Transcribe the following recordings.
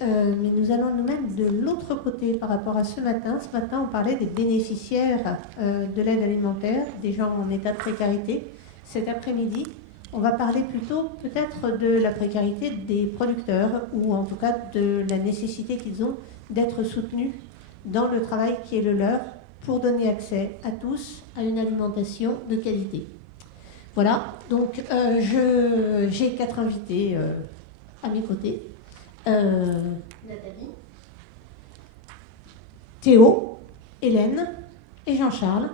mais nous allons nous mettre de l'autre côté par rapport à ce matin. Ce matin, on parlait des bénéficiaires de l'aide alimentaire, des gens en état de précarité. Cet après-midi, on va parler plutôt peut-être de la précarité des producteurs, ou en tout cas de la nécessité qu'ils ont d'être soutenus dans le travail qui est le leur pour donner accès à tous à une alimentation de qualité. Voilà, donc j'ai 4 invités à mes côtés. Nathalie, Théo, Hélène et Jean-Charles.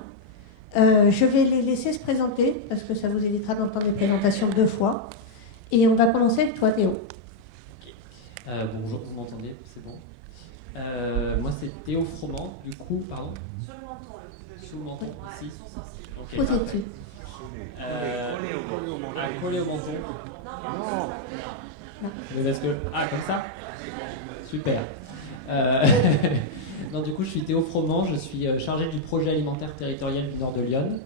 Je vais les laisser se présenter parce que ça vous évitera d'entendre les présentations 2 fois. Et on va commencer avec toi, Théo. Bonjour, vous m'entendez? C'est bon. Moi, c'est Théo Froment. Du coup, pardon. Sur le menton. Sous le menton, ici. Ok. Posez dessus. Collé au menton. Non. Mais parce que... Ah, comme ça? Super. Non, du coup, je suis Théo Froment, je suis chargé du projet alimentaire territorial du nord de Lyon.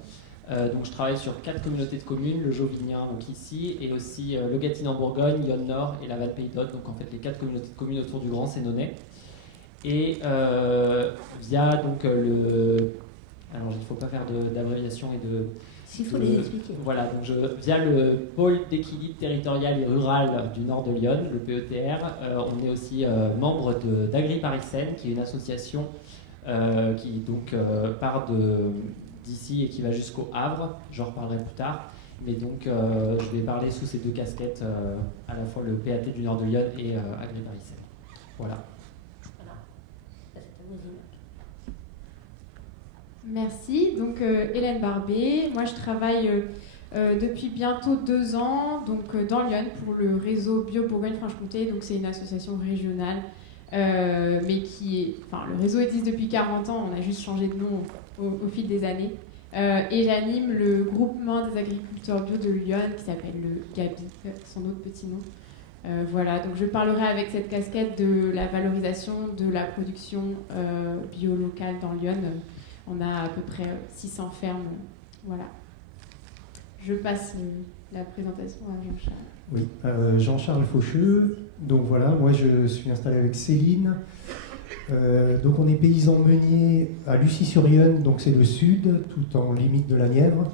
Donc, je travaille sur 4 communautés de communes, le Jauvinien, donc ici, et aussi le Gâtine en Bourgogne, Lyon Nord et la Val Pays d'Aude, donc en fait les 4 communautés de communes autour du Grand Sénonais. Et via donc le... Alors, il ne faut pas faire d'abréviation et de... S'il faut les expliquer. Voilà, donc via le pôle d'équilibre territorial et rural du nord de Lyon, le PETR, on est aussi membre d'Agri-Paris-Seine, qui est une association qui donc part d'ici et qui va jusqu'au Havre. J'en reparlerai plus tard. Mais donc, je vais parler sous ces 2 casquettes, à la fois le PAT du nord de Lyon et Agri-Paris-Seine. Voilà. Merci. Donc Hélène Barbet, moi je travaille depuis bientôt 2 ans dans Lyon pour le réseau Bio Bourgogne-Franche-Comté. Donc c'est une association régionale, mais le réseau existe depuis 40 ans. On a juste changé de nom au fil des années. Et j'anime le groupement des agriculteurs bio de Lyon qui s'appelle le GABI, son autre petit nom. Voilà, donc je parlerai avec cette casquette de la valorisation de la production bio locale dans Lyon. On a à peu près 600 fermes. Voilà. Je passe la présentation à Jean-Charles. Oui, Jean-Charles Faucheux. Donc voilà, moi je suis installé avec Céline. Donc on est paysan meunier à Lucy-sur-Yonne, donc c'est le sud, tout en limite de la Nièvre.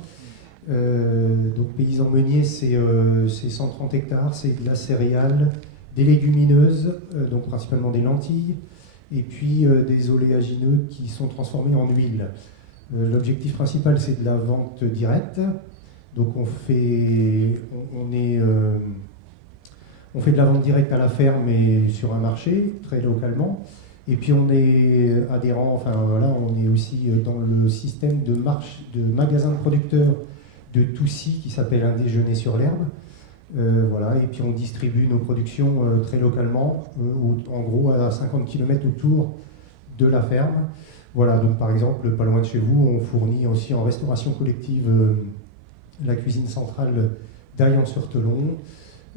Donc paysan meunier, c'est 130 hectares, c'est de la céréale, des légumineuses, donc principalement des lentilles, et puis des oléagineux qui sont transformés en huile. L'objectif principal, c'est de la vente directe. Donc on fait de la vente directe à la ferme et sur un marché, très localement. Et puis on est adhérent, enfin voilà, on est aussi dans le système de magasins de producteurs de Toussy qui s'appelle Un déjeuner sur l'herbe. Voilà, et puis on distribue nos productions très localement, en gros à 50 km autour de la ferme. Voilà, donc par exemple, pas loin de chez vous, on fournit aussi en restauration collective la cuisine centrale d'Aillan-sur-Thelon,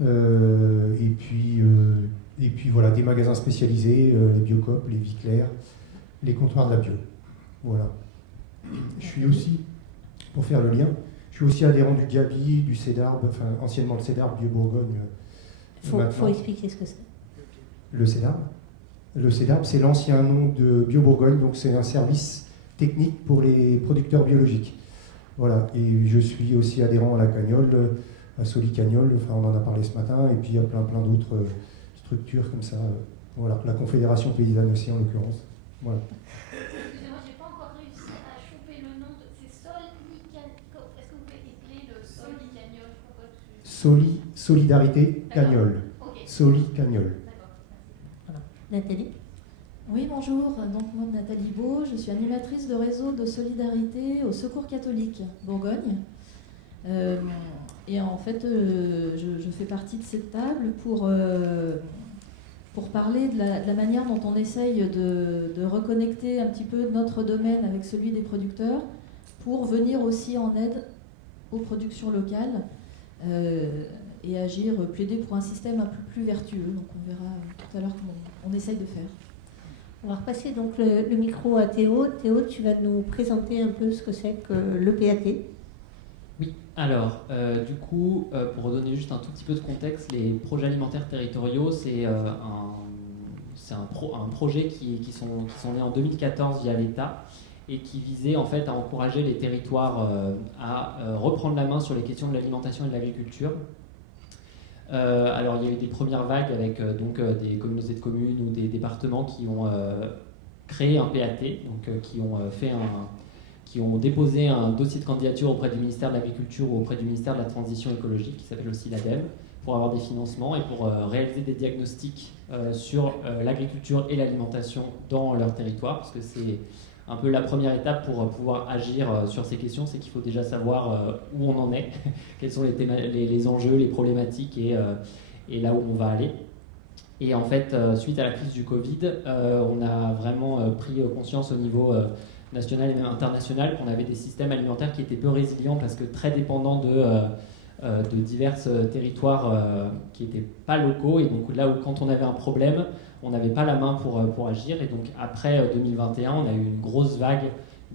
et puis voilà, des magasins spécialisés, les Biocoop, les Viclair, les comptoirs de la bio. Voilà. Je suis aussi, pour faire le lien, je suis aussi adhérent du Gabi, du CEDARB, enfin anciennement le CEDARB Bio Bourgogne. Il faut expliquer ce que c'est. Le CEDARB. Le CEDARB, c'est l'ancien nom de Bio Bourgogne, donc c'est un service technique pour les producteurs biologiques. Voilà, et je suis aussi adhérent à la Cagnole, à Soli Cagnole, enfin on en a parlé ce matin, et puis il y a plein d'autres structures comme ça. Voilà, la Confédération paysanne aussi en l'occurrence. Voilà. Excusez-moi, j'ai pas encore réussi à choper le nom de... C'est Soli Cagnole. Est-ce que vous pouvez épeler le Soli Cagnole? Solidarité Cagnole. Ok. Soli Cagnole. D'accord, merci. Voilà. Nathalie. Oui, bonjour. Donc, moi, Nathalie Beau, je suis animatrice de réseau de solidarité au Secours catholique Bourgogne. Et en fait, je fais partie de cette table pour parler de la manière dont on essaye de reconnecter un petit peu notre domaine avec celui des producteurs pour venir aussi en aide aux productions locales et agir, plaider pour un système un peu plus vertueux. Donc on verra tout à l'heure comment on essaye de faire. On va repasser donc le micro à Théo. Théo, tu vas nous présenter un peu ce que c'est que le PAT. Oui, alors, du coup, pour redonner juste un tout petit peu de contexte, les projets alimentaires territoriaux, c'est c'est un projet qui sont nés en 2014 via l'État et qui visait en fait à encourager les territoires à reprendre la main sur les questions de l'alimentation et de l'agriculture. Alors il y a eu des premières vagues avec des communautés de communes ou des départements qui ont créé un PAT, donc qui ont déposé un dossier de candidature auprès du ministère de l'Agriculture ou auprès du ministère de la Transition écologique, qui s'appelle aussi l'ADEME, pour avoir des financements et pour réaliser des diagnostics sur l'agriculture et l'alimentation dans leur territoire, parce que c'est un peu la première étape pour pouvoir agir sur ces questions, c'est qu'il faut déjà savoir où on en est, quels sont les enjeux, les problématiques et là où on va aller. Et en fait, suite à la crise du Covid, on a vraiment pris conscience au niveau national et même international qu'on avait des systèmes alimentaires qui étaient peu résilients parce que très dépendants de divers territoires qui n'étaient pas locaux. Et donc là où quand on avait un problème, on n'avait pas la main pour agir. Et donc après 2021, on a eu une grosse vague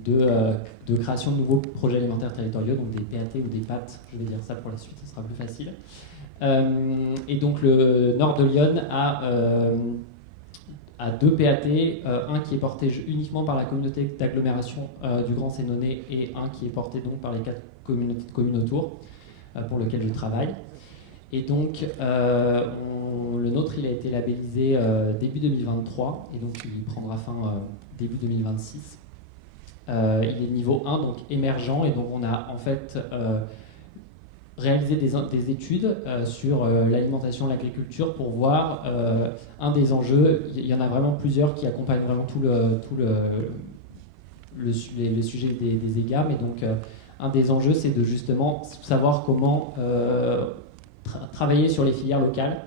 de création de nouveaux projets alimentaires territoriaux, donc des PAT ou des PAT, je vais dire ça pour la suite, ce sera plus facile. Et donc le nord de Lyon a deux PAT, un qui est porté uniquement par la communauté d'agglomération du Grand Sénonais et un qui est porté donc par les 4 communautés de communes autour, pour lequel je travaille. Et donc le nôtre il a été labellisé début 2023 et donc il prendra fin début 2026. Il est niveau 1, donc émergent, et donc on a en fait réalisé des études sur l'alimentation, l'agriculture pour voir un des enjeux. Il y en a vraiment plusieurs qui accompagnent vraiment les sujets des EGA, mais donc un des enjeux c'est de justement savoir comment travailler sur les filières locales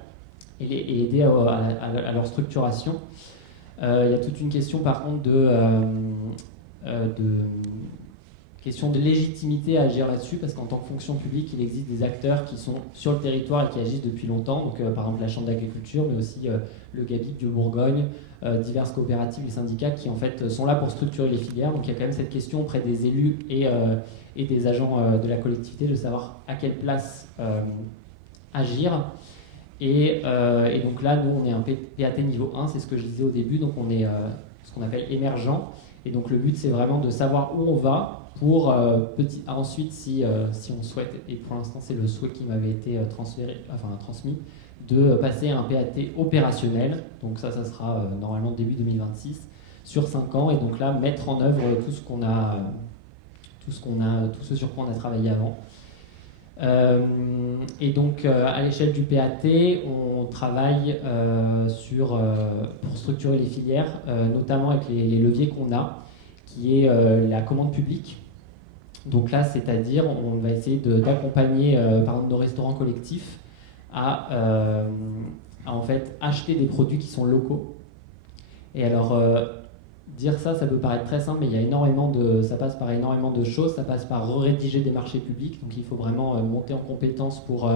et aider à leur structuration. Il y a toute une question par contre question de légitimité à agir là-dessus, parce qu'en tant que fonction publique, il existe des acteurs qui sont sur le territoire et qui agissent depuis longtemps, donc par exemple la Chambre d'agriculture, mais aussi le GABIC de Bourgogne, diverses coopératives, les syndicats qui en fait sont là pour structurer les filières. Donc il y a quand même cette question auprès des élus et des agents de la collectivité de savoir à quelle place agir. Et donc là, nous, on est un PAT niveau 1, c'est ce que je disais au début, donc on est ce qu'on appelle émergent. Et donc le but, c'est vraiment de savoir où on va pour ensuite, si on souhaite, et pour l'instant c'est le souhait qui m'avait été transmis, de passer à un PAT opérationnel. Donc ça sera normalement début 2026, sur 5 ans, et donc là mettre en œuvre tout ce sur quoi on a travaillé avant. Et donc à l'échelle du PAT, on travaille pour structurer les filières, notamment avec les leviers qu'on a, qui est la commande publique. Donc là, c'est-à-dire, on va essayer d'accompagner par exemple nos restaurants collectifs à en fait acheter des produits qui sont locaux. Et alors dire ça peut paraître très simple, mais ça passe par énormément de choses. Ça passe par rédiger des marchés publics, donc il faut vraiment monter en compétences pour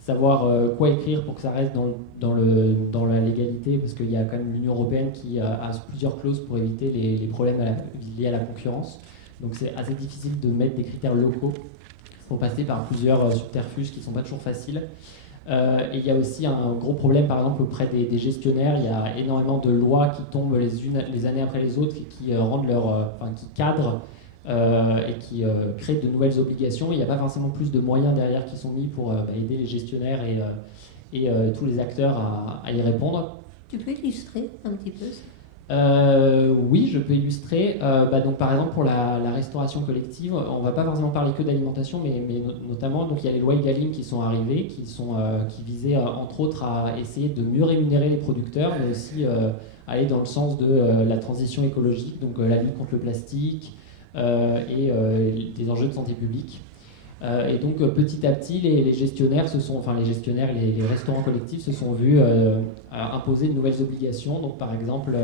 savoir quoi écrire pour que ça reste dans la légalité, parce qu'il y a quand même l'Union européenne qui a plusieurs clauses pour éviter les problèmes liés à la concurrence. Donc c'est assez difficile de mettre des critères locaux. Il faut passer par plusieurs subterfuges qui ne sont pas toujours faciles. Et il y a aussi un gros problème, par exemple, auprès des gestionnaires. Il y a énormément de lois qui tombent les années après les autres et qui rendent qui cadrent et qui créent de nouvelles obligations. Il n'y a pas forcément plus de moyens derrière qui sont mis pour aider les gestionnaires et tous les acteurs à y répondre. Tu peux illustrer un petit peu ça? Oui, je peux illustrer. Donc, par exemple, pour la restauration collective, on ne va pas forcément parler que d'alimentation, mais notamment, donc, il y a les lois Egalim qui sont arrivées, qui visaient entre autres à essayer de mieux rémunérer les producteurs, mais aussi aller dans le sens de la transition écologique, donc la lutte contre le plastique et des enjeux de santé publique. Et donc petit à petit, les gestionnaires, les restaurants collectifs se sont vus imposer de nouvelles obligations. Donc par exemple,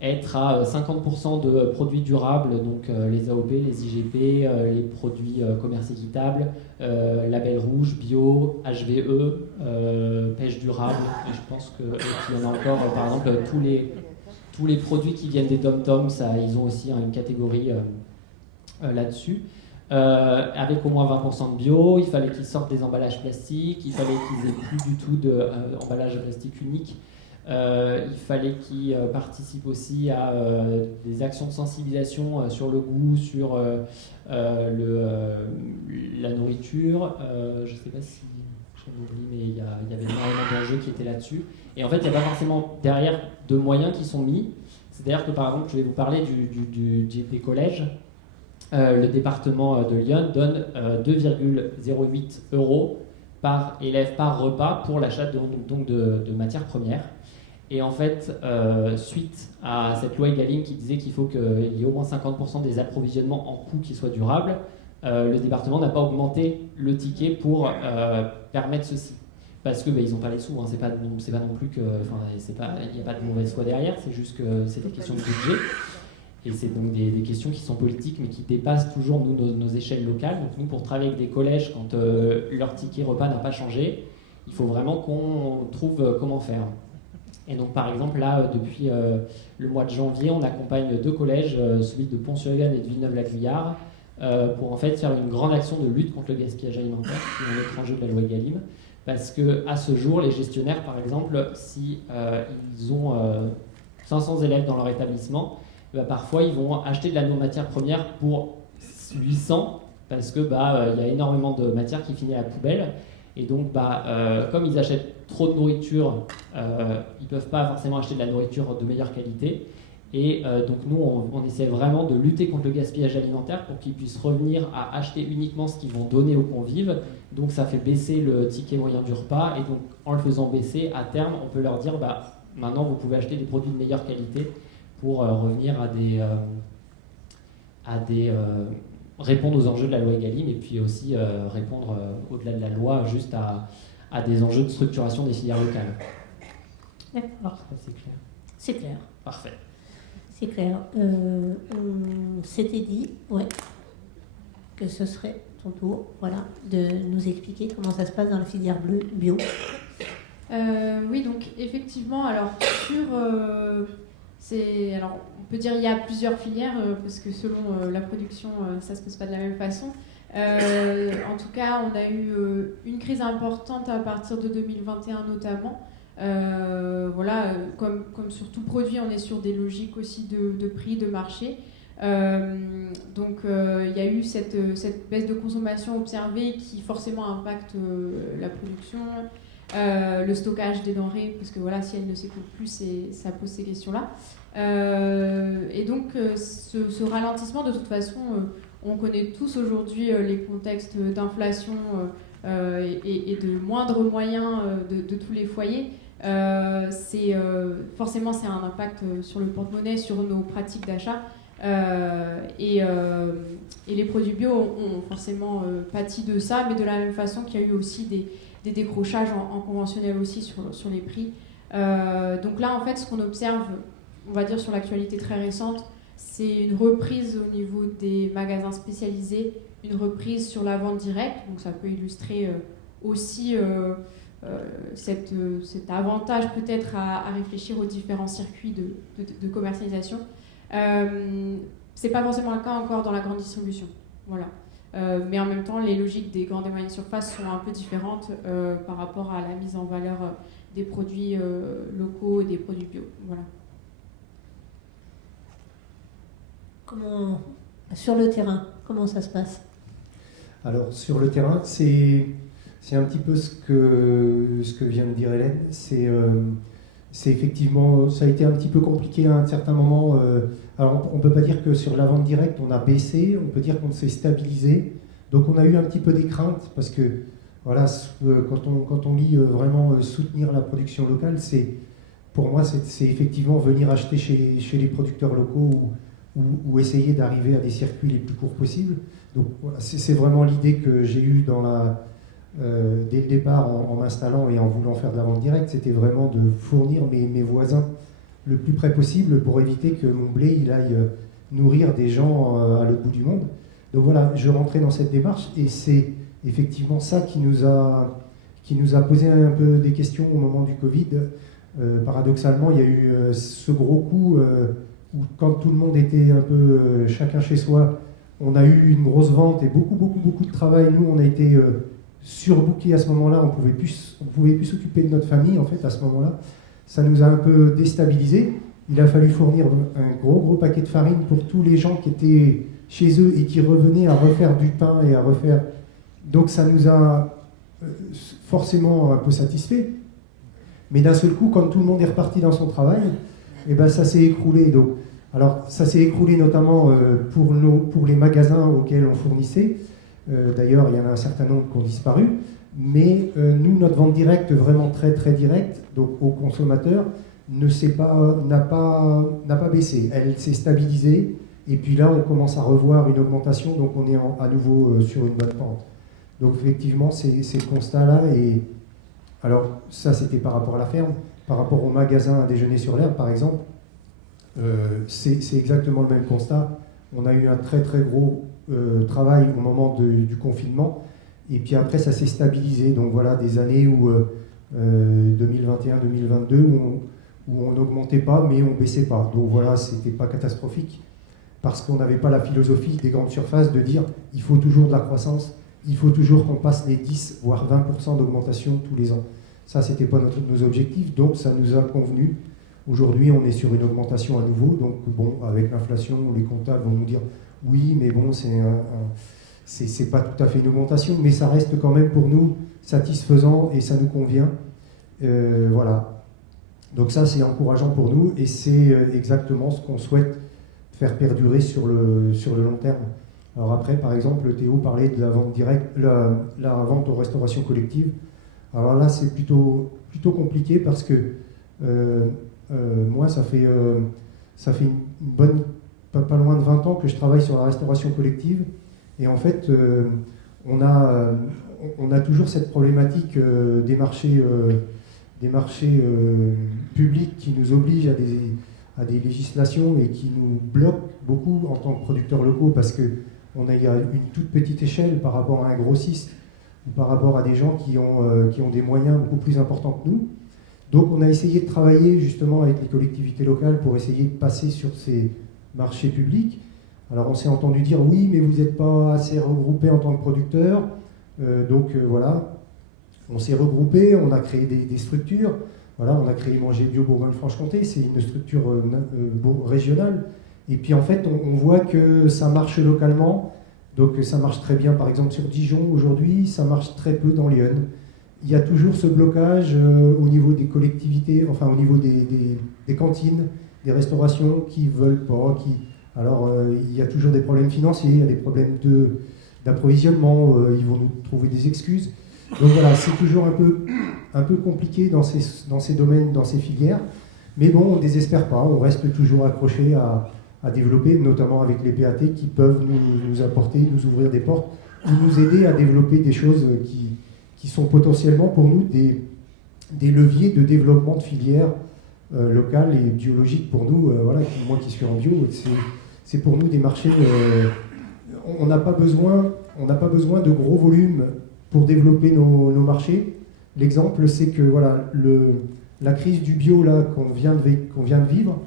être à 50% de produits durables, donc les AOP, les IGP, les produits commerce équitable, label rouge, bio, HVE, pêche durable. Et je pense qu'il y en a encore, par exemple, tous les produits qui viennent des dom-toms, ils ont aussi une catégorie là-dessus. Avec au moins 20% de bio, il fallait qu'ils sortent des emballages plastiques, il fallait qu'ils aient plus du tout d'emballage plastique unique. Il fallait qu'ils participent aussi à des actions de sensibilisation sur le goût, sur la nourriture. Je ne sais pas si j'en oublie, mais il y avait énormément d'enjeux qui étaient là-dessus. Et en fait, il n'y a pas forcément derrière de moyens qui sont mis. C'est-à-dire que par exemple, je vais vous parler du JP Collège. Le département de Lyon donne 2,08 € par élève par repas pour l'achat de matières premières. Et en fait, suite à cette loi Egalim qui disait qu'il faut qu'il y ait au moins 50% des approvisionnements en coûts qui soient durables, le département n'a pas augmenté le ticket pour permettre ceci. Parce que ils n'ont pas les sous, hein, c'est pas non plus que, il n'y a pas de mauvaise foi derrière, c'est juste que c'est des questions de budget. Et c'est donc des questions qui sont politiques mais qui dépassent toujours nos échelles locales. Donc nous, pour travailler avec des collèges, quand leur ticket repas n'a pas changé, il faut vraiment qu'on trouve comment faire. Et donc par exemple là, depuis le mois de janvier, on accompagne 2 collèges, celui de Pont-sur-Yonne et de Villeneuve-la-Guyard, pour en fait faire une grande action de lutte contre le gaspillage alimentaire, qui est un autre enjeu de la loi Egalim. Parce qu'à ce jour, les gestionnaires, par exemple, si ils ont 500 élèves dans leur établissement, parfois ils vont acheter de la matière première pour 800, parce que y a énormément de matière qui finit à la poubelle. Et donc, comme ils achètent trop de nourriture, ils ne peuvent pas forcément acheter de la nourriture de meilleure qualité. Et donc nous, on essaie vraiment de lutter contre le gaspillage alimentaire pour qu'ils puissent revenir à acheter uniquement ce qu'ils vont donner aux convives. Donc ça fait baisser le ticket moyen du repas. Et donc en le faisant baisser, à terme, on peut leur dire maintenant vous pouvez acheter des produits de meilleure qualité pour revenir à des répondre aux enjeux de la loi Egalim et puis aussi répondre au-delà de la loi juste à des enjeux de structuration des filières locales. D'accord. C'est clair. C'est clair. Parfait. C'est clair. On s'était dit, que ce serait ton tour, de nous expliquer comment ça se passe dans la filière bleue bio. Oui, donc effectivement, alors on peut dire il y a plusieurs filières parce que selon la production, ça se passe pas de la même façon. En tout cas, on a eu une crise importante à partir de 2021 notamment. Comme sur tout produit, on est sur des logiques aussi de prix, de marché. Donc il y a eu cette baisse de consommation observée qui forcément impacte la production, le stockage des denrées, parce que si elles ne s'écoulent plus, ça pose ces questions-là. Et donc ce ralentissement, de toute façon, on connaît tous aujourd'hui les contextes d'inflation et de moindres moyens de tous les foyers. Forcément c'est un impact sur le porte-monnaie, sur nos pratiques d'achat, et les produits bio ont forcément pâti de ça, mais de la même façon qu'il y a eu aussi des décrochages en conventionnel aussi sur les prix. Donc là en fait ce qu'on observe, on va dire sur l'actualité très récente, c'est une reprise au niveau des magasins spécialisés, une reprise sur la vente directe, donc ça peut illustrer aussi cet avantage peut-être à réfléchir aux différents circuits de commercialisation. C'est pas forcément le cas encore dans la grande distribution, mais en même temps les logiques des grandes et moyennes surfaces sont un peu différentes par rapport à la mise en valeur des produits locaux et des produits bio. Comment, sur le terrain, comment ça se passe? Alors sur le terrain, c'est un petit peu ce que vient de dire Hélène. C'est effectivement, ça a été un petit peu compliqué à un certain moment. Alors on ne peut pas dire que sur la vente directe on a baissé, on peut dire qu'on s'est stabilisé. Donc on a eu un petit peu des craintes parce que quand on lit vraiment soutenir la production locale, pour moi c'est effectivement venir acheter chez les producteurs locaux ou essayer d'arriver à des circuits les plus courts possibles. Donc c'est vraiment l'idée que j'ai eue dès le départ en m'installant et en voulant faire de la vente directe, c'était vraiment de fournir mes voisins le plus près possible pour éviter que mon blé il aille nourrir des gens à l'autre bout du monde. Donc je rentrais dans cette démarche et c'est effectivement ça qui nous a posé un peu des questions au moment du Covid. Paradoxalement, il y a eu ce gros coup où quand tout le monde était un peu chacun chez soi, on a eu une grosse vente et beaucoup de travail. Nous, on a été surbookés à ce moment-là, on pouvait plus s'occuper de notre famille en fait à ce moment-là. ça nous a un peu déstabilisés. Il a fallu fournir un gros paquet de farine pour tous les gens qui étaient chez eux et qui revenaient à refaire du pain et à refaire... Donc ça nous a forcément un peu satisfait. Mais d'un seul coup, quand tout le monde est reparti dans son travail, eh ben, ça s'est écroulé. Donc, alors ça s'est écroulé notamment pour les magasins auxquels on fournissait. D'ailleurs, il y en a un certain nombre qui ont disparu. Mais nous, notre vente directe, vraiment très directe, donc aux consommateurs, n'a pas baissé. Elle s'est stabilisée. Et puis là, on commence à revoir une augmentation, donc on est à nouveau sur une bonne pente. Donc effectivement, c'est le constat-là. Et alors, ça, c'était par rapport à la ferme. Par rapport au magasin à déjeuner sur l'herbe, par exemple, c'est exactement le même constat. On a eu un très gros travail au moment du confinement. Et puis après, ça s'est stabilisé. Donc voilà, des années où 2021-2022, où on n'augmentait pas, mais on ne baissait pas. Donc voilà, ce n'était pas catastrophique. Parce qu'on n'avait pas la philosophie des grandes surfaces de dire il faut toujours de la croissance, il faut toujours qu'on passe les 10 voire 20% d'augmentation tous les ans. Ça, ce n'était pas nos objectifs, donc ça nous a convenu. Aujourd'hui, on est sur une augmentation à nouveau, donc bon, avec l'inflation, les comptables vont nous dire oui, mais bon, c'est pas tout à fait une augmentation, mais ça reste quand même pour nous satisfaisant et ça nous convient. Voilà. Donc ça, c'est encourageant pour nous et c'est exactement ce qu'on souhaite faire perdurer sur le long terme. Alors après, par exemple, Théo parlait de la vente directe, la vente aux restaurations collectives. Alors là, c'est plutôt compliqué parce que moi, ça fait une bonne, pas loin de 20 ans que je travaille sur la restauration collective. Et en fait, on a toujours cette problématique des marchés publics qui nous obligent à des législations et qui nous bloquent beaucoup en tant que producteurs locaux parce qu'on a une toute petite échelle par rapport à un grossiste ou par rapport à des gens qui ont des moyens beaucoup plus importants que nous. Donc on a essayé de travailler justement avec les collectivités locales pour essayer de passer sur ces marchés publics. Alors on s'est entendu dire oui, mais vous n'êtes pas assez regroupés en tant que producteurs. Voilà, on s'est regroupés, on a créé des structures. Voilà, on a créé Manger Bio Bourgogne-Franche-Comté, c'est une structure régionale. Et puis en fait, on voit que ça marche localement. Donc ça marche très bien, par exemple sur Dijon aujourd'hui, ça marche très peu dans Lyon. Il y a toujours ce blocage au niveau des collectivités, enfin au niveau des cantines, des restaurations qui ne veulent pas. Alors il y a toujours des problèmes financiers, il y a des problèmes d'approvisionnement, ils vont nous trouver des excuses. Donc voilà, c'est toujours un peu compliqué dans ces domaines, dans ces filières. Mais bon, on ne désespère pas, on reste toujours accroché à développer, notamment avec les PAT qui peuvent nous apporter, nous ouvrir des portes, ou nous aider à développer des choses qui sont potentiellement pour nous des leviers de développement de filières locales et biologiques pour nous. Voilà, moi qui suis en bio, c'est pour nous des marchés. On n'a pas besoin de gros volumes pour développer nos marchés. L'exemple, c'est que voilà, la crise du bio là, qu'on vient de vivre,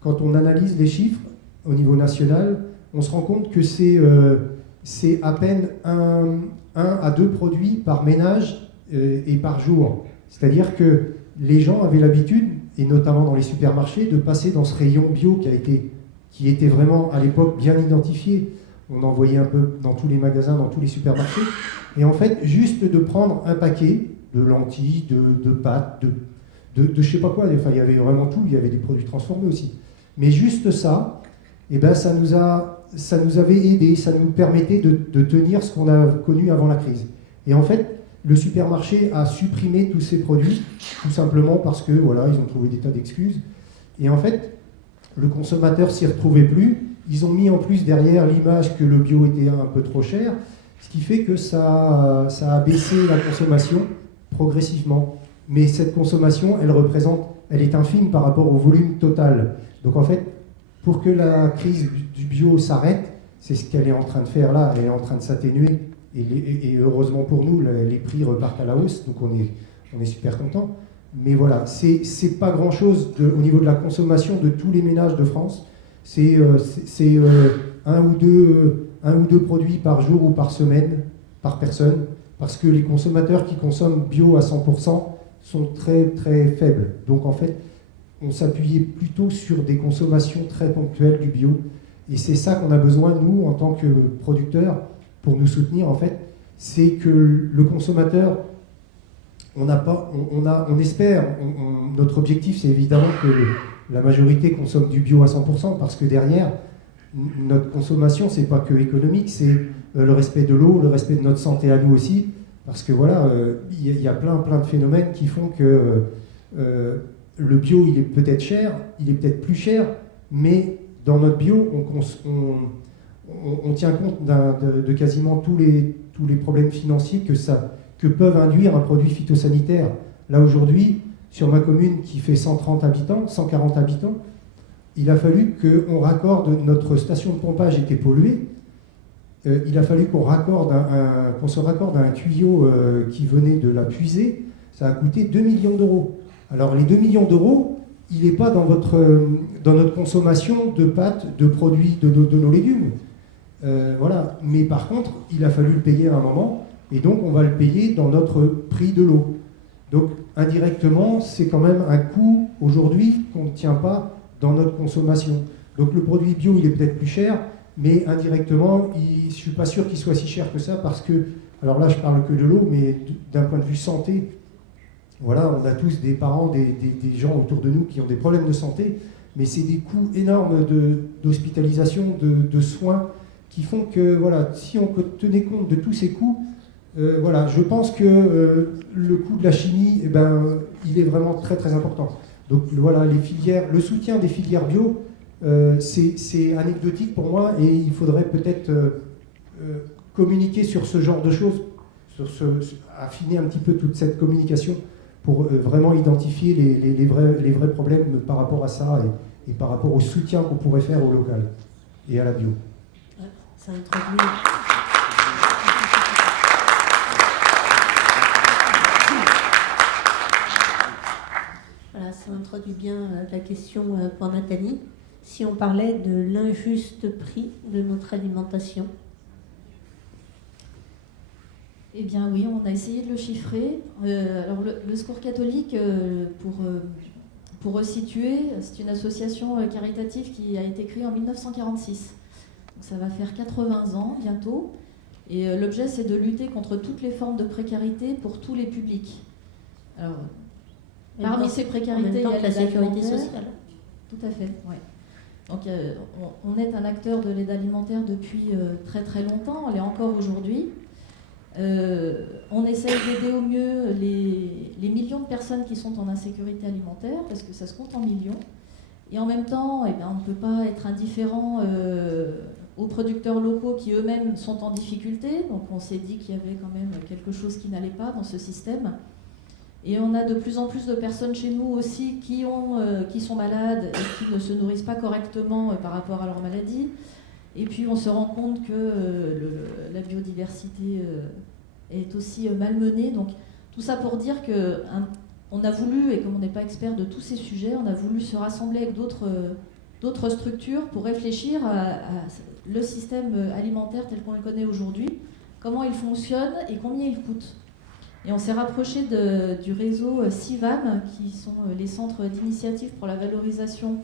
quand on analyse les chiffres au niveau national, on se rend compte que c'est à peine 1 à 2 produits par ménage et par jour. C'est-à-dire que les gens avaient l'habitude, et notamment dans les supermarchés, de passer dans ce rayon bio qui était vraiment à l'époque bien identifié. On en voyait un peu dans tous les magasins, dans tous les supermarchés. Et en fait, juste de prendre un paquet de lentilles, de pâtes, de je sais pas quoi, enfin, il y avait vraiment tout, il y avait des produits transformés aussi. Mais juste ça, eh ben, ça nous avait aidé, ça nous permettait de tenir ce qu'on a connu avant la crise. Et en fait, le supermarché a supprimé tous ces produits, tout simplement parce que voilà, ils ont trouvé des tas d'excuses. Et en fait, le consommateur s'y retrouvait plus. Ils ont mis en plus derrière l'image que le bio était un peu trop cher, ce qui fait que ça a baissé la consommation progressivement. Mais cette consommation, elle est infime par rapport au volume total. Donc en fait, pour que la crise du bio s'arrête, c'est ce qu'elle est en train de faire là, elle est en train de s'atténuer. Et heureusement pour nous, les prix repartent à la hausse, donc on est super contents. Mais voilà, c'est pas grand-chose au niveau de la consommation de tous les ménages de France. C'est un ou deux produits par jour ou par semaine, par personne, parce que les consommateurs qui consomment bio à 100% sont très très faibles. Donc en fait, on s'appuyait plutôt sur des consommations très ponctuelles du bio. Et c'est ça qu'on a besoin, nous, en tant que producteurs, pour nous soutenir, en fait. C'est que le consommateur, on espère, notre objectif, c'est évidemment que la majorité consomme du bio à 100%, parce que derrière, notre consommation, c'est pas que économique, c'est le respect de l'eau, le respect de notre santé à nous aussi, parce que voilà, il y a plein de phénomènes qui font que le bio, il est peut-être cher, il est peut-être plus cher, mais dans notre bio, on tient compte de quasiment tous les problèmes financiers que peuvent induire un produit phytosanitaire. Là aujourd'hui, sur ma commune qui fait 140 habitants, il a fallu qu'on raccorde, notre station de pompage était polluée, il a fallu qu'on se raccorde à un tuyau qui venait de la puiser, ça a coûté 2 millions d'euros. Alors les 2 millions d'euros, il n'est pas dans notre consommation de pâtes, de produits, de nos légumes. Voilà. Mais par contre, il a fallu le payer à un moment, et donc on va le payer dans notre prix de l'eau. Donc indirectement, c'est quand même un coût aujourd'hui qu'on ne tient pas dans notre consommation. Donc le produit bio, il est peut-être plus cher, mais indirectement, je ne suis pas sûr qu'il soit si cher que ça, parce que, alors là je parle que de l'eau, mais d'un point de vue santé, voilà, on a tous des parents, des gens autour de nous qui ont des problèmes de santé, mais c'est des coûts énormes d'hospitalisation, de soins, qui font que, voilà, si on tenait compte de tous ces coûts, voilà, je pense que le coût de la chimie, eh ben, il est vraiment très très important. Donc voilà, le soutien des filières bio, c'est anecdotique pour moi, et il faudrait peut-être communiquer sur ce genre de choses, affiner un petit peu toute cette communication pour vraiment identifier les vrais problèmes par rapport à ça et par rapport au soutien qu'on pourrait faire au local et à la bio. Ça introduit... Voilà, ça introduit bien la question pour Nathalie. Si on parlait de l'injuste prix de notre alimentation. Eh bien oui, on a essayé de le chiffrer. Alors le Secours catholique, pour resituer, c'est une association caritative qui a été créée en 1946. Donc ça va faire 80 ans bientôt. Et l'objet, c'est de lutter contre toutes les formes de précarité pour tous les publics. Alors, parmi ces précarités, il y a la sécurité sociale. Tout à fait, oui. Donc on est un acteur de l'aide alimentaire depuis très très longtemps, on l'est encore aujourd'hui. On essaye d'aider au mieux les millions de personnes qui sont en insécurité alimentaire, parce que ça se compte en millions. Et en même temps, eh bien, on ne peut pas être indifférent aux producteurs locaux qui eux-mêmes sont en difficulté. Donc on s'est dit qu'il y avait quand même quelque chose qui n'allait pas dans ce système. Et on a de plus en plus de personnes chez nous aussi qui sont malades et qui ne se nourrissent pas correctement par rapport à leur maladie. Et puis on se rend compte que la biodiversité est aussi malmenée. Donc tout ça pour dire qu'on a voulu, et comme on n'est pas expert de tous ces sujets, on a voulu se rassembler avec d'autres structures pour réfléchir à le système alimentaire tel qu'on le connaît aujourd'hui, comment il fonctionne et combien il coûte. Et on s'est rapproché du réseau CIVAM, qui sont les centres d'initiative pour la valorisation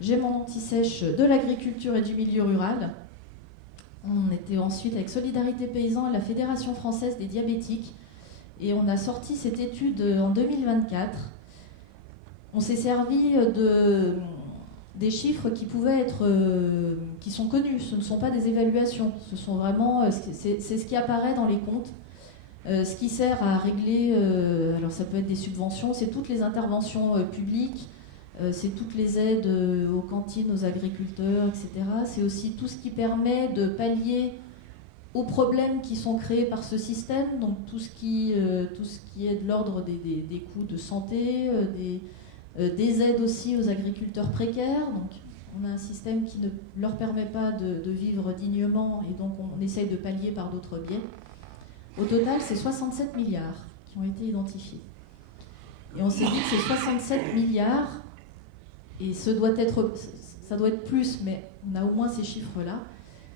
gémant anti-sèche de l'agriculture et du milieu rural. On était ensuite avec Solidarité Paysan et la Fédération Française des Diabétiques. Et on a sorti cette étude en 2024. On s'est servi des chiffres qui pouvaient être, qui sont connus. Ce ne sont pas des évaluations. Ce sont vraiment, c'est ce qui apparaît dans les comptes. Ce qui sert à régler, alors ça peut être des subventions, c'est toutes les interventions publiques, c'est toutes les aides aux cantines, aux agriculteurs, etc. C'est aussi tout ce qui permet de pallier aux problèmes qui sont créés par ce système, donc tout ce qui est de l'ordre des coûts de santé, des aides aussi aux agriculteurs précaires. Donc on a un système qui ne leur permet pas de vivre dignement, et donc on essaye de pallier par d'autres biais. Au total, c'est 67 milliards qui ont été identifiés. Et on s'est dit que ces 67 milliards, et ça doit être plus, mais on a au moins ces chiffres-là,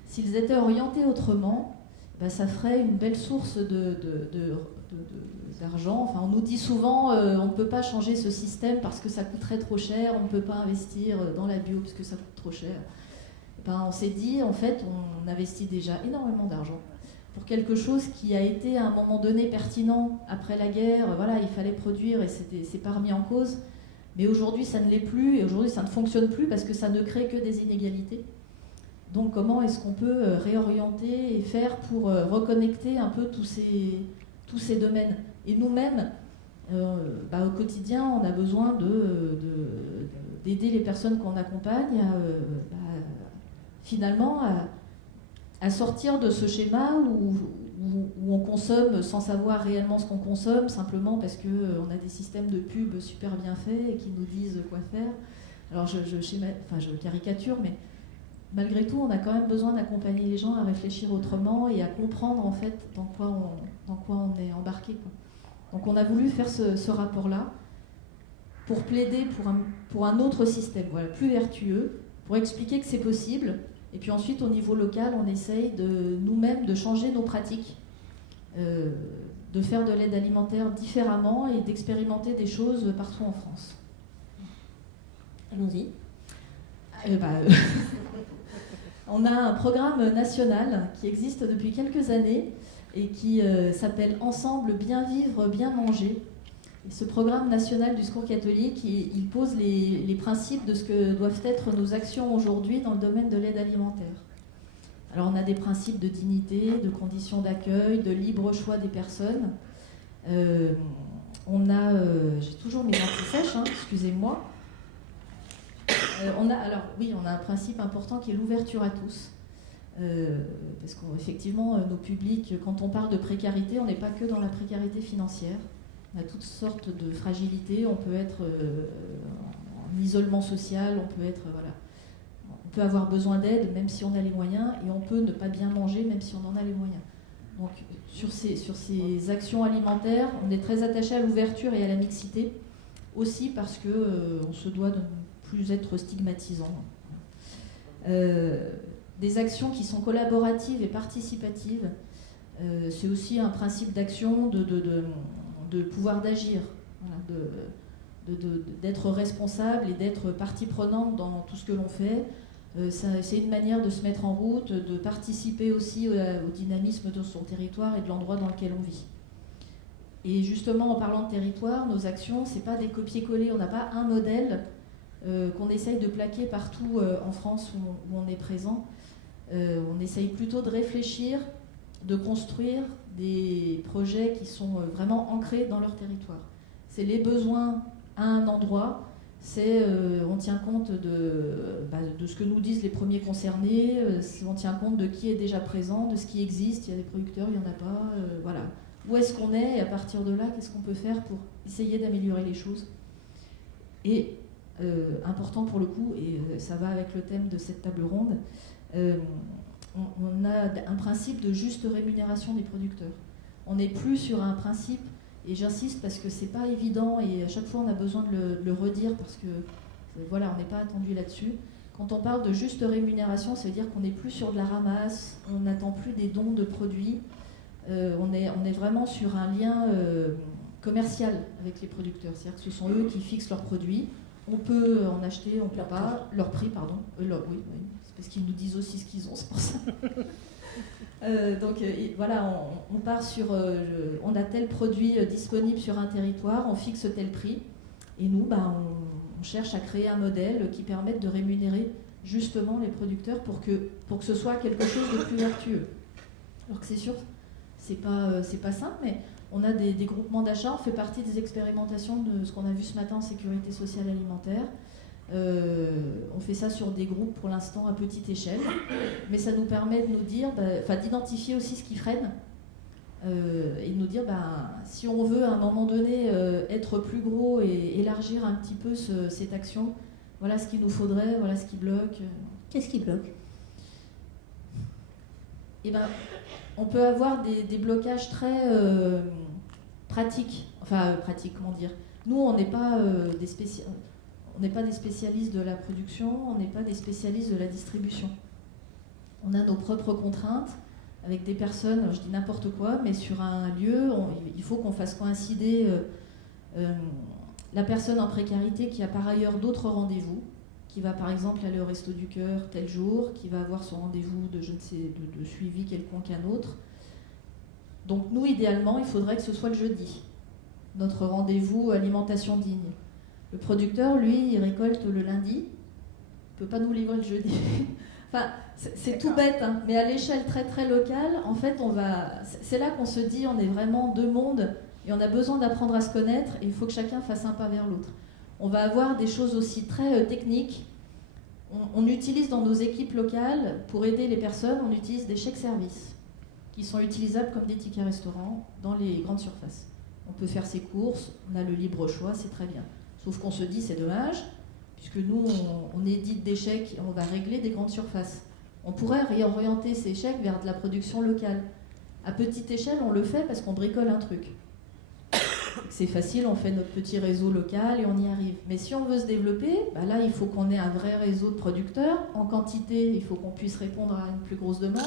s'ils étaient orientés autrement, ça ferait une belle source d'argent. Enfin, on nous dit souvent on ne peut pas changer ce système parce que ça coûterait trop cher, on ne peut pas investir dans la bio parce que ça coûte trop cher. On s'est dit, en fait, on investit déjà énormément d'argent pour quelque chose qui a été à un moment donné pertinent après la guerre. Voilà, il fallait produire et c'est pas remis en cause. Mais aujourd'hui, ça ne l'est plus et aujourd'hui, ça ne fonctionne plus parce que ça ne crée que des inégalités. Donc, comment est-ce qu'on peut réorienter et faire pour reconnecter un peu tous ces domaines? Et nous-mêmes, au quotidien, on a besoin d'aider les personnes qu'on accompagne finalement à sortir de ce schéma où on consomme sans savoir réellement ce qu'on consomme, simplement parce qu'on a des systèmes de pub super bien faits et qui nous disent quoi faire. Alors je caricature, mais malgré tout, on a quand même besoin d'accompagner les gens à réfléchir autrement et à comprendre en fait dans quoi on est embarqué, quoi. Donc on a voulu faire ce rapport-là pour plaider pour un autre système, voilà, plus vertueux, pour expliquer que c'est possible. Et puis ensuite, au niveau local, on essaye nous-mêmes de changer nos pratiques, de faire de l'aide alimentaire différemment et d'expérimenter des choses partout en France. Allons-y. On a un programme national qui existe depuis quelques années et qui s'appelle « Ensemble, bien vivre, bien manger ». Et ce programme national du Secours catholique, il pose les principes de ce que doivent être nos actions aujourd'hui dans le domaine de l'aide alimentaire. Alors on a des principes de dignité, de conditions d'accueil, de libre choix des personnes. J'ai toujours mes lentilles sèches, excusez-moi. On a un principe important qui est l'ouverture à tous. Parce qu'effectivement, nos publics, quand on parle de précarité, on n'est pas que dans la précarité financière. On a toutes sortes de fragilités. On peut être en isolement social, on peut avoir besoin d'aide même si on a les moyens, et on peut ne pas bien manger même si on en a les moyens. Donc sur ces actions alimentaires, on est très attaché à l'ouverture et à la mixité, aussi parce qu'on se doit de ne plus être stigmatisant. Des actions qui sont collaboratives et participatives, c'est aussi un principe d'action de pouvoir d'agir, d'être responsable et d'être partie prenante dans tout ce que l'on fait. C'est une manière de se mettre en route, de participer aussi au dynamisme de son territoire et de l'endroit dans lequel on vit. Et justement, en parlant de territoire, nos actions, c'est pas des copier-coller, on n'a pas un modèle qu'on essaye de plaquer partout en France où on est présent. On essaye plutôt de réfléchir, de construire des projets qui sont vraiment ancrés dans leur territoire. C'est les besoins à un endroit, on tient compte de ce que nous disent les premiers concernés, on tient compte de qui est déjà présent, de ce qui existe, il y a des producteurs, il n'y en a pas, voilà. Où est-ce qu'on est et à partir de là, qu'est-ce qu'on peut faire pour essayer d'améliorer les choses. Et important pour le coup, et ça va avec le thème de cette table ronde, on a un principe de juste rémunération des producteurs. On n'est plus sur un principe, et j'insiste parce que c'est pas évident et à chaque fois on a besoin de le redire parce que voilà, on n'est pas attendu là-dessus. Quand on parle de juste rémunération, ça veut dire qu'on n'est plus sur de la ramasse, on n'attend plus des dons de produits, on est vraiment sur un lien commercial avec les producteurs. C'est-à-dire que ce sont eux qui fixent leurs produits. On peut en acheter, on ne peut pas. Leur prix, pardon. Oui, c'est parce qu'ils nous disent aussi ce qu'ils ont, c'est pour ça. Donc voilà, on part sur... on a tel produit disponible sur un territoire, on fixe tel prix. Et nous, on cherche à créer un modèle qui permette de rémunérer justement les producteurs pour que ce soit quelque chose de plus vertueux. Alors que c'est sûr, c'est pas simple, mais on a des groupements d'achat, on fait partie des expérimentations de ce qu'on a vu ce matin en sécurité sociale alimentaire. On fait ça sur des groupes pour l'instant à petite échelle, mais ça nous permet de nous dire, d'identifier aussi ce qui freine et de nous dire, si on veut à un moment donné être plus gros et élargir un petit peu cette action, voilà ce qu'il nous faudrait, voilà ce qui bloque. Qu'est-ce qui bloque ? On peut avoir des blocages très pratiques. Comment dire ? Nous, on n'est pas des spécialistes de la production, on n'est pas des spécialistes de la distribution. On a nos propres contraintes. avec des personnes, je dis n'importe quoi, mais sur un lieu, il faut qu'on fasse coïncider la personne en précarité qui a par ailleurs d'autres rendez-vous, qui va par exemple aller au Resto du Cœur tel jour, qui va avoir son rendez-vous de suivi quelconque un autre. Donc nous, idéalement, il faudrait que ce soit le jeudi, notre rendez-vous alimentation digne. Le producteur, lui, il récolte le lundi, il ne peut pas nous livrer le jeudi. Enfin, c'est tout bête, hein, mais à l'échelle très très locale, en fait, c'est là qu'on se dit on est vraiment deux mondes et on a besoin d'apprendre à se connaître et il faut que chacun fasse un pas vers l'autre. On va avoir des choses aussi très techniques. On utilise dans nos équipes locales, pour aider les personnes, on utilise des chèques services qui sont utilisables comme des tickets restaurants dans les grandes surfaces. On peut faire ses courses, on a le libre choix, c'est très bien. Sauf qu'on se dit c'est dommage, puisque nous, on édite des chèques et on va régler des grandes surfaces. On pourrait réorienter ces chèques vers de la production locale. À petite échelle, on le fait parce qu'on bricole un truc. C'est facile, on fait notre petit réseau local et on y arrive. Mais si on veut se développer, là, il faut qu'on ait un vrai réseau de producteurs. En quantité, il faut qu'on puisse répondre à une plus grosse demande.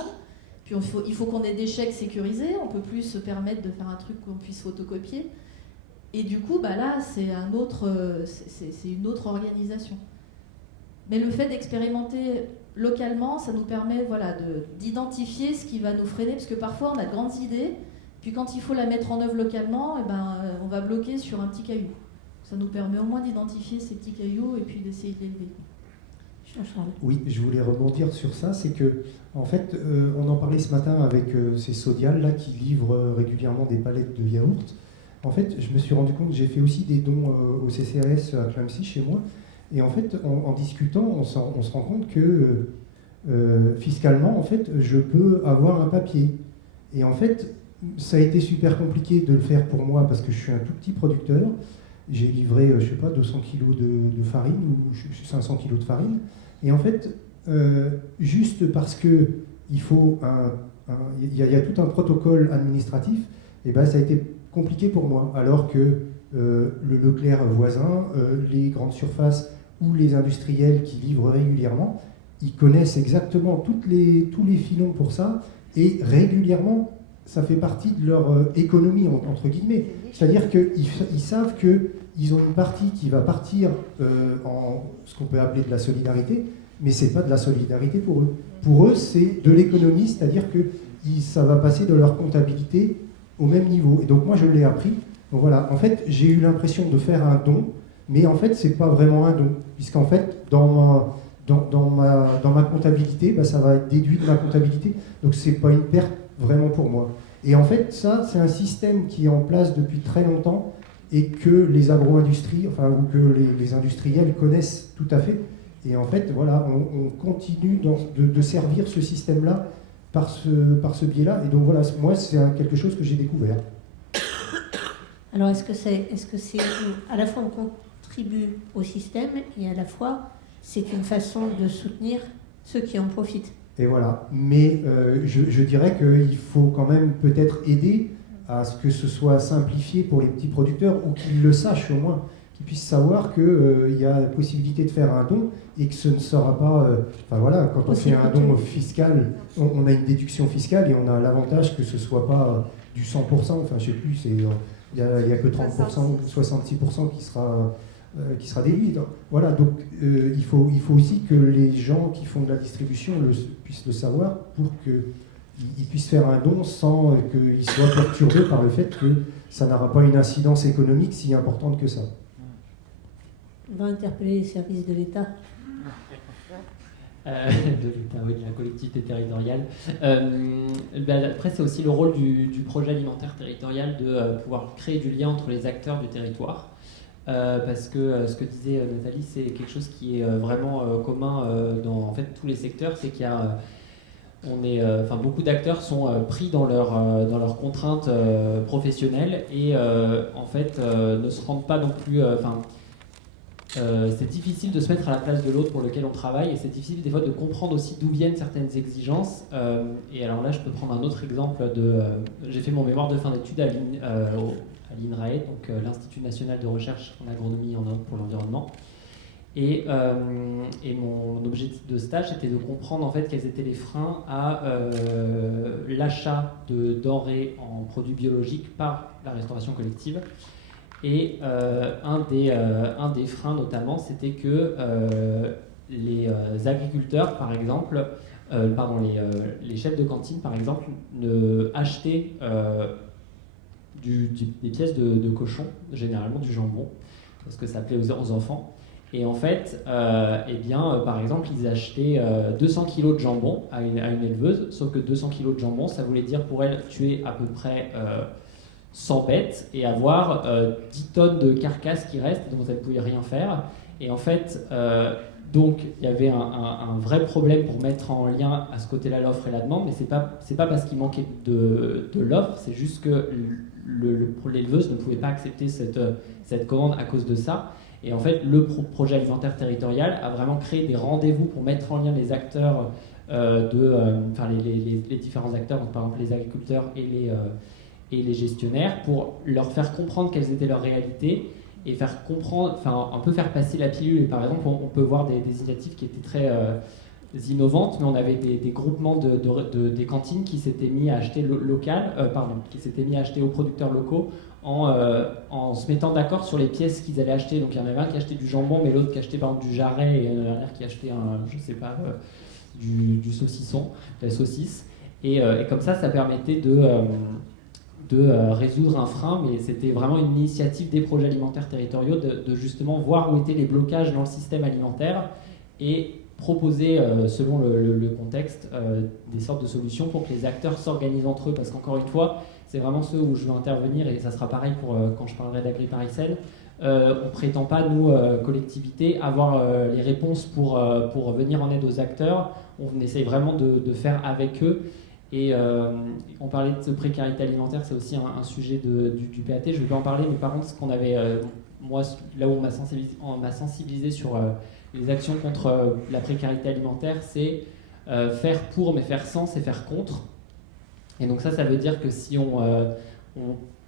Puis il faut qu'on ait des chèques sécurisés. On ne peut plus se permettre de faire un truc qu'on puisse photocopier. Et du coup, là, c'est une autre organisation. Mais le fait d'expérimenter localement, ça nous permet d'identifier ce qui va nous freiner, parce que parfois on a de grandes idées, puis quand il faut la mettre en œuvre localement, on va bloquer sur un petit caillou. Ça nous permet au moins d'identifier ces petits cailloux et puis d'essayer de l'élever. Oui, je voulais rebondir sur ça, c'est que, en fait, on en parlait ce matin avec ces Sodial là qui livrent régulièrement des palettes de yaourt. En fait, je me suis rendu compte, j'ai fait aussi des dons au CCAS à Clamecy chez moi, et en fait, en discutant, on se rend compte que fiscalement, en fait, je peux avoir un papier. Et en fait, ça a été super compliqué de le faire pour moi parce que je suis un tout petit producteur. J'ai livré, 200 kilos de farine ou 500 kilos de farine. Et en fait, juste parce que il faut y a tout un protocole administratif, et ça a été compliqué pour moi. Alors que le Leclerc voisin, les grandes surfaces ou les industriels qui livrent régulièrement, ils connaissent exactement tous les filons pour ça, et régulièrement, ça fait partie de leur économie, entre guillemets. C'est-à-dire qu'ils savent qu'ils ont une partie qui va partir en ce qu'on peut appeler de la solidarité, mais ce n'est pas de la solidarité pour eux. Pour eux, c'est de l'économie, c'est-à-dire que ça va passer de leur comptabilité au même niveau. Et donc moi, je l'ai appris. Donc voilà, en fait, j'ai eu l'impression de faire un don, mais en fait, ce n'est pas vraiment un don, puisqu'en fait, dans ma comptabilité, ça va être déduit de ma comptabilité, donc ce n'est pas une perte vraiment pour moi. Et en fait, ça, c'est un système qui est en place depuis très longtemps et que les agro-industries, ou que les industriels connaissent tout à fait. Et en fait, voilà, on continue de servir ce système-là par ce biais-là. Et donc voilà, moi, c'est quelque chose que j'ai découvert. Alors, est-ce que c'est à la fois on contribue au système et à la fois c'est une façon de soutenir ceux qui en profitent? Et voilà, mais je dirais qu'il faut quand même peut-être aider à ce que ce soit simplifié pour les petits producteurs, ou qu'ils le sachent au moins, qu'ils puissent savoir qu'il y a la possibilité de faire un don et que ce ne sera pas... quand on fait un don fiscal, on a une déduction fiscale et on a l'avantage que ce ne soit pas du 100%, je ne sais plus, il n'y a que 30% ou 66% qui sera déduit. Voilà, donc il faut aussi que les gens qui font de la distribution puissent le savoir pour qu'ils puissent faire un don sans qu'ils soient perturbés par le fait que ça n'aura pas une incidence économique si importante que ça. On va interpeller les services de l'État. De l'État, oui, de la collectivité territoriale. Après, c'est aussi le rôle du projet alimentaire territorial de pouvoir créer du lien entre les acteurs du territoire. Parce que ce que disait Nathalie, c'est quelque chose qui est vraiment commun dans en fait, tous les secteurs, c'est qu'il y a beaucoup d'acteurs sont pris dans leurs contraintes professionnelles et en fait ne se rendent pas non plus... c'est difficile de se mettre à la place de l'autre pour lequel on travaille, et c'est difficile des fois de comprendre aussi d'où viennent certaines exigences. Et alors là, je peux prendre un autre exemple. J'ai fait mon mémoire de fin d'études à l'INRAE, donc l'Institut national de recherche en agronomie et en Europe pour l'environnement. Et mon objectif de stage, c'était de comprendre en fait quels étaient les freins à l'achat de denrées en produits biologiques par la restauration collective. Et un des freins notamment, c'était que les agriculteurs, par exemple, les chefs de cantine, par exemple, achetaient des pièces de cochon, généralement du jambon, parce que ça plaît aux enfants. Et en fait, par exemple, ils achetaient 200 kg de jambon à une éleveuse, sauf que 200 kg de jambon, ça voulait dire pour elle tuer à peu près 100 bêtes et avoir 10 tonnes de carcasses qui restent, dont elle ne pouvait rien faire. Et en fait, donc il y avait un vrai problème pour mettre en lien à ce côté-là l'offre et la demande, mais c'est pas parce qu'il manquait de l'offre, c'est juste que l'éleveuse ne pouvait pas accepter cette commande à cause de ça. Et en fait, le projet alimentaire territorial a vraiment créé des rendez-vous pour mettre en lien les acteurs, les différents acteurs, donc par exemple les agriculteurs et les gestionnaires, pour leur faire comprendre quelles étaient leurs réalités et faire comprendre, un peu faire passer la pilule. Et par exemple, on peut voir des initiatives qui étaient très innovantes, mais on avait des groupements des cantines qui s'étaient mis à acheter qui s'étaient mis à acheter aux producteurs locaux en se mettant d'accord sur les pièces qu'ils allaient acheter. Donc il y en avait un qui achetait du jambon, mais l'autre qui achetait par exemple du jarret, et il y en avait un qui achetait du saucisson, de la saucisse. Et comme ça permettait de résoudre un frein, mais c'était vraiment une initiative des projets alimentaires territoriaux de justement voir où étaient les blocages dans le système alimentaire et proposer, selon le contexte, des sortes de solutions pour que les acteurs s'organisent entre eux, parce qu'encore une fois, c'est vraiment ceux où je veux intervenir, et ça sera pareil pour quand je parlerai d'AgriParisCène. On ne prétend pas, nous, collectivité, avoir les réponses pour venir en aide aux acteurs. On essaye vraiment de faire avec eux. Et on parlait de précarité alimentaire, c'est aussi un sujet du PAT. Je ne vais pas en parler, mais par contre, ce qu'on avait, moi, là où on m'a sensibilisé sur les actions contre la précarité alimentaire, c'est faire pour, mais faire sans, c'est faire contre. Et donc ça veut dire que si on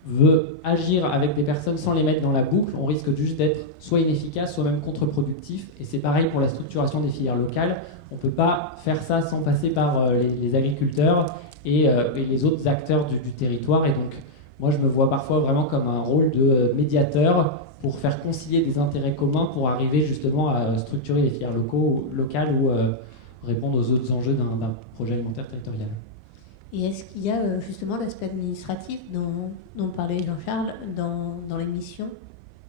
veut agir avec des personnes sans les mettre dans la boucle, on risque juste d'être soit inefficace, soit même contre-productif. Et c'est pareil pour la structuration des filières locales. On ne peut pas faire ça sans passer par les agriculteurs et les autres acteurs du territoire. Et donc, moi, je me vois parfois vraiment comme un rôle de médiateur pour faire concilier des intérêts communs pour arriver justement à structurer les filières locales ou répondre aux autres enjeux d'un projet alimentaire territorial. Et est-ce qu'il y a justement l'aspect administratif dont parlait Jean-Charles dans les missions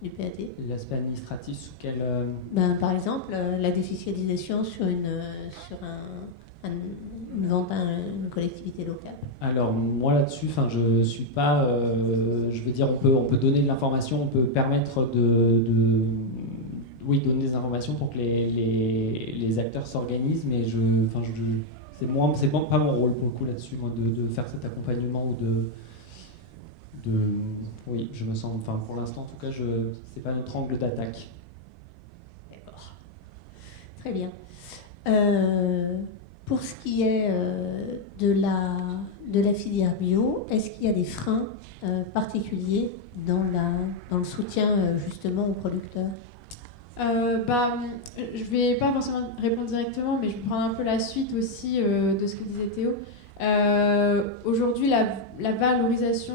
du PAT? L'aspect administratif sous quel... Par exemple, la défiscalisation sur une vente à une collectivité locale. Alors moi là-dessus, je suis pas... je veux dire, on peut donner de l'information, on peut permettre donner des informations pour que les acteurs s'organisent, mais c'est pas mon rôle pour le coup là-dessus, moi, de faire cet accompagnement ou oui, je me sens, pour l'instant en tout cas, c'est pas notre angle d'attaque. D'accord. Très bien. Pour ce qui est de la filière bio, est-ce qu'il y a des freins particuliers dans le soutien justement aux producteurs? Je vais pas forcément répondre directement, mais je vais prendre un peu la suite aussi de ce que disait Théo. Aujourd'hui, la valorisation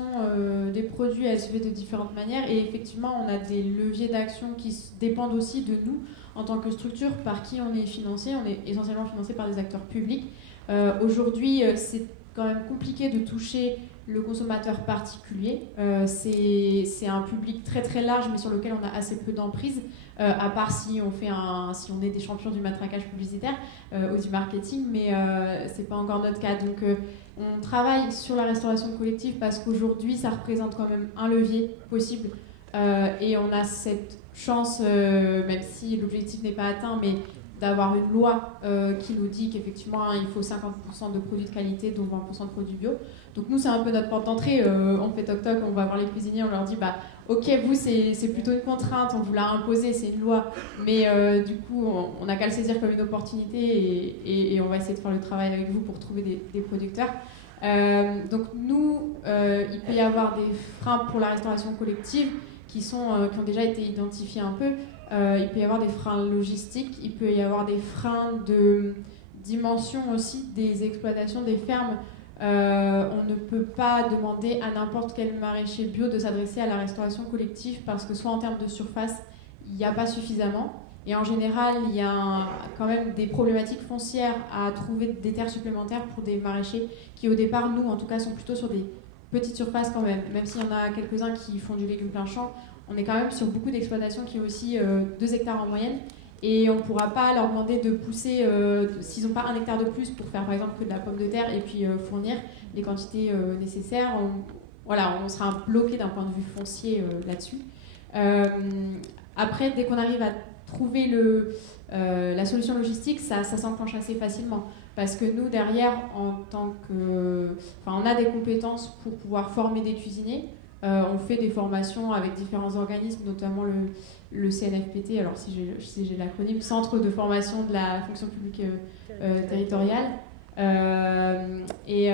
des produits, elle se fait de différentes manières, et effectivement, on a des leviers d'action qui dépendent aussi de nous en tant que structure, par qui on est financé. On est essentiellement financé par des acteurs publics. Aujourd'hui, c'est quand même compliqué de toucher le consommateur particulier. C'est un public très très large, mais sur lequel on a assez peu d'emprise, à part si on est des champions du matraquage publicitaire ou du marketing, mais c'est pas encore notre cas. Donc on travaille sur la restauration collective parce qu'aujourd'hui ça représente quand même un levier possible, et on a cette chance, même si l'objectif n'est pas atteint, mais d'avoir une loi qui nous dit qu'effectivement il faut 50% de produits de qualité, dont 20% de produits bio. Donc nous, c'est un peu notre porte d'entrée. On fait toc-toc, on va voir les cuisiniers, on leur dit ok, vous, c'est plutôt une contrainte, on vous l'a imposé, c'est une loi, mais du coup, on n'a qu'à le saisir comme une opportunité et on va essayer de faire le travail avec vous pour trouver des producteurs. Donc nous, il peut y avoir des freins pour la restauration collective qui ont déjà été identifiés un peu. il peut y avoir des freins logistiques, il peut y avoir des freins de dimension aussi des exploitations des fermes. On ne peut pas demander à n'importe quel maraîcher bio de s'adresser à la restauration collective parce que soit en termes de surface, il n'y a pas suffisamment. Et en général, il y a quand même des problématiques foncières à trouver des terres supplémentaires pour des maraîchers qui, au départ, nous, en tout cas, sont plutôt sur des petites surfaces quand même. Même s'il y en a quelques-uns qui font du légume plein champ, on est quand même sur beaucoup d'exploitations qui ont aussi 2 hectares en moyenne. Et on ne pourra pas leur demander de pousser, s'ils n'ont pas 1 hectare de plus, pour faire par exemple que de la pomme de terre et puis fournir les quantités nécessaires. On sera bloqué d'un point de vue foncier là-dessus. Après, dès qu'on arrive à trouver la solution logistique, ça s'enclenche assez facilement. Parce que nous, derrière, on a des compétences pour pouvoir former des cuisiniers. On fait des formations avec différents organismes, notamment le CNFPT, alors si j'ai l'acronyme, Centre de formation de la fonction publique territoriale. Et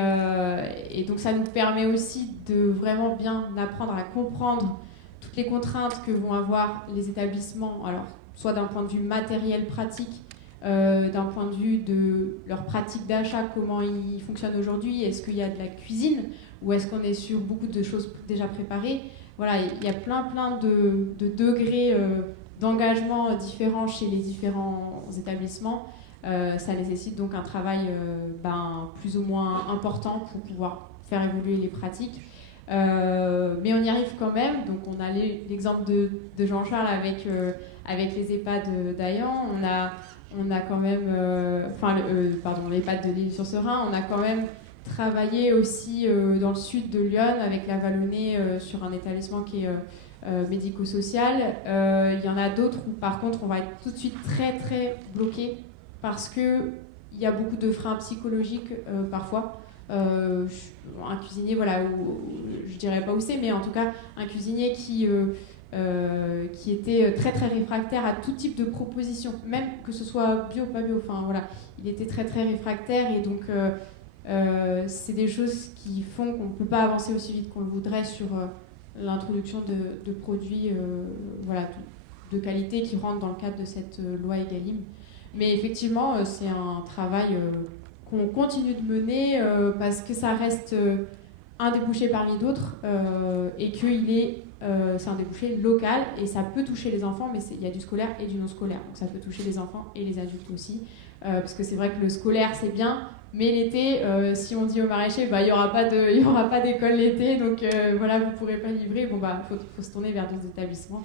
donc ça nous permet aussi de vraiment bien apprendre à comprendre toutes les contraintes que vont avoir les établissements, alors soit d'un point de vue matériel pratique, d'un point de vue de leur pratique d'achat, comment ils fonctionnent aujourd'hui, est-ce qu'il y a de la cuisine ou est-ce qu'on est sur beaucoup de choses déjà préparées. Voilà, il y a plein de degrés d'engagement différents chez les différents établissements. Ça nécessite donc un travail plus ou moins important pour pouvoir faire évoluer les pratiques. Mais on y arrive quand même. Donc on a l'exemple de Jean-Charles avec les EHPAD d'Ayan. On a quand même, l'EHPAD de l'Île-sur-Serein. On a quand même travaillé aussi dans le sud de Lyon avec la Vallonnée sur un établissement qui est médico-social. Il y en a d'autres où par contre on va être tout de suite très très bloqué parce qu'il y a beaucoup de freins psychologiques parfois. Un cuisinier, je dirais pas où c'est, mais en tout cas un cuisinier qui était très très réfractaire à tout type de proposition, même que ce soit bio ou pas bio. Il était très très réfractaire et donc c'est des choses qui font qu'on ne peut pas avancer aussi vite qu'on le voudrait sur l'introduction de produits de qualité qui rentrent dans le cadre de cette loi Egalim. Mais effectivement, c'est un travail qu'on continue de mener parce que ça reste un débouché parmi d'autres et que c'est un débouché local et ça peut toucher les enfants, mais il y a du scolaire et du non scolaire. Donc ça peut toucher les enfants et les adultes aussi. Parce que c'est vrai que le scolaire, c'est bien, mais l'été, si on dit aux maraîchers, il n'y aura pas d'école l'été, donc vous ne pourrez pas livrer, faut se tourner vers d'autres établissements.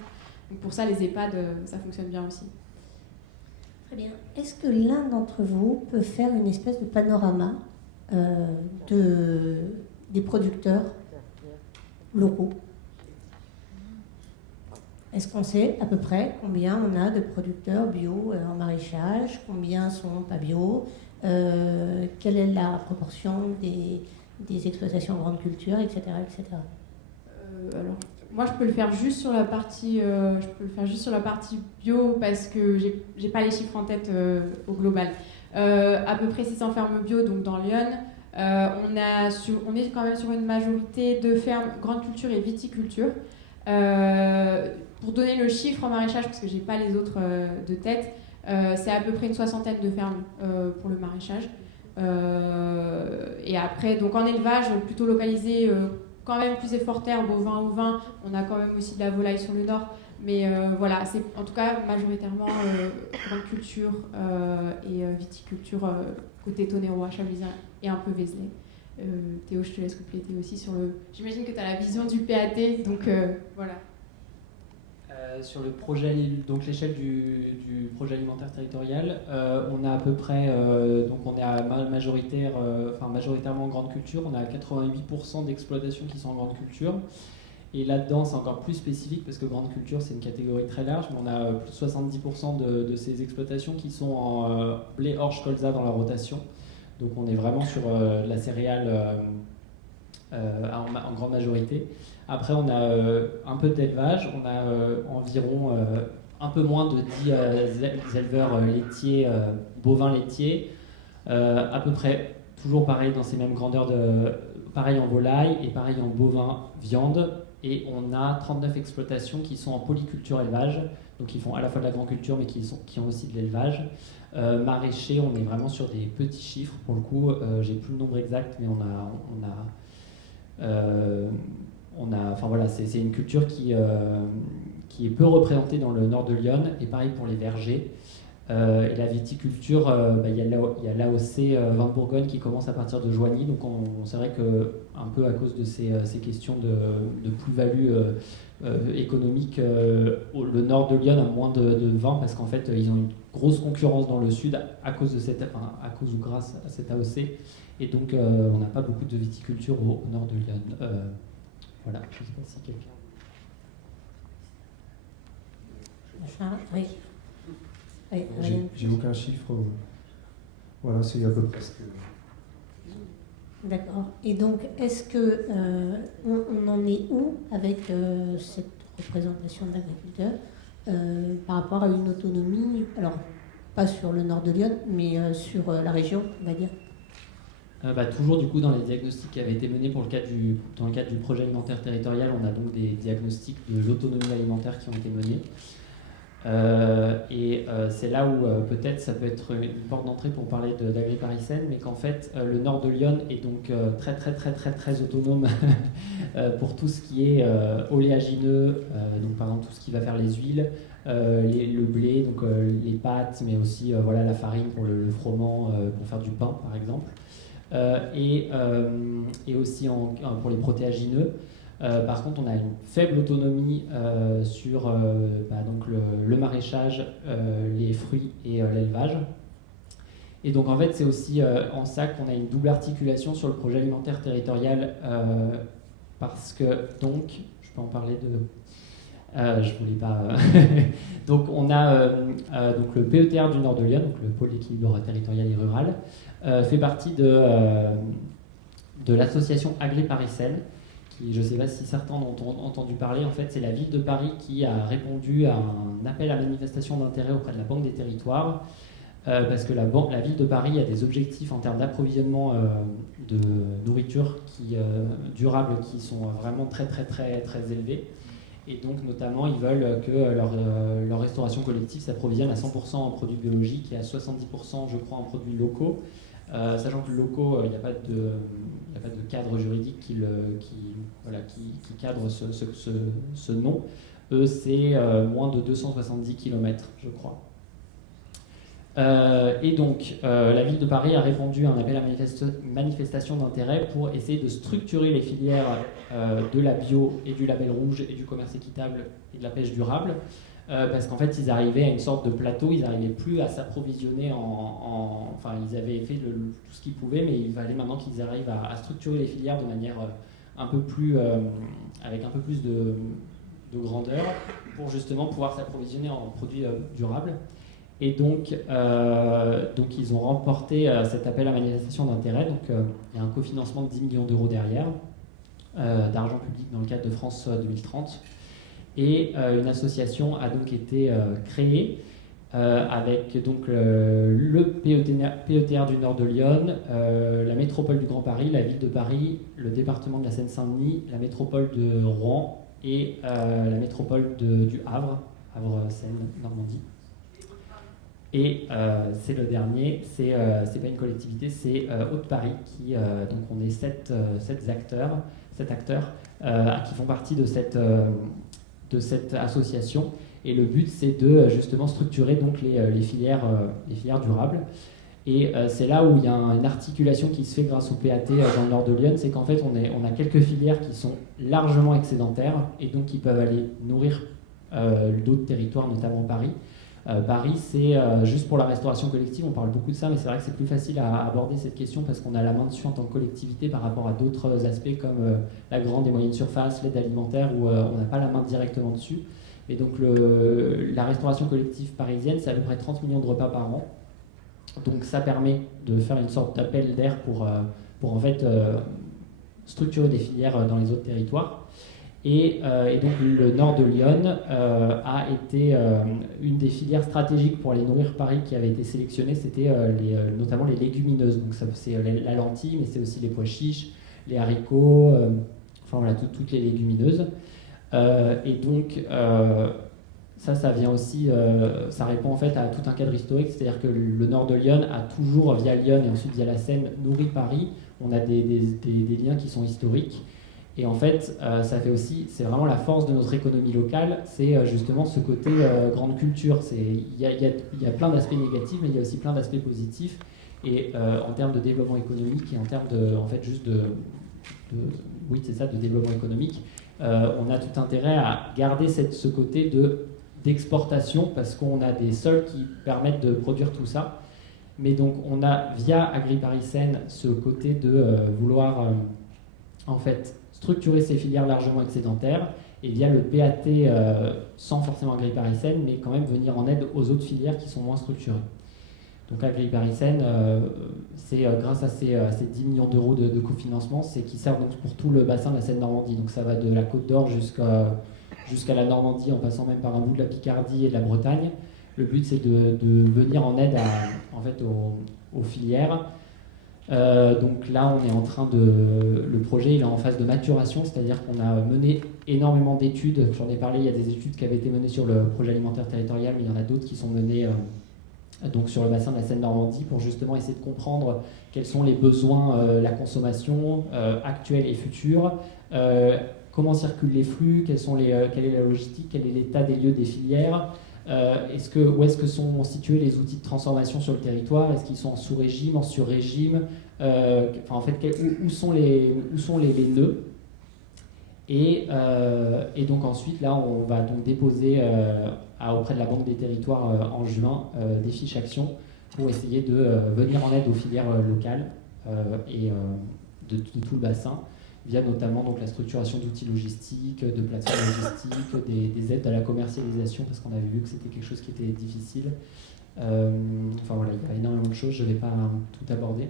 Donc pour ça, les EHPAD, ça fonctionne bien aussi. Très bien. Est-ce que l'un d'entre vous peut faire une espèce de panorama des producteurs locaux? Est-ce qu'on sait à peu près combien on a de producteurs bio en maraîchage, combien sont pas bio, quelle est la proportion des exploitations en grande culture, etc. Alors, moi, je peux le faire juste sur la partie, bio parce que j'ai pas les chiffres en tête au global. À peu près 600 fermes bio, donc dans Lyon. On est quand même sur une majorité de fermes grande culture et viticulture. Pour donner le chiffre en maraîchage, parce que j'ai pas les autres de tête, c'est à peu près une 60aine de fermes pour le maraîchage. Et après, donc en élevage, plutôt localisé, quand même plus effortaire, bovin ou vin, on a quand même aussi de la volaille sur le nord. Mais c'est en tout cas majoritairement grande culture et viticulture côté Tonneroy, Chablisien et un peu Vézelay. Théo, je te laisse compléter aussi sur le... J'imagine que tu as la vision du PAT, donc voilà. Sur le projet, donc l'échelle du projet alimentaire territorial, on a à peu près, donc on est à majoritairement grande culture, on a 88% d'exploitations qui sont en grande culture. Et là-dedans, c'est encore plus spécifique parce que grande culture, c'est une catégorie très large, mais on a plus de 70% de ces exploitations qui sont en blé, orge, colza dans la rotation. Donc on est vraiment sur la céréale en grande majorité. Après, on a un peu d'élevage, on a environ un peu moins de 10 éleveurs laitiers, bovins laitiers, à peu près toujours pareil dans ces mêmes grandeurs pareil en volaille et pareil en bovin viande. Et on a 39 exploitations qui sont en polyculture élevage, donc ils font à la fois de l'agriculture mais qui ont aussi de l'élevage. Maraîcher, on est vraiment sur des petits chiffres pour le coup, j'ai plus le nombre exact, mais enfin voilà, c'est une culture qui est peu représentée dans le nord de Lyon, et pareil pour les vergers. Et la viticulture, il y a l'AOC Vin de Bourgogne qui commence à partir de Joigny, donc c'est vrai que un peu à cause de ces questions de plus-value économique, le nord de Lyon a moins de vin parce qu'en fait ils ont une grosse concurrence dans le sud à cause ou grâce à cette AOC, et donc on n'a pas beaucoup de viticulture au nord de Lyon. Voilà, je ne sais pas si quelqu'un... Oui. Oui, J'ai aucun chiffre. Voilà, c'est à peu près ce que... D'accord. Et donc, est-ce que on en est où avec cette représentation de l'agriculteur par rapport à une autonomie, alors pas sur le nord de Lyon, mais sur la région, on va dire? Toujours du coup dans les diagnostics qui avaient été menés dans le cadre du projet alimentaire territorial, on a donc des diagnostics de l'autonomie alimentaire qui ont été menés. C'est là où peut-être ça peut être une porte d'entrée pour parler d'agri-parisienne, mais qu'en fait le nord de Lyon est donc très autonome pour tout ce qui est oléagineux, donc par exemple tout ce qui va faire les huiles, le blé, donc les pâtes, mais aussi voilà, la farine pour le froment, pour faire du pain par exemple, et aussi pour les protéagineux. Par contre, on a une faible autonomie sur donc le maraîchage, les fruits et l'élevage. Et donc, en fait, c'est aussi en ça qu'on a une double articulation sur le projet alimentaire territorial, parce que, donc, je peux en parler je voulais pas... donc, on a donc le PETR du nord de Lyon, donc le pôle d'équilibre territorial et rural, fait partie de l'association Agri-Parisienne, qui, je ne sais pas si certains ont entendu parler. En fait, c'est la ville de Paris qui a répondu à un appel à manifestation d'intérêt auprès de la Banque des Territoires, parce que la ville de Paris a des objectifs en termes d'approvisionnement de nourriture durable qui sont vraiment très élevés. Et donc, notamment, ils veulent que leur restauration collective s'approvisionne à 100% en produits biologiques et à 70%, je crois, en produits locaux. Sachant que locaux, il n'y a pas de cadre juridique qui cadre ce nom. Eux, c'est moins de 270 km, je crois. Et donc, la ville de Paris a répondu à un appel à manifestation d'intérêt pour essayer de structurer les filières de la bio et du label rouge et du commerce équitable et de la pêche durable. Parce qu'en fait, ils arrivaient à une sorte de plateau, ils n'arrivaient plus à s'approvisionner enfin, ils avaient fait tout ce qu'ils pouvaient, mais il fallait maintenant qu'ils arrivent à structurer les filières de manière un peu plus, avec un peu plus de grandeur, pour justement pouvoir s'approvisionner en produits durables. Et donc ils ont remporté cet appel à manifestation d'intérêt. Donc, il y a un cofinancement de 10 millions d'euros derrière, d'argent public dans le cadre de France 2030. Et une association a donc été créée avec donc, le PETR du nord de Lyon, la métropole du Grand Paris, la ville de Paris, le département de la Seine-Saint-Denis, la métropole de Rouen et la métropole du Havre, Havre-Seine-Normandie. Et c'est le dernier, c'est pas une collectivité, c'est Haute-Paris, donc on est 7 acteurs qui font partie de cette association, et le but c'est de justement structurer donc les filières durables. Et c'est là où il y a une articulation qui se fait grâce au PAT dans le nord de Lyon, c'est qu'en fait on a quelques filières qui sont largement excédentaires et donc qui peuvent aller nourrir d'autres territoires, notamment Paris. Paris, c'est juste pour la restauration collective, on parle beaucoup de ça, mais c'est vrai que c'est plus facile à aborder cette question parce qu'on a la main dessus en tant que collectivité par rapport à d'autres aspects comme la grande et moyenne surface, l'aide alimentaire, où on n'a pas la main directement dessus. Et donc la restauration collective parisienne, c'est à peu près 30 millions de repas par an. Donc ça permet de faire une sorte d'appel d'air pour en fait structurer des filières dans les autres territoires. Et donc le nord de Lyon a été une des filières stratégiques pour aller nourrir Paris qui avait été sélectionnée, c'était notamment les légumineuses. Donc c'est la lentille, mais c'est aussi les pois chiches, les haricots, enfin voilà, toutes les légumineuses. Et donc, ça vient aussi, ça répond en fait à tout un cadre historique, c'est-à-dire que le nord de Lyon a toujours, via Lyon et ensuite via la Seine, nourri Paris. On a des liens qui sont historiques. Et en fait, ça fait aussi, c'est vraiment la force de notre économie locale, c'est justement ce côté grande culture. Il y a plein d'aspects négatifs, mais il y a aussi plein d'aspects positifs. Et en termes de développement économique et en termes de, en fait, juste oui, c'est ça, de développement économique, on a tout intérêt à garder ce côté d'exportation parce qu'on a des sols qui permettent de produire tout ça. Mais donc, on a, via Agri-Paris-Seine, ce côté de vouloir, en fait, structurer ces filières largement excédentaires et via le PAT, sans forcément Agri-Paris-Seine, mais quand même venir en aide aux autres filières qui sont moins structurées. Donc Agri-Paris-Seine, c'est grâce à ces 10 millions d'euros de cofinancement, c'est qui servent donc pour tout le bassin de la Seine-Normandie. Donc ça va de la Côte d'Or jusqu'à la Normandie, en passant même par un bout de la Picardie et de la Bretagne. Le but, c'est de venir en aide aux filières. Donc là, on est en train le projet il est en phase de maturation, c'est-à-dire qu'on a mené énormément d'études. J'en ai parlé, il y a des études qui avaient été menées sur le projet alimentaire territorial, mais il y en a d'autres qui sont menées donc sur le bassin de la Seine-Normandie pour justement essayer de comprendre quels sont les besoins, la consommation actuelle et future, comment circulent les flux, quelle est la logistique, quel est l'état des lieux des filières, où est-ce que sont situés les outils de transformation sur le territoire, est-ce qu'ils sont en sous-régime, en sur-régime, en fait, où sont les nœuds. Et donc ensuite, là, on va donc déposer auprès de la Banque des Territoires en juin des fiches actions pour essayer de venir en aide aux filières locales et de tout le bassin, via notamment donc, la structuration d'outils logistiques, de plateformes logistiques, des aides à la commercialisation, parce qu'on avait vu que c'était quelque chose qui était difficile. Enfin voilà, il y a énormément de choses, je ne vais pas tout aborder.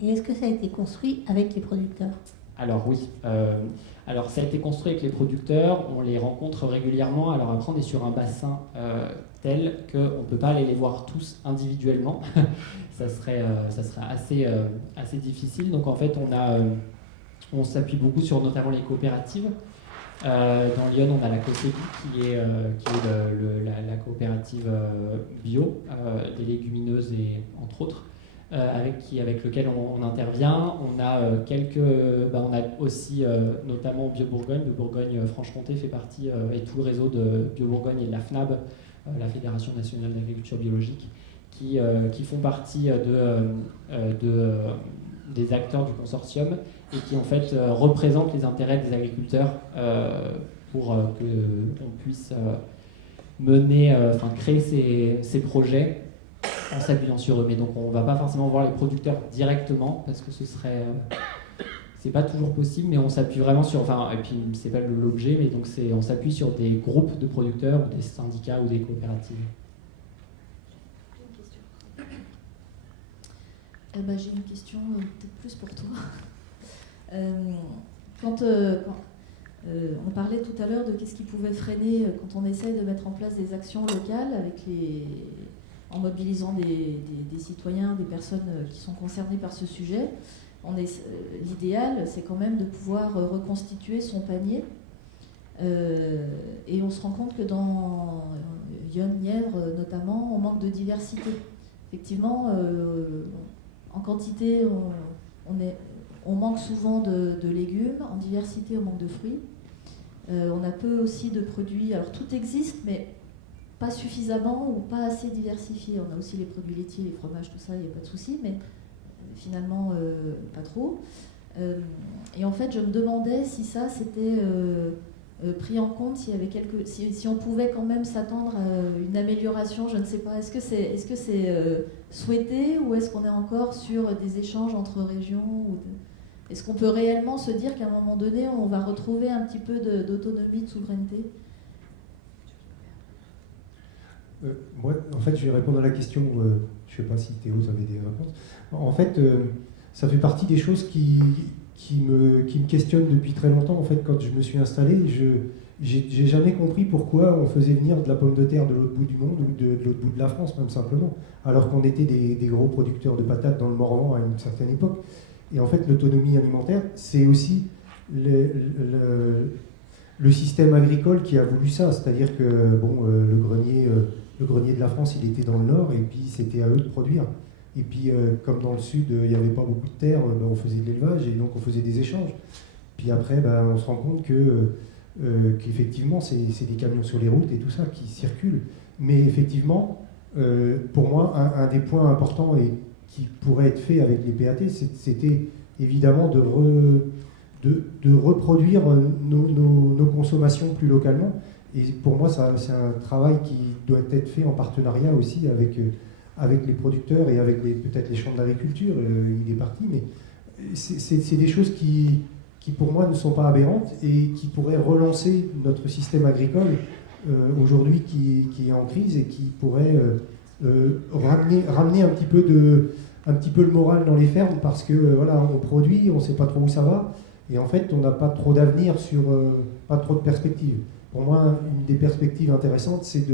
Et est-ce que ça a été construit avec les producteurs ? Alors oui, alors ça a été construit avec les producteurs, on les rencontre régulièrement. Alors après on est sur un bassin tel qu'on ne peut pas aller les voir tous individuellement, ça serait assez difficile. Donc en fait on s'appuie beaucoup sur notamment les coopératives. Dans Lyon on a la COSEBI qui est la coopérative bio des légumineuses et entre autres. Avec lequel on intervient. On a on a aussi notamment Bio-Bourgogne. Bio-Bourgogne-Franche-Comté fait partie, et tout le réseau de Bio-Bourgogne et de la FNAB, la Fédération nationale d'agriculture biologique, qui font partie des acteurs du consortium et qui en fait représentent les intérêts des agriculteurs pour qu'on puisse créer ces projets en s'appuyant sur eux. Mais donc on ne va pas forcément voir les producteurs directement parce que c'est pas toujours possible, mais on s'appuie vraiment sur, et puis c'est pas l'objet, mais donc on s'appuie sur des groupes de producteurs, ou des syndicats ou des coopératives. J'ai une question peut-être plus pour toi. On parlait tout à l'heure de qu'est-ce qui pouvait freiner quand on essaie de mettre en place des actions locales en mobilisant des citoyens, des personnes qui sont concernées par ce sujet. L'idéal, c'est quand même de pouvoir reconstituer son panier. Et on se rend compte que dans Yonne-Nièvre, notamment, on manque de diversité. Effectivement, en quantité, on manque souvent de légumes. En diversité, on manque de fruits. On a peu aussi de produits. Alors, tout existe, mais pas suffisamment ou pas assez diversifié. On a aussi les produits laitiers, les fromages, tout ça, il n'y a pas de souci, mais finalement, pas trop. Et en fait, je me demandais si ça, c'était pris en compte, si on pouvait quand même s'attendre à une amélioration, je ne sais pas. Est-ce que c'est souhaité ou est-ce qu'on est encore sur des échanges entre régions Est-ce qu'on peut réellement se dire qu'à un moment donné, on va retrouver un petit peu d'autonomie, de souveraineté ? Moi, en fait, je vais répondre à la question, je ne sais pas si Théo, vous avez des réponses. En fait, ça fait partie des choses qui me questionnent depuis très longtemps. En fait, quand je me suis installé, j'ai jamais compris pourquoi on faisait venir de la pomme de terre de l'autre bout du monde ou de l'autre bout de la France, même simplement, alors qu'on était des gros producteurs de patates dans le Morvan à une certaine époque. Et en fait, l'autonomie alimentaire, c'est aussi le système agricole qui a voulu ça. C'est-à-dire que le grenier de la France, il était dans le nord, et puis c'était à eux de produire. Et puis, comme dans le sud, il n'y avait pas beaucoup de terre, on faisait de l'élevage, et donc on faisait des échanges. Puis après, on se rend compte qu'effectivement, c'est des camions sur les routes et tout ça qui circulent. Mais effectivement, pour moi, un des points importants et qui pourrait être fait avec les PAT, c'était évidemment de reproduire nos consommations plus localement. Et pour moi, c'est un travail qui doit être fait en partenariat aussi avec les producteurs et avec peut-être les chambres d'agriculture. Il est parti, mais c'est des choses qui pour moi ne sont pas aberrantes et qui pourraient relancer notre système agricole aujourd'hui qui est en crise et qui pourrait ramener un petit peu le moral dans les fermes, parce que voilà, on produit, on ne sait pas trop où ça va, et en fait on n'a pas trop d'avenir, pas trop de perspectives. Pour moi, une des perspectives intéressantes, c'est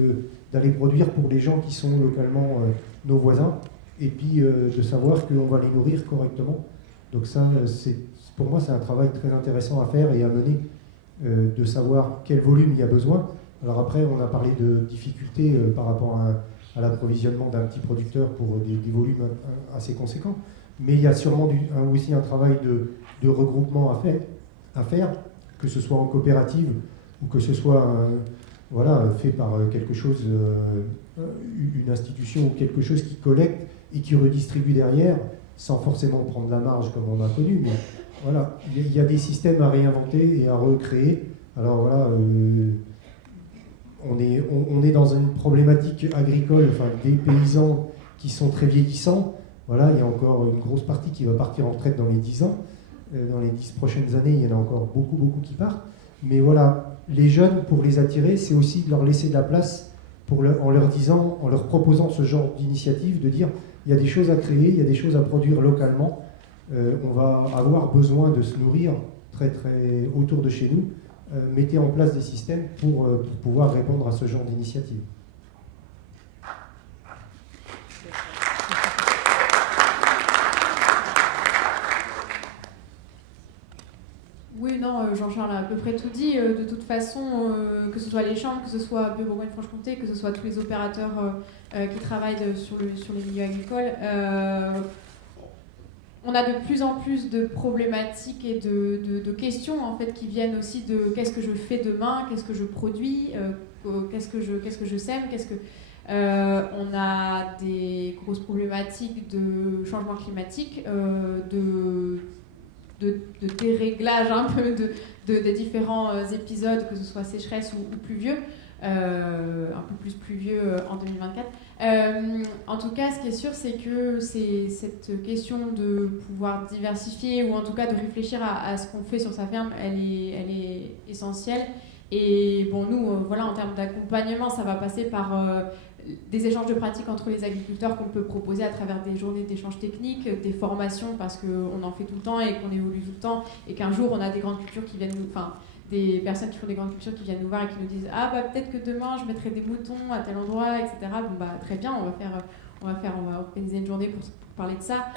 d'aller produire pour les gens qui sont localement nos voisins, et puis de savoir qu'on va les nourrir correctement. Donc ça, pour moi, c'est un travail très intéressant à faire et à mener, de savoir quel volume il y a besoin. Alors après, on a parlé de difficultés par rapport à l'approvisionnement d'un petit producteur pour des volumes assez conséquents, mais il y a sûrement aussi un travail de regroupement à faire, que ce soit en coopérative ou que ce soit fait par quelque chose, une institution ou quelque chose qui collecte et qui redistribue derrière, sans forcément prendre la marge comme on a connu. Mais voilà, il y a des systèmes à réinventer et à recréer. Alors voilà, on est dans une problématique agricole, enfin des paysans qui sont très vieillissants. Voilà, il y a encore une grosse partie qui va partir en retraite dans les 10 ans. Dans les 10 prochaines années, il y en a encore beaucoup qui partent. Mais voilà, les jeunes, pour les attirer, c'est aussi de leur laisser de la place en leur proposant ce genre d'initiative, de dire il y a des choses à créer, il y a des choses à produire localement. On va avoir besoin de se nourrir très autour de chez nous. Mettez en place des systèmes pour pouvoir répondre à ce genre d'initiative. Oui, non, Jean-Charles a à peu près tout dit. De toute façon, que ce soit les chambres, que ce soit Bio Bourgogne-Franche-Comté, que ce soit tous les opérateurs qui travaillent sur les milieux agricoles, on a de plus en plus de problématiques et de questions en fait, qui viennent aussi de qu'est-ce que je fais demain, qu'est-ce que je produis, qu'est-ce que je sème, on a des grosses problématiques de changement climatique, de déréglage un peu des différents épisodes, que ce soit sécheresse ou pluvieux, un peu plus pluvieux en 2024. En tout cas, ce qui est sûr, c'est que cette question de pouvoir diversifier, ou en tout cas de réfléchir à ce qu'on fait sur sa ferme, elle est essentielle. Et bon, nous, voilà, en termes d'accompagnement, ça va passer par des échanges de pratiques entre les agriculteurs qu'on peut proposer à travers des journées d'échanges techniques, des formations, parce qu'on en fait tout le temps et qu'on évolue tout le temps, et qu'un jour on a des grandes cultures qui viennent des personnes qui font des grandes cultures qui viennent nous voir et qui nous disent peut-être que demain je mettrai des moutons à tel endroit, etc. Très bien, on va organiser une journée pour parler de ça.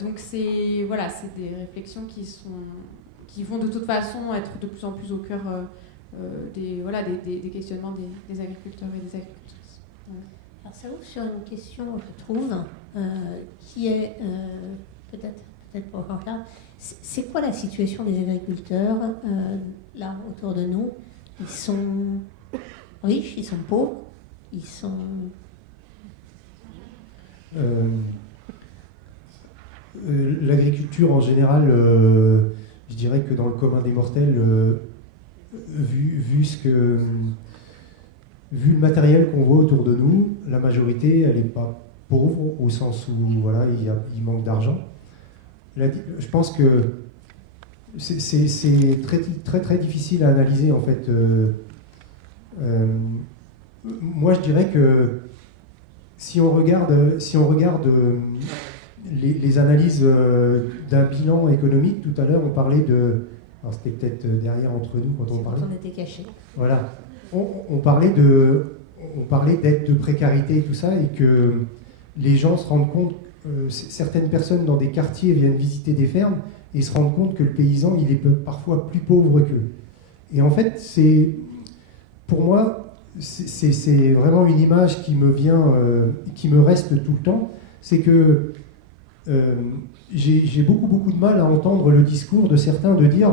Donc c'est des réflexions qui vont de toute façon être de plus en plus au cœur des questionnements des agriculteurs et des agricultrices. Alors ça ouvre sur une question, je trouve, qui est peut-être pour Jean-Charles. C'est quoi la situation des agriculteurs là autour de nous? Ils sont riches, ils sont pauvres, ils sont... L'agriculture en général, je dirais que dans le commun des mortels, vu le matériel qu'on voit autour de nous, la majorité, elle n'est pas pauvre, au sens où voilà, il manque d'argent. Je pense que c'est très difficile à analyser en fait. Moi, je dirais que si on regarde les analyses d'un bilan économique, tout à l'heure, on parlait de... Alors, c'était peut-être derrière entre nous quand on parlait. On était cachés. Voilà. On parlait d'aide de précarité et tout ça, et que les gens se rendent compte certaines personnes dans des quartiers viennent visiter des fermes et se rendent compte que le paysan, il est parfois plus pauvre qu'eux. Et en fait, pour moi, c'est vraiment une image qui me vient, qui me reste tout le temps. C'est que j'ai beaucoup de mal à entendre le discours de certains de dire,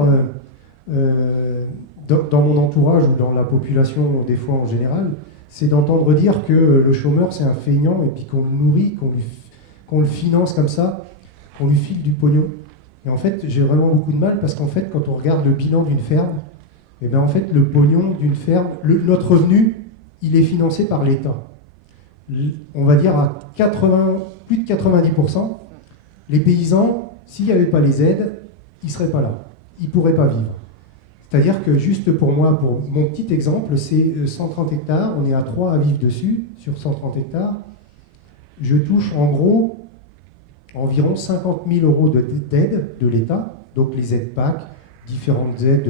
dans mon entourage ou dans la population des fois en général, c'est d'entendre dire que le chômeur c'est un feignant et puis qu'on le nourrit, qu'on le finance comme ça, qu'on lui file du pognon. Et en fait, j'ai vraiment beaucoup de mal parce qu'en fait, quand on regarde le bilan d'une ferme, et bien en fait, le pognon d'une ferme, notre revenu, il est financé par l'État. On va dire à plus de 90%, les paysans, s'il n'y avait pas les aides, ils ne seraient pas là. Ils ne pourraient pas vivre. C'est-à-dire que juste pour moi, pour mon petit exemple, c'est 130 hectares, on est à 3 à vivre dessus, sur 130 hectares. Je touche en gros environ 50 000 euros d'aide de l'État, donc les aides PAC, différentes aides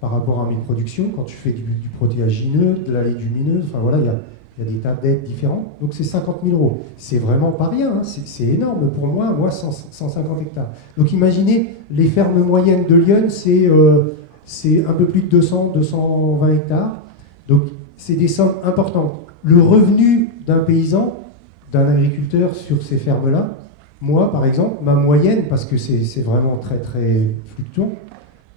par rapport à mes productions, quand je fais du protéagineux, de la légumineuse, enfin voilà, il y a des tas d'aides différentes, donc c'est 50 000 euros. C'est vraiment pas rien, hein. C'est énorme pour moi 150 hectares. Donc imaginez, les fermes moyennes de Lyon, c'est un peu plus de 220 hectares, donc c'est des sommes importantes. Le revenu d'un paysan, d'un agriculteur sur ces fermes-là, moi par exemple, ma moyenne, parce que c'est vraiment très très fluctuant,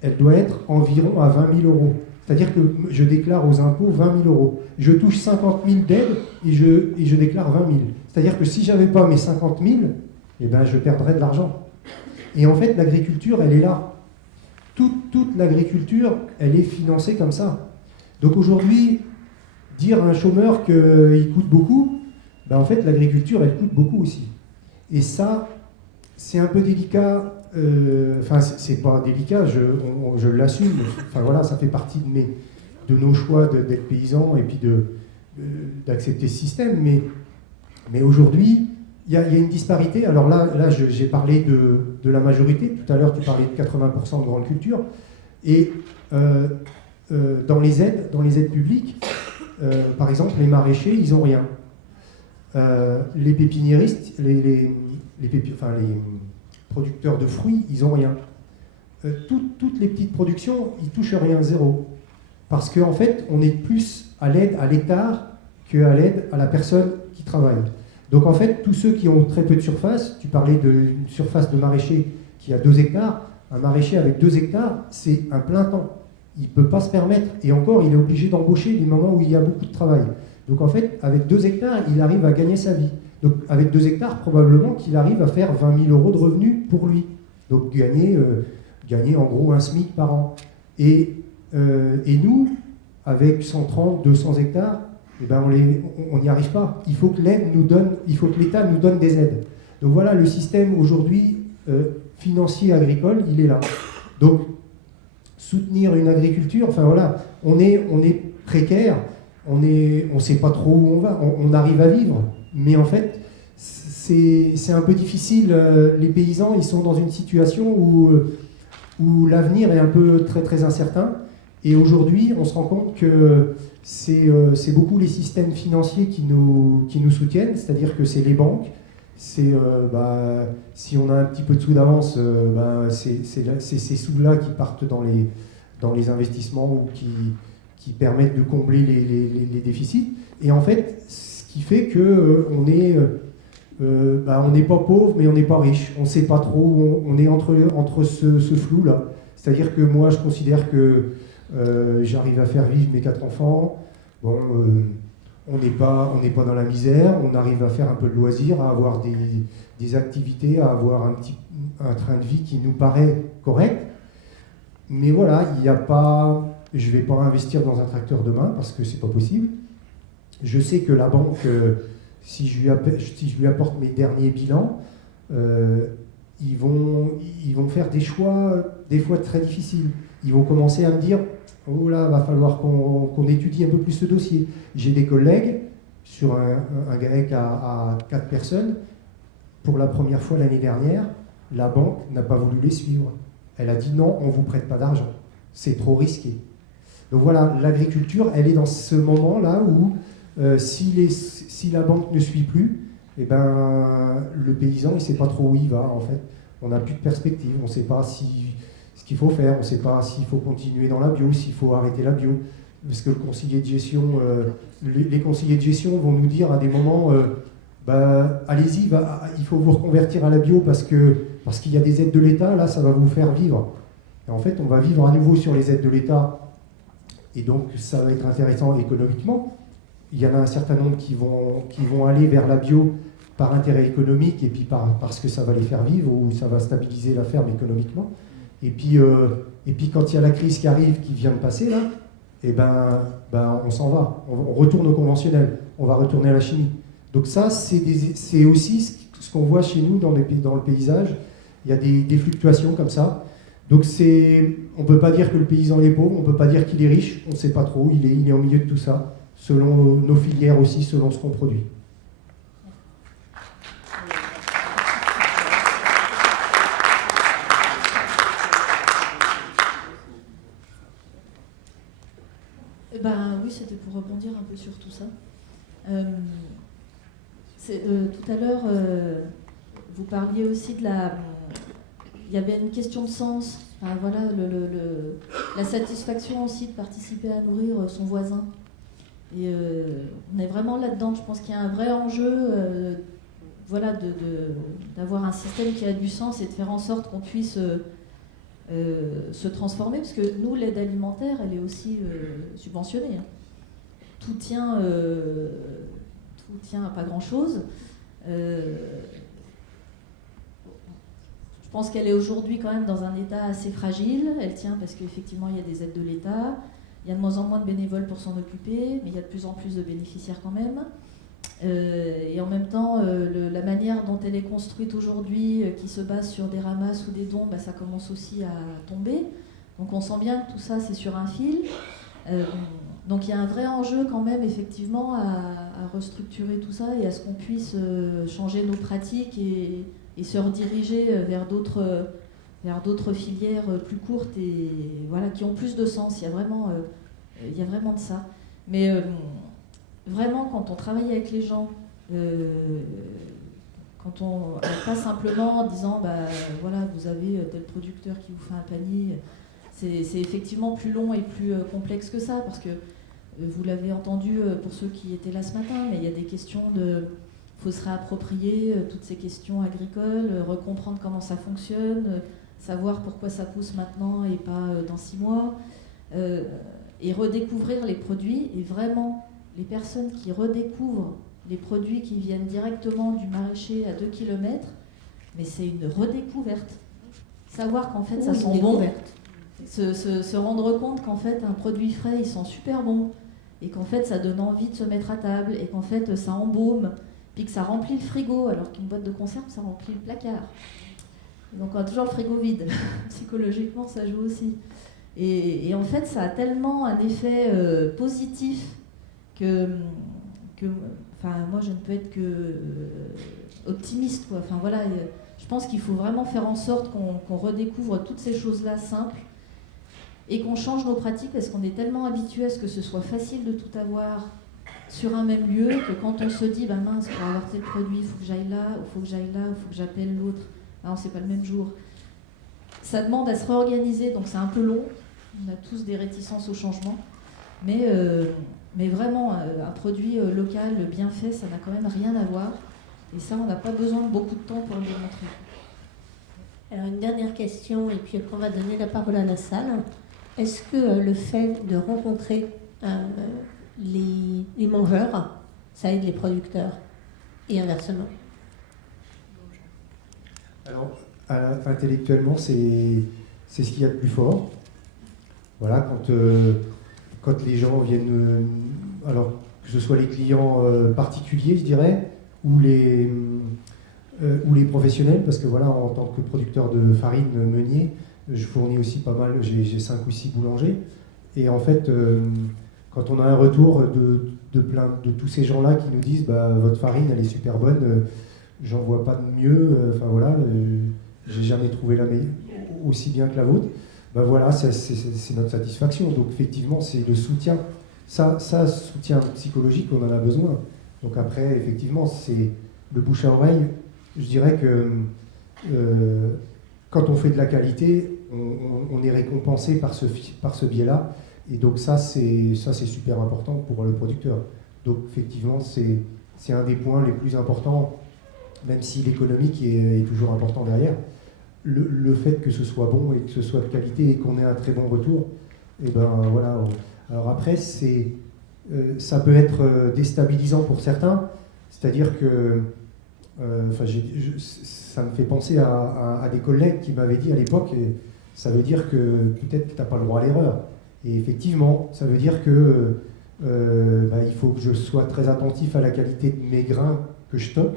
elle doit être environ à 20 000 euros. C'est-à-dire que je déclare aux impôts 20 000 euros. Je touche 50 000 d'aide et je déclare 20 000. C'est-à-dire que si je n'avais pas mes 50 000, eh ben, je perdrais de l'argent. Et en fait, l'agriculture, elle est là. Toute l'agriculture, elle est financée comme ça. Donc aujourd'hui, dire à un chômeur qu'il coûte beaucoup, ben en fait, l'agriculture, elle coûte beaucoup aussi. Et ça, c'est un peu délicat. Enfin, c'est pas délicat, je l'assume. Enfin voilà, ça fait partie de nos choix d'être paysans et puis d'accepter ce système. Mais aujourd'hui, il y a une disparité. Alors là j'ai parlé de la majorité. Tout à l'heure, tu parlais de 80% de grande culture. Et dans les aides publiques, par exemple, les maraîchers, ils n'ont rien. Les pépiniéristes, les producteurs de fruits, ils n'ont rien. Toutes les petites productions, ils touchent rien, zéro. Parce qu'en fait, on est plus à l'aide à l'hectare qu'à l'aide à la personne qui travaille. Donc en fait, tous ceux qui ont très peu de surface, tu parlais d'une surface de maraîcher qui a 2 hectares, un maraîcher avec 2 hectares, c'est un plein temps. Il ne peut pas se permettre, et encore, il est obligé d'embaucher du moment où il y a beaucoup de travail. Donc en fait, avec 2 hectares, il arrive à gagner sa vie. Donc avec 2 hectares, probablement qu'il arrive à faire 20 000 euros de revenus pour lui. Donc gagner en gros un SMIC par an. Et nous, avec 130, 200 hectares, eh ben on n'y arrive pas. Il faut que l'État nous donne des aides. Donc voilà, le système aujourd'hui financier agricole, il est là. Donc soutenir une agriculture, enfin voilà, on est précaire, on ne sait pas trop où on va, on arrive à vivre. Mais en fait, c'est un peu difficile. Les paysans, ils sont dans une situation où l'avenir est un peu très très incertain. Et aujourd'hui, on se rend compte que c'est beaucoup les systèmes financiers qui nous soutiennent, c'est-à-dire que c'est les banques. Si on a un petit peu de sous d'avance, c'est ces sous-là qui partent dans les investissements ou qui permettent de combler les déficits. Et en fait, qui fait qu'on est, on n'est pas pauvre, mais on n'est pas riche. On ne sait pas trop, on est entre ce flou-là. C'est-à-dire que moi, je considère que j'arrive à faire vivre mes 4 enfants. Bon, on n'est pas dans la misère, on arrive à faire un peu de loisirs, à avoir des activités, à avoir un train de vie qui nous paraît correct. Mais voilà, je ne vais pas investir dans un tracteur demain parce que c'est pas possible. Je sais que la banque, si je lui apporte mes derniers bilans, ils vont faire des choix, des fois très difficiles. Ils vont commencer à me dire « Oh là, va falloir qu'on étudie un peu plus ce dossier ». J'ai des collègues, sur un GAEC à 4 personnes, pour la première fois l'année dernière, la banque n'a pas voulu les suivre. Elle a dit « Non, on ne vous prête pas d'argent, c'est trop risqué ». Donc voilà, l'agriculture, elle est dans ce moment-là où si la banque ne suit plus, et ben, le paysan, il ne sait pas trop où il va, en fait. On n'a plus de perspective, on ne sait pas ce qu'il faut faire, on ne sait pas s'il faut continuer dans la bio, s'il faut arrêter la bio. Parce que le conseiller de gestion, les conseillers de gestion vont nous dire à des moments, allez-y, il faut vous reconvertir à la bio parce qu'il y a des aides de l'État, là, ça va vous faire vivre. Et en fait, on va vivre à nouveau sur les aides de l'État, et donc ça va être intéressant économiquement. Il y en a un certain nombre qui vont aller vers la bio par intérêt économique et puis parce que ça va les faire vivre ou ça va stabiliser la ferme économiquement. Et puis quand il y a la crise qui arrive, qui vient de passer là, on s'en va. On retourne au conventionnel, on va retourner à la chimie. Donc ça, c'est aussi ce qu'on voit chez nous dans le paysage. Il y a des fluctuations comme ça. Donc on ne peut pas dire que le paysan est pauvre, on ne peut pas dire qu'il est riche, on ne sait pas trop, il est au milieu de tout ça, selon nos filières aussi, selon ce qu'on produit. Oui, c'était pour rebondir un peu sur tout ça. Tout à l'heure, vous parliez aussi de il y avait une question de sens. Enfin, voilà, la satisfaction aussi de participer à nourrir son voisin. Et on est vraiment là-dedans. Je pense qu'il y a un vrai enjeu d'avoir un système qui a du sens et de faire en sorte qu'on puisse se transformer. Parce que nous, l'aide alimentaire, elle est aussi subventionnée. Hein. Tout tient à pas grand-chose. Je pense qu'elle est aujourd'hui quand même dans un état assez fragile. Elle tient parce qu'effectivement, il y a des aides de l'État. Il y a de moins en moins de bénévoles pour s'en occuper, mais il y a de plus en plus de bénéficiaires quand même. Et en même temps, la manière dont elle est construite aujourd'hui, qui se base sur des ramasses ou des dons, ça commence aussi à tomber. Donc on sent bien que tout ça, c'est sur un fil. Donc il y a un vrai enjeu quand même, effectivement, à restructurer tout ça et à ce qu'on puisse changer nos pratiques et se rediriger vers d'autres filières plus courtes et voilà, qui ont plus de sens. Il y a vraiment de ça. Mais vraiment, quand on travaille avec les gens, quand on pas simplement en disant voilà, vous avez tel producteur qui vous fait un panier, c'est effectivement plus long et plus complexe que ça, parce que vous l'avez entendu pour ceux qui étaient là ce matin, mais il y a des questions faut se réapproprier toutes ces questions agricoles, recomprendre comment ça fonctionne, savoir pourquoi ça pousse maintenant et pas dans 6 mois, et redécouvrir les produits. Et vraiment, les personnes qui redécouvrent les produits qui viennent directement du maraîcher à 2 km, mais c'est une redécouverte. Savoir qu'en fait, ça sent bon. Se rendre compte qu'en fait, un produit frais, il sent super bon, et qu'en fait, ça donne envie de se mettre à table, et qu'en fait, ça embaume, puis que ça remplit le frigo, alors qu'une boîte de conserve, ça remplit le placard. Donc on a toujours le frigo vide. Psychologiquement, ça joue aussi. Et en fait, ça a tellement un effet positif que moi, je ne peux être que optimiste, quoi. Enfin, voilà, je pense qu'il faut vraiment faire en sorte qu'on redécouvre toutes ces choses-là simples et qu'on change nos pratiques, parce qu'on est tellement habitué à ce que ce soit facile de tout avoir sur un même lieu, que quand on se dit mince, pour avoir tel produit, il faut que j'aille là, il faut que j'aille là, il faut que j'appelle l'autre, alors c'est pas le même jour, ça demande à se réorganiser, donc c'est un peu long. On a tous des réticences au changement, mais vraiment un produit local bien fait, ça n'a quand même rien à voir, et ça, on n'a pas besoin de beaucoup de temps pour le démontrer. Alors une dernière question, et puis après on va donner la parole à la salle. Est-ce que le fait de rencontrer les mangeurs, ça aide les producteurs, et inversement? Alors, intellectuellement, c'est ce qu'il y a de plus fort. Voilà, quand les gens viennent, alors que ce soit les clients particuliers, je dirais, ou les professionnels, parce que voilà, en tant que producteur de farine meunier, je fournis aussi pas mal, j'ai 5 ou 6 boulangers, et en fait, quand on a un retour de tous ces gens-là qui nous disent votre farine elle est super bonne, j'en vois pas de mieux, enfin voilà, j'ai jamais trouvé la meilleure aussi bien que la vôtre, voilà, c'est notre satisfaction. Donc effectivement, c'est le soutien, ça soutien psychologique, on en a besoin. Donc après, effectivement, le bouche à oreille, je dirais que quand on fait de la qualité, on est récompensé par ce biais-là. Et donc ça, c'est super important pour le producteur. Donc effectivement, c'est un des points les plus importants, même si l'économique est toujours important derrière. Le fait que ce soit bon et que ce soit de qualité et qu'on ait un très bon retour, et ben voilà. Alors après, ça peut être déstabilisant pour certains, c'est-à-dire que ça me fait penser à des collègues qui m'avaient dit à l'époque, et ça veut dire que peut-être que tu n'as pas le droit à l'erreur. Et effectivement, ça veut dire que il faut que je sois très attentif à la qualité de mes grains que je stocke.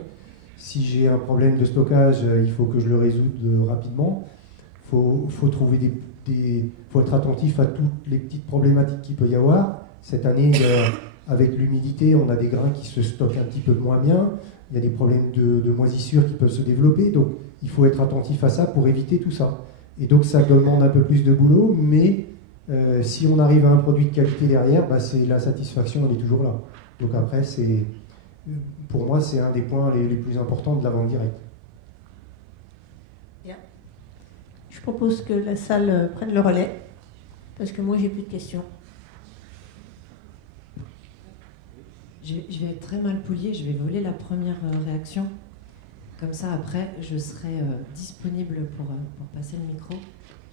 Si j'ai un problème de stockage, il faut que je le résolve rapidement. Faut être attentif à toutes les petites problématiques qu'il peut y avoir. Cette année, avec l'humidité, on a des grains qui se stockent un petit peu moins bien. Il y a des problèmes de moisissure qui peuvent se développer. Donc, il faut être attentif à ça pour éviter tout ça. Et donc, ça demande un peu plus de boulot, mais si on arrive à un produit de qualité derrière, c'est la satisfaction, elle est toujours là. Donc après, pour moi, c'est un des points les plus importants de la vente directe. Bien. Je propose que la salle prenne le relais, parce que moi, j'ai plus de questions. Je vais être très mal polie, je vais voler la première réaction. Comme ça, après, je serai disponible pour passer le micro.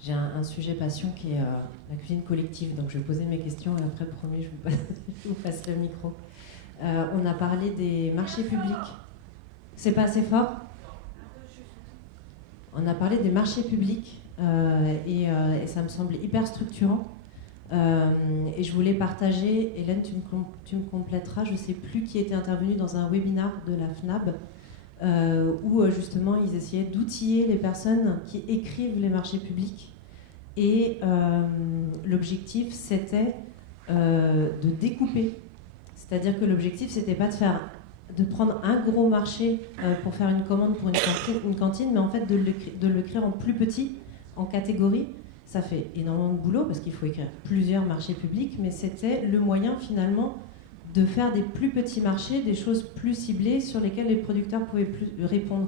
J'ai un sujet passion qui est la cuisine collective, donc je vais poser mes questions et après, promis, je vous passe le micro. On a parlé des marchés publics. C'est pas assez fort ? On a parlé des marchés publics et ça me semble hyper structurant. Et je voulais partager, Hélène, tu me compléteras, je ne sais plus qui était intervenu dans un webinar de la FNAB où justement ils essayaient d'outiller les personnes qui écrivent les marchés publics. Et l'objectif, c'était de découper. C'est-à-dire que l'objectif, c'était pas de prendre un gros marché pour faire une commande pour une cantine, mais en fait de l'écrire en plus petit, en catégories. Ça fait énormément de boulot parce qu'il faut écrire plusieurs marchés publics, mais c'était le moyen finalement de faire des plus petits marchés, des choses plus ciblées sur lesquelles les producteurs pouvaient plus répondre.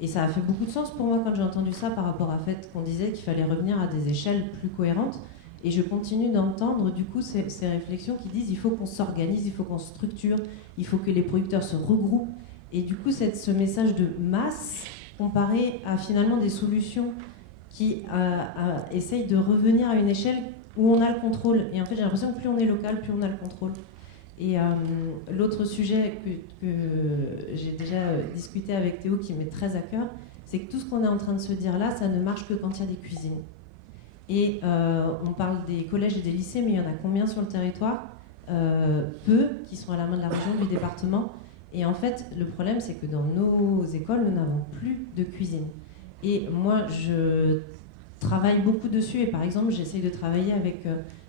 Et ça a fait beaucoup de sens pour moi quand j'ai entendu ça par rapport à fait qu'on disait qu'il fallait revenir à des échelles plus cohérentes. Et je continue d'entendre du coup ces réflexions qui disent il faut qu'on s'organise, il faut qu'on se structure, il faut que les producteurs se regroupent. Et du coup, ce message de masse comparé à finalement des solutions qui essayent de revenir à une échelle où on a le contrôle. Et en fait, j'ai l'impression que plus on est local, plus on a le contrôle. Et l'autre sujet que j'ai déjà discuté avec Théo, qui m'est très à cœur, c'est que tout ce qu'on est en train de se dire là, ça ne marche que quand il y a des cuisines. Et on parle des collèges et des lycées, mais il y en a combien sur le territoire ? Peu, qui sont à la main de la région, du département. Et en fait, le problème, c'est que dans nos écoles, nous n'avons plus de cuisine. Et moi, je travaille beaucoup dessus. Et par exemple, j'essaye de travailler avec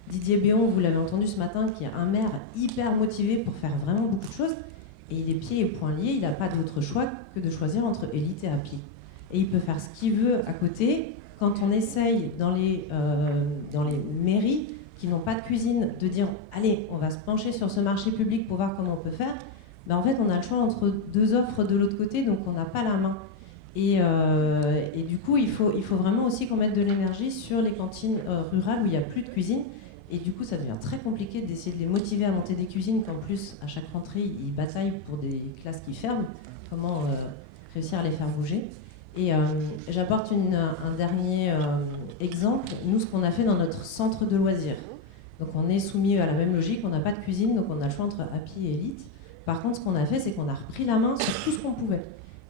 Didier Béon, vous l'avez entendu ce matin, qui est un maire hyper motivé pour faire vraiment beaucoup de choses. Et il est pieds et poings liés, il n'a pas d'autre choix que de choisir entre élite et happy. Et il peut faire ce qu'il veut à côté. Quand on essaye dans les mairies qui n'ont pas de cuisine de dire « Allez, on va se pencher sur ce marché public pour voir comment on peut faire », en fait, on a le choix entre deux offres de l'autre côté, donc on n'a pas la main. Et du coup, il faut vraiment aussi qu'on mette de l'énergie sur les cantines rurales où il n'y a plus de cuisine. Et du coup, ça devient très compliqué d'essayer de les motiver à monter des cuisines, qu'en plus, à chaque rentrée, ils bataillent pour des classes qui ferment. Comment réussir à les faire bouger ? Et j'apporte un dernier exemple. Nous, ce qu'on a fait dans notre centre de loisirs. Donc, on est soumis à la même logique. On n'a pas de cuisine, donc on a le choix entre happy et élite. Par contre, ce qu'on a fait, c'est qu'on a repris la main sur tout ce qu'on pouvait.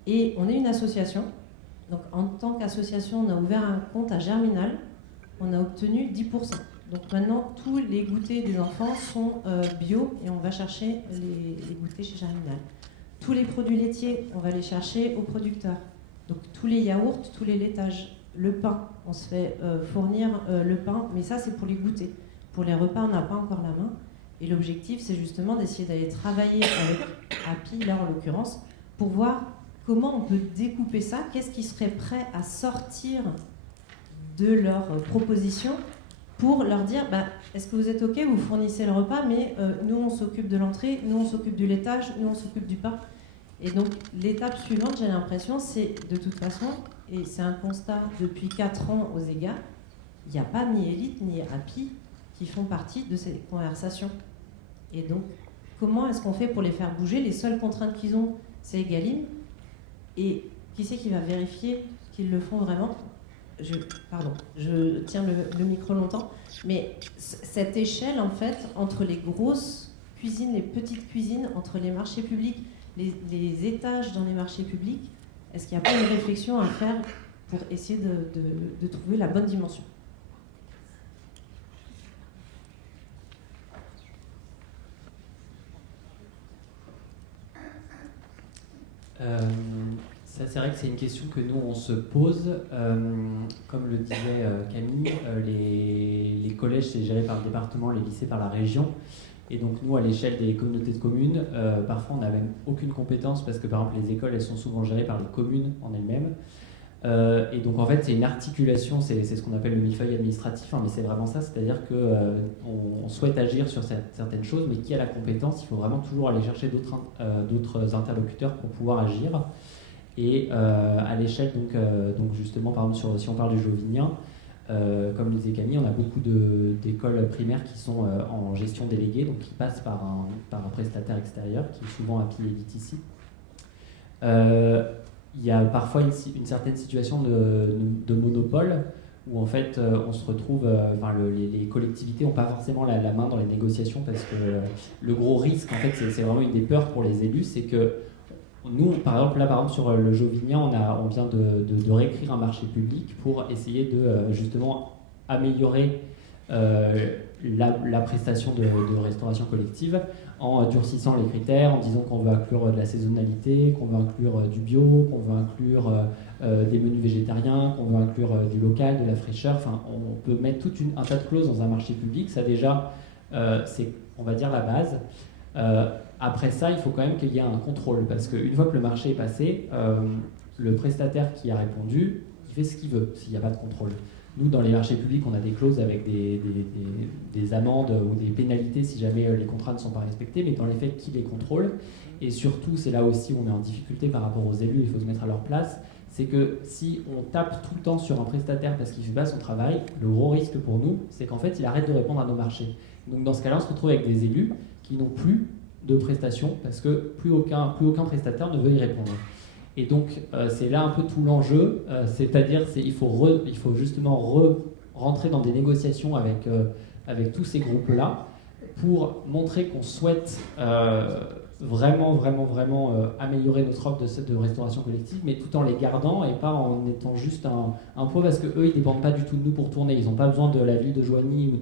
Et on est une association. Donc, en tant qu'association, on a ouvert un compte à Germinal. On a obtenu 10%. Donc maintenant, tous les goûters des enfants sont bio et on va chercher les goûters chez Germinal. Tous les produits laitiers, on va les chercher aux producteurs. Donc tous les yaourts, tous les laitages, le pain, on se fait fournir le pain, mais ça c'est pour les goûters. Pour les repas, on n'a pas encore la main. Et l'objectif, c'est justement d'essayer d'aller travailler avec Happy, là en l'occurrence, pour voir comment on peut découper ça, qu'est-ce qui serait prêt à sortir de leur proposition pour leur dire, est-ce que vous êtes OK, vous fournissez le repas, mais nous on s'occupe de l'entrée, nous on s'occupe du laitage, nous on s'occupe du pain. Et donc, l'étape suivante, j'ai l'impression, c'est de toute façon, et c'est un constat depuis 4 ans aux EGA, il n'y a pas ni Elite ni Happy qui font partie de ces conversations. Et donc, comment est-ce qu'on fait pour les faire bouger? Les seules contraintes qu'ils ont, c'est Egalim. Et qui c'est qui va vérifier qu'ils le font vraiment? Je tiens le micro longtemps. Mais cette échelle, en fait, entre les grosses cuisines, les petites cuisines, entre les marchés publics, les étages dans les marchés publics, est-ce qu'il n'y a pas une réflexion à faire pour essayer de trouver la bonne dimension? Ça, c'est vrai que c'est une question que nous, on se pose. Comme le disait Camille, les collèges, c'est géré par le département, les lycées par la région. Et donc nous, à l'échelle des communautés de communes, parfois on n'a même aucune compétence parce que par exemple les écoles, elles sont souvent gérées par les communes en elles-mêmes. Et donc en fait, c'est une articulation, c'est ce qu'on appelle le millefeuille administratif, hein, mais c'est vraiment ça, c'est-à-dire qu'on souhaite agir sur certaines choses, mais qui a la compétence, il faut vraiment toujours aller chercher d'autres interlocuteurs pour pouvoir agir. Et à l'échelle, donc justement, par exemple, si on parle du Jovinien, comme le disait Camille, on a beaucoup d'écoles primaires qui sont en gestion déléguée, donc qui passent par un prestataire extérieur, qui est souvent Happy Elite ici. Il y a parfois une certaine situation de monopole, où en fait on se retrouve, les collectivités n'ont pas forcément la main dans les négociations, parce que le gros risque, en fait, c'est vraiment une des peurs pour les élus, c'est que nous, par exemple, sur le Jovinien, on vient de réécrire un marché public pour essayer de justement améliorer la prestation de restauration collective en durcissant les critères, en disant qu'on veut inclure de la saisonnalité, qu'on veut inclure du bio, qu'on veut inclure des menus végétariens, qu'on veut inclure du local, de la fraîcheur. Enfin, on peut mettre un tas de clauses dans un marché public. Ça déjà, c'est, on va dire, la base. Après ça, il faut quand même qu'il y ait un contrôle, parce qu'une fois que le marché est passé, le prestataire qui a répondu, il fait ce qu'il veut, s'il n'y a pas de contrôle. Nous, dans les marchés publics, on a des clauses avec des amendes ou des pénalités si jamais les contrats ne sont pas respectés, mais dans les faits, qui les contrôle? Et surtout, c'est là aussi où on est en difficulté par rapport aux élus, il faut se mettre à leur place, c'est que si on tape tout le temps sur un prestataire parce qu'il ne fait pas son travail, le gros risque pour nous, c'est qu'en fait, il arrête de répondre à nos marchés. Donc dans ce cas-là, on se retrouve avec des élus qui n'ont plus de prestations parce que plus aucun prestataire ne veut y répondre. Et donc c'est là un peu tout l'enjeu, c'est-à-dire il faut justement rentrer dans des négociations avec tous ces groupes-là pour montrer qu'on souhaite vraiment améliorer notre offre de restauration collective, mais tout en les gardant et pas en étant juste un poids, parce qu'eux, ils ne dépendent pas du tout de nous pour tourner. Ils n'ont pas besoin de la ville de Joigny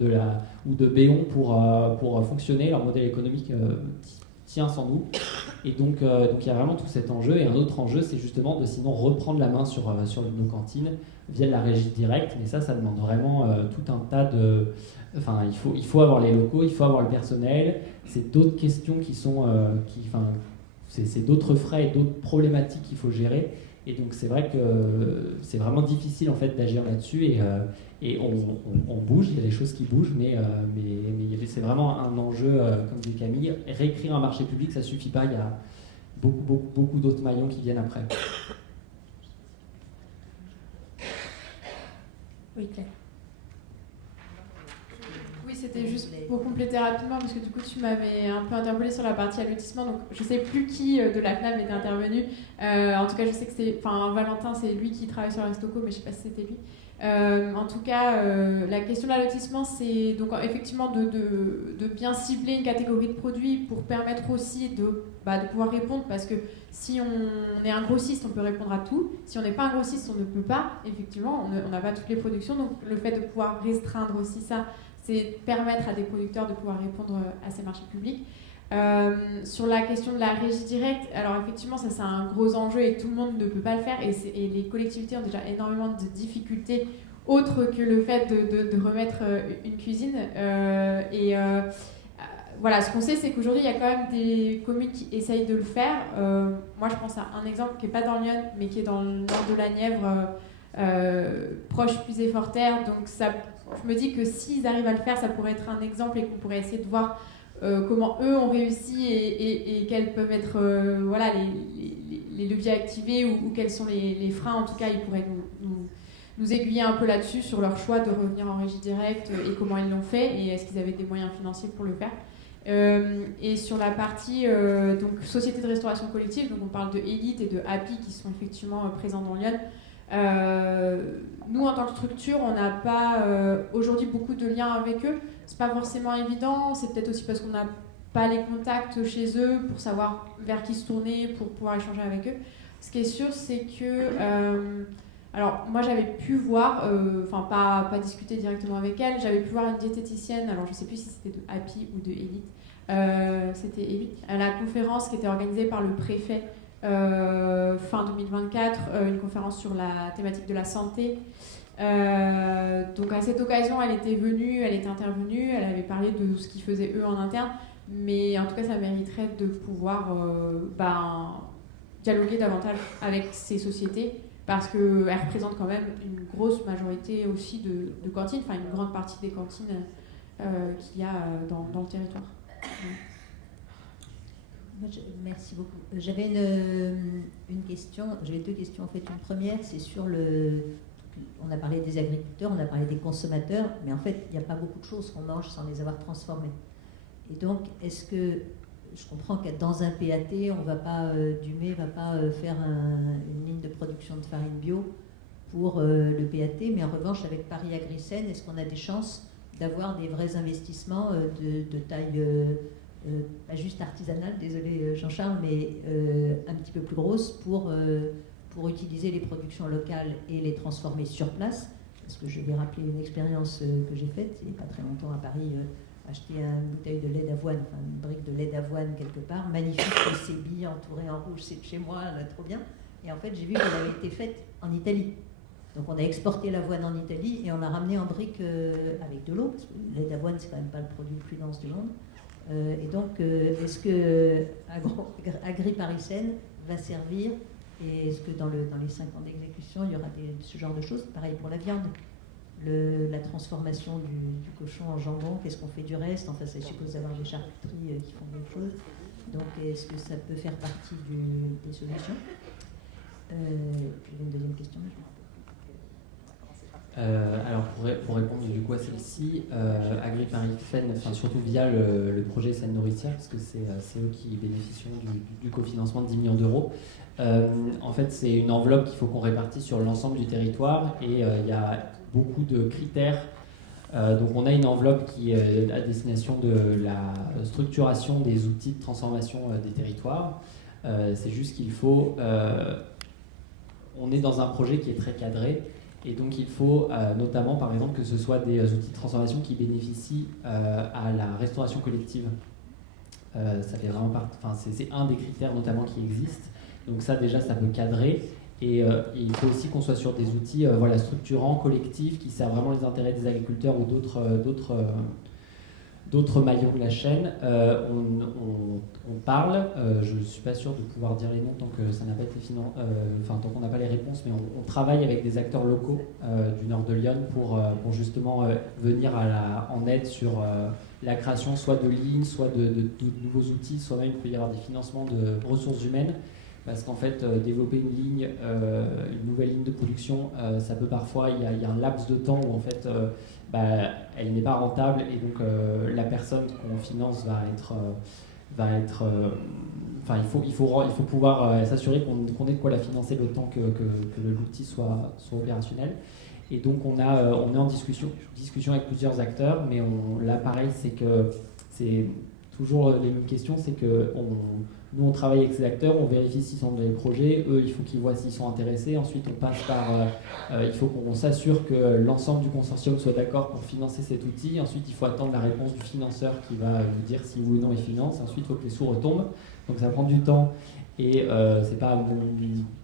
ou de Béon pour fonctionner. Leur modèle économique tient sans nous. Et donc il y a vraiment tout cet enjeu. Et un autre enjeu, c'est justement de sinon reprendre la main sur nos cantines via la régie directe. Mais ça demande vraiment tout un tas de... Enfin, il faut avoir les locaux, il faut avoir le personnel. C'est d'autres questions qui sont... c'est d'autres frais et d'autres problématiques qu'il faut gérer. Et donc c'est vrai que c'est vraiment difficile en fait d'agir là-dessus. Et on bouge, il y a des choses qui bougent, mais c'est vraiment un enjeu, comme dit Camille. Réécrire un marché public, ça ne suffit pas, il y a beaucoup d'autres maillons qui viennent après. Oui, Claire. Oui, c'était juste pour compléter rapidement, parce que du coup tu m'avais un peu interpellée sur la partie allotissement, donc je sais plus qui de la FNAM était intervenu. En tout cas, je sais que c'est, Valentin, c'est lui qui travaille sur Restoco, mais je sais pas si c'était lui. En tout cas, la question de l'allotissement, c'est donc effectivement de bien cibler une catégorie de produits pour permettre aussi de pouvoir répondre, parce que si on est un grossiste, on peut répondre à tout. Si on n'est pas un grossiste, on ne peut pas. Effectivement, on n'a pas toutes les productions, donc le fait de pouvoir restreindre aussi ça, c'est permettre à des producteurs de pouvoir répondre à ces marchés publics. Sur la question de la régie directe, alors effectivement ça c'est un gros enjeu et tout le monde ne peut pas le faire, et les collectivités ont déjà énormément de difficultés autres que le fait de remettre une cuisine. Voilà, ce qu'on sait, c'est qu'aujourd'hui il y a quand même des communes qui essayent de le faire. Moi je pense à un exemple qui n'est pas dans Lyon mais qui est dans le nord de la Nièvre, proche Puisé-Forterre. Donc ça, je me dis que s'ils arrivent à le faire, ça pourrait être un exemple et qu'on pourrait essayer de voir comment eux ont réussi et quels peuvent être voilà, les leviers activés ou quels sont les freins. En tout cas, ils pourraient nous aiguiller un peu là-dessus sur leur choix de revenir en régie directe et comment ils l'ont fait et est-ce qu'ils avaient des moyens financiers pour le faire. Et sur la partie donc, société de restauration collective, donc on parle de Elite et de Happy qui sont effectivement présents dans Lyon. Nous, en tant que structure, on n'a pas aujourd'hui beaucoup de liens avec eux. C'est pas forcément évident, c'est peut-être aussi parce qu'on n'a pas les contacts chez eux pour savoir vers qui se tourner, pour pouvoir échanger avec eux. Ce qui est sûr, c'est que alors moi j'avais pu voir, enfin pas discuter directement avec elle, j'avais pu voir une diététicienne, alors je sais plus si c'était de Happy ou de Elite, c'était Elite, à la conférence qui était organisée par le préfet fin 2024, une conférence sur la thématique de la santé. Donc à cette occasion, elle était intervenue, elle avait parlé de ce qu'ils faisaient eux en interne, mais en tout cas ça mériterait de pouvoir dialoguer davantage avec ces sociétés parce qu'elles représentent quand même une grosse majorité aussi de cantines, enfin une grande partie des cantines qu'il y a dans le territoire. Merci beaucoup. J'avais une question, j'avais deux questions en fait. Une première, c'est sur on a parlé des agriculteurs, on a parlé des consommateurs, mais en fait, il n'y a pas beaucoup de choses qu'on mange sans les avoir transformées. Et donc, est-ce que, je comprends que dans un PAT, Dumay ne va pas faire une ligne de production de farine bio pour le PAT, mais en revanche, avec Paris Agricène, est-ce qu'on a des chances d'avoir des vrais investissements de taille pas juste artisanale, désolé Jean-Charles, mais un petit peu plus grosse pour utiliser les productions locales et les transformer sur place? Parce que je vais rappeler une expérience que j'ai faite il n'y a pas très longtemps à Paris, acheter une bouteille de lait d'avoine, enfin une brique de lait d'avoine quelque part, magnifique, ces billes entourées en rouge, c'est de chez moi, là, trop bien. Et en fait, j'ai vu qu'elle avait été faite en Italie. Donc on a exporté l'avoine en Italie et on l'a ramenée en brique avec de l'eau, parce que le lait d'avoine, c'est quand même pas le produit le plus dense du monde. Et donc, est-ce que Agri-Parisène va servir, et est-ce que dans les 5 ans d'exécution, il y aura ce genre de choses? Pareil pour la viande, la transformation du cochon en jambon, qu'est-ce qu'on fait du reste? Enfin, ça suppose d'avoir des charcuteries qui font des choses. Donc, est-ce que ça peut faire partie des solutions? J'ai une deuxième question. Alors pour répondre du coup à celle-ci, Agri-Parisène, enfin surtout via le projet Seine Nourricière, parce que c'est eux qui bénéficient du cofinancement de 10 millions d'euros. En fait, c'est une enveloppe qu'il faut qu'on répartisse sur l'ensemble du territoire et il y a beaucoup de critères. Donc on a une enveloppe qui est à destination de la structuration des outils de transformation des territoires. C'est juste qu'il faut... on est dans un projet qui est très cadré. Et donc il faut notamment, par exemple, que ce soit des outils de transformation qui bénéficient à la restauration collective. Ça fait vraiment c'est un des critères notamment qui existent. Donc ça déjà, ça peut cadrer. Et il faut aussi qu'on soit sur des outils structurants, collectifs, qui servent vraiment les intérêts des agriculteurs ou d'autres maillons de la chaîne. On parle, je ne suis pas sûr de pouvoir dire les noms tant que ça n'a pas été tant qu'on n'a pas les réponses, mais on travaille avec des acteurs locaux du nord de Lyon pour justement venir en aide sur la création soit de lignes, soit de nouveaux outils, soit même il peut y avoir des financements de ressources humaines. Parce qu'en fait, développer une nouvelle ligne de production, ça peut parfois, il y a un laps de temps où en fait, elle n'est pas rentable et donc la personne qu'on finance il faut pouvoir s'assurer qu'on ait de quoi la financer le temps que l'outil soit opérationnel. Et donc on est en discussion avec plusieurs acteurs, mais là pareil, c'est toujours les mêmes questions, c'est que nous on travaille avec ces acteurs, on vérifie s'ils sont dans les projets, eux il faut qu'ils voient s'ils sont intéressés, ensuite on passe il faut qu'on s'assure que l'ensemble du consortium soit d'accord pour financer cet outil, ensuite il faut attendre la réponse du financeur qui va nous dire si oui ou non il finance, ensuite il faut que les sous retombent, donc ça prend du temps et c'est pas mon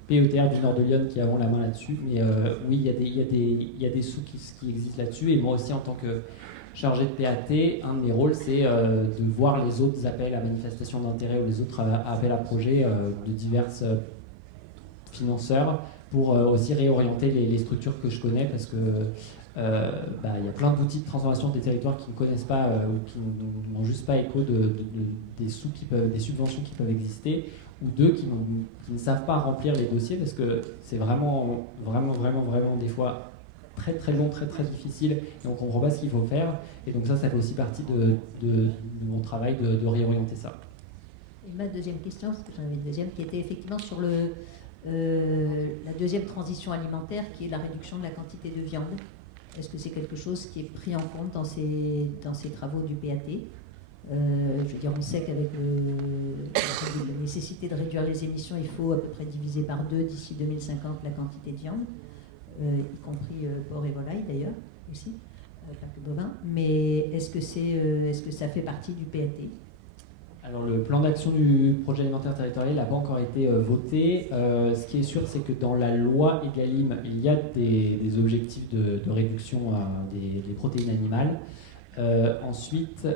PETR du nord de Lyon qui avons la main là-dessus, mais oui il y a des sous qui existent là-dessus et moi aussi en tant que chargé de PAT, un de mes rôles, c'est de voir les autres appels à manifestation d'intérêt ou les autres appels à projets de divers financeurs pour aussi réorienter les structures que je connais parce que il y a plein d'outils de transformation des territoires qui ne connaissent pas ou qui n'ont juste pas écho des subventions qui peuvent exister, ou d'eux qui ne savent pas remplir les dossiers parce que c'est vraiment des fois très très long, très très difficile et on ne comprend pas ce qu'il faut faire. Et donc ça fait aussi partie de mon travail de réorienter ça. Et ma deuxième question, parce que j'en avais une deuxième, qui était effectivement sur la deuxième transition alimentaire, qui est la réduction de la quantité de viande. Est-ce que c'est quelque chose qui est pris en compte dans ces travaux du PAT? Je veux dire, on sait qu'avec la nécessité de réduire les émissions, il faut à peu près diviser par 2 d'ici 2050 la quantité de viande, y compris porc et volaille d'ailleurs, aussi, pas que bovin. Mais est-ce que ça fait partie du PAT? Alors le plan d'action du projet alimentaire territorial n'a pas encore été voté. Ce qui est sûr, c'est que dans la loi Egalim, il y a des objectifs de réduction des protéines animales. Ensuite,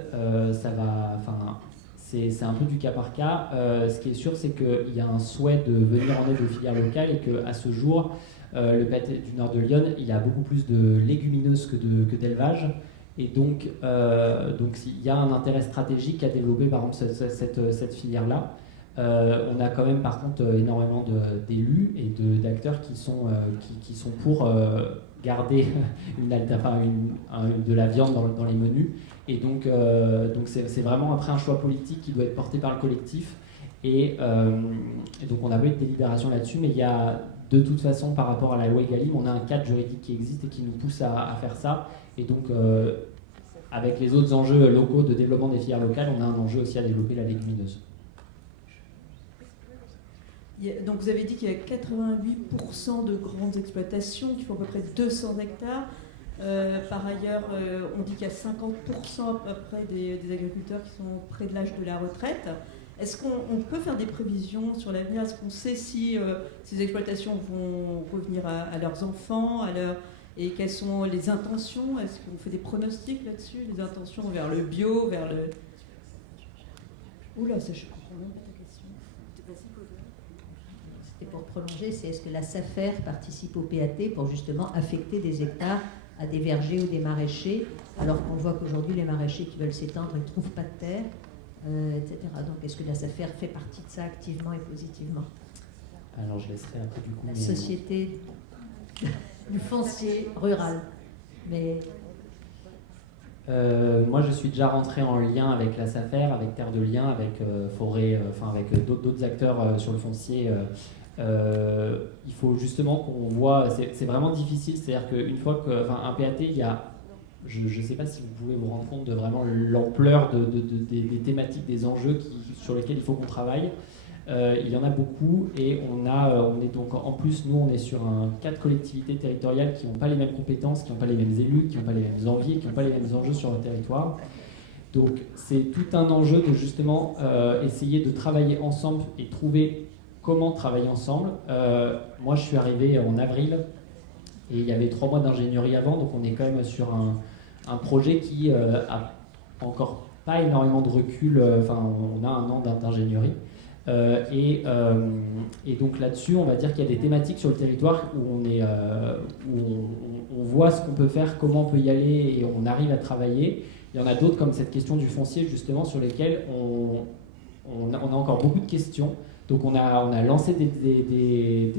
c'est un peu du cas par cas. Ce qui est sûr, c'est qu'il y a un souhait de venir en aide aux filières locales et qu'à ce jour, le PAT du nord de Lyon, il y a beaucoup plus de légumineuses que d'élevage. Et donc, il y a un intérêt stratégique à développer, par exemple, cette filière-là. On a quand même, par contre, énormément d'élus et d'acteurs qui sont pour garder de la viande dans les menus. Et donc c'est vraiment après un choix politique qui doit être porté par le collectif. Et donc, on n'a pas eu de délibération là-dessus, mais il y a, de toute façon, par rapport à la loi Egalim, on a un cadre juridique qui existe et qui nous pousse à faire ça. Et donc, avec les autres enjeux locaux de développement des filières locales, on a un enjeu aussi à développer la légumineuse. Donc vous avez dit qu'il y a 88% de grandes exploitations qui font à peu près 200 hectares. Par ailleurs, on dit qu'il y a 50% à peu près des agriculteurs qui sont près de l'âge de la retraite. Est-ce qu'on peut faire des prévisions sur l'avenir? Est-ce qu'on sait si ces exploitations vont revenir à leurs enfants, et quelles sont les intentions? Est-ce qu'on fait des pronostics là-dessus? Les intentions vers le bio, vers le... Oula, ça je comprends même pas ta question. C'était pour prolonger, c'est est-ce que la SAFER participe au PAT pour justement affecter des hectares à des vergers ou des maraîchers, alors qu'on voit qu'aujourd'hui les maraîchers qui veulent s'étendre, ils ne trouvent pas de terre, etc. Donc est-ce que la SAFER fait partie de ça activement et positivement? Alors je laisserai un peu du coup... La société du foncier rural. Mais... moi, je suis déjà rentré en lien avec la SAFER, avec Terre de Liens, avec Forêt, avec d'autres acteurs sur le foncier. Il faut justement qu'on voit, c'est vraiment difficile, c'est-à-dire qu'une fois qu'un PAT, il y a, je ne sais pas si vous pouvez vous rendre compte de vraiment l'ampleur des thématiques, des enjeux sur lesquels il faut qu'on travaille. Il y en a beaucoup et on est donc en plus, nous on est sur un cas de collectivités territoriales qui n'ont pas les mêmes compétences, qui n'ont pas les mêmes élus, qui n'ont pas les mêmes envies, qui n'ont pas les mêmes enjeux sur le territoire. Donc c'est tout un enjeu de justement essayer de travailler ensemble et trouver comment travailler ensemble. Moi je suis arrivé en avril et il y avait 3 mois d'ingénierie avant, donc on est quand même sur un projet qui a encore pas énormément de recul, on a 1 an d'ingénierie. Et donc là-dessus, on va dire qu'il y a des thématiques sur le territoire où on voit ce qu'on peut faire, comment on peut y aller et on arrive à travailler. Il y en a d'autres comme cette question du foncier justement sur lesquelles on a encore beaucoup de questions. Donc on a lancé des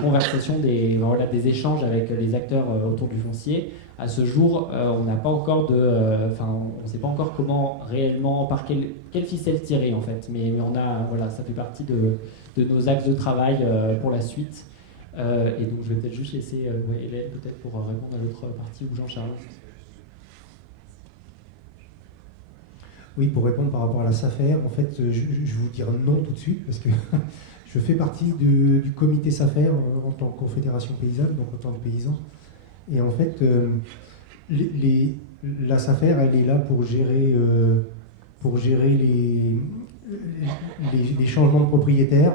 conversations, des échanges avec les acteurs autour du foncier. À ce jour, on n'a pas encore on ne sait pas encore comment réellement, par quelle ficelle tirer en fait. Mais ça fait partie de nos axes de travail pour la suite. Et donc je vais peut-être juste laisser Hélène peut-être pour répondre à l'autre partie ou Jean-Charles. Oui, pour répondre par rapport à la SAFER, en fait, je vais vous dire non tout de suite parce que je fais partie du comité SAFER en tant que confédération paysanne, donc en tant que paysan. Et en fait, la SAFER, elle est là pour gérer les changements de propriétaires.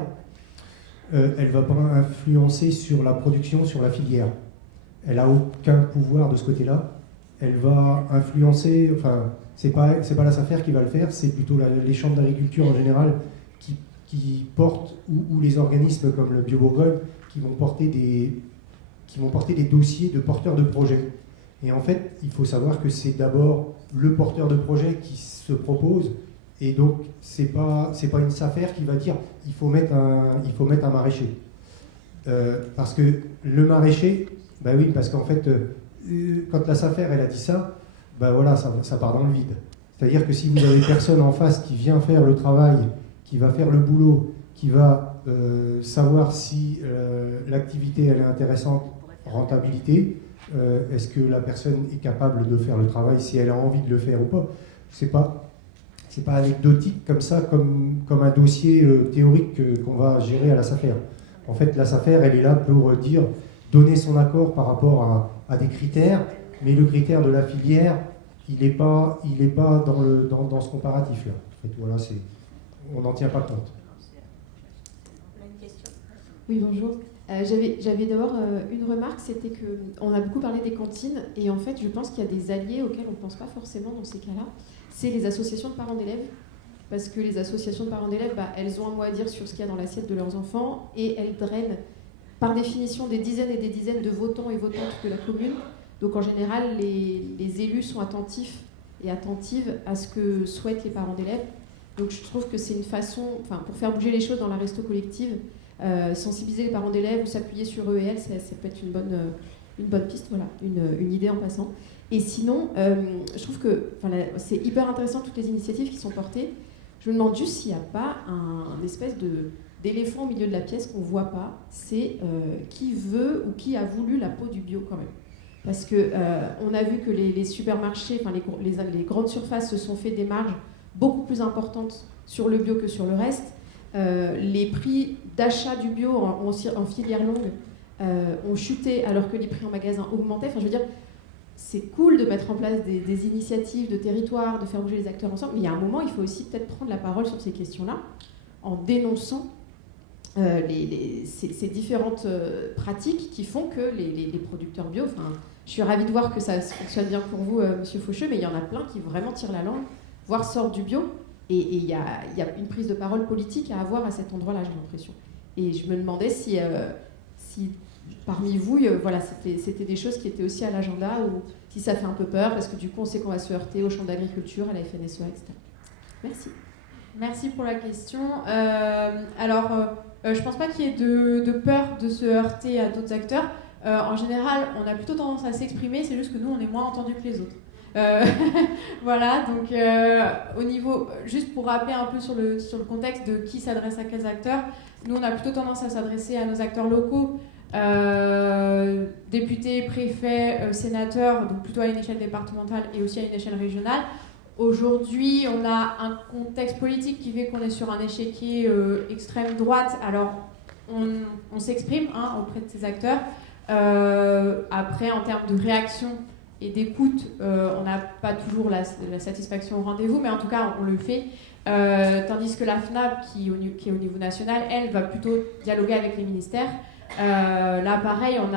Elle ne va pas influencer sur la production, sur la filière. Elle n'a aucun pouvoir de ce côté-là. Elle va influencer, c'est pas la SAFER qui va le faire, c'est plutôt les chambres d'agriculture en général qui portent, ou les organismes comme le Bio Bourgogne, qui vont porter qui vont porter des dossiers de porteurs de projets. Et en fait, il faut savoir que c'est d'abord le porteur de projet qui se propose, et donc c'est pas une SAFER qui va dire il faut mettre un maraîcher. Parce que le maraîcher, bah oui, parce qu'en fait, quand la SAFER elle a dit ça, bah voilà, ça part dans le vide. C'est-à-dire que si vous avez personne en face qui vient faire le travail, qui va faire le boulot, qui va savoir si l'activité elle est intéressante, rentabilité, est-ce que la personne est capable de faire le travail, si elle a envie de le faire ou pas. C'est pas anecdotique comme ça, comme un dossier théorique qu'on va gérer à la SAFER. En fait, la SAFER, elle est là pour donner son accord par rapport à des critères, mais le critère de la filière, il n'est pas dans ce comparatif-là. En fait, voilà, on n'en tient pas compte. Oui, bonjour. J'avais d'abord une remarque, c'était qu'on a beaucoup parlé des cantines, et en fait, je pense qu'il y a des alliés auxquels on ne pense pas forcément dans ces cas-là. C'est les associations de parents d'élèves, parce que les associations de parents d'élèves, elles ont un mot à dire sur ce qu'il y a dans l'assiette de leurs enfants, et elles drainent par définition des dizaines et des dizaines de votants et votantes de la commune. Donc en général, les élus sont attentifs et attentives à ce que souhaitent les parents d'élèves. Donc je trouve que c'est une façon, pour faire bouger les choses dans la resto collective, sensibiliser les parents d'élèves ou s'appuyer sur eux et elles, ça peut être une bonne piste, voilà, une idée en passant. Et sinon, je trouve que c'est hyper intéressant toutes les initiatives qui sont portées. Je me demande juste s'il n'y a pas un espèce d'éléphant au milieu de la pièce qu'on ne voit pas, c'est qui veut ou qui a voulu la peau du bio quand même. Parce qu'on a vu que les supermarchés, les grandes surfaces se sont fait des marges beaucoup plus importantes sur le bio que sur le reste. Les prix d'achat du bio en filière longue ont chuté alors que les prix en magasin augmentaient. Enfin, je veux dire, c'est cool de mettre en place des initiatives de territoire, de faire bouger les acteurs ensemble, mais il y a un moment, il faut aussi peut-être prendre la parole sur ces questions-là en dénonçant ces différentes pratiques qui font que les producteurs bio, je suis ravie de voir que ça fonctionne bien pour vous, Monsieur Faucheux, mais il y en a plein qui vraiment tirent la langue, voire sortent du bio, et il y a une prise de parole politique à avoir à cet endroit-là, j'ai l'impression. Et je me demandais si parmi vous, c'était des choses qui étaient aussi à l'agenda, ou si ça fait un peu peur, parce que du coup, on sait qu'on va se heurter au champ d'agriculture, à la FNSEA, etc. Merci. Merci pour la question. Je pense pas qu'il y ait de peur de se heurter à d'autres acteurs. En général, on a plutôt tendance à s'exprimer, c'est juste que nous, on est moins entendus que les autres. Voilà, donc au niveau, juste pour rappeler un peu sur le contexte de qui s'adresse à quels acteurs, nous, on a plutôt tendance à s'adresser à nos acteurs locaux, députés, préfets, sénateurs, donc plutôt à une échelle départementale et aussi à une échelle régionale. Aujourd'hui, on a un contexte politique qui fait qu'on est sur un échiquier extrême droite. Alors, on s'exprime auprès de ces acteurs. Après, en termes de réaction et d'écoute, on n'a pas toujours la satisfaction au rendez-vous, mais en tout cas, on le fait. Tandis que la FNAP, qui est au niveau national, elle va plutôt dialoguer avec les ministères. Là, pareil, on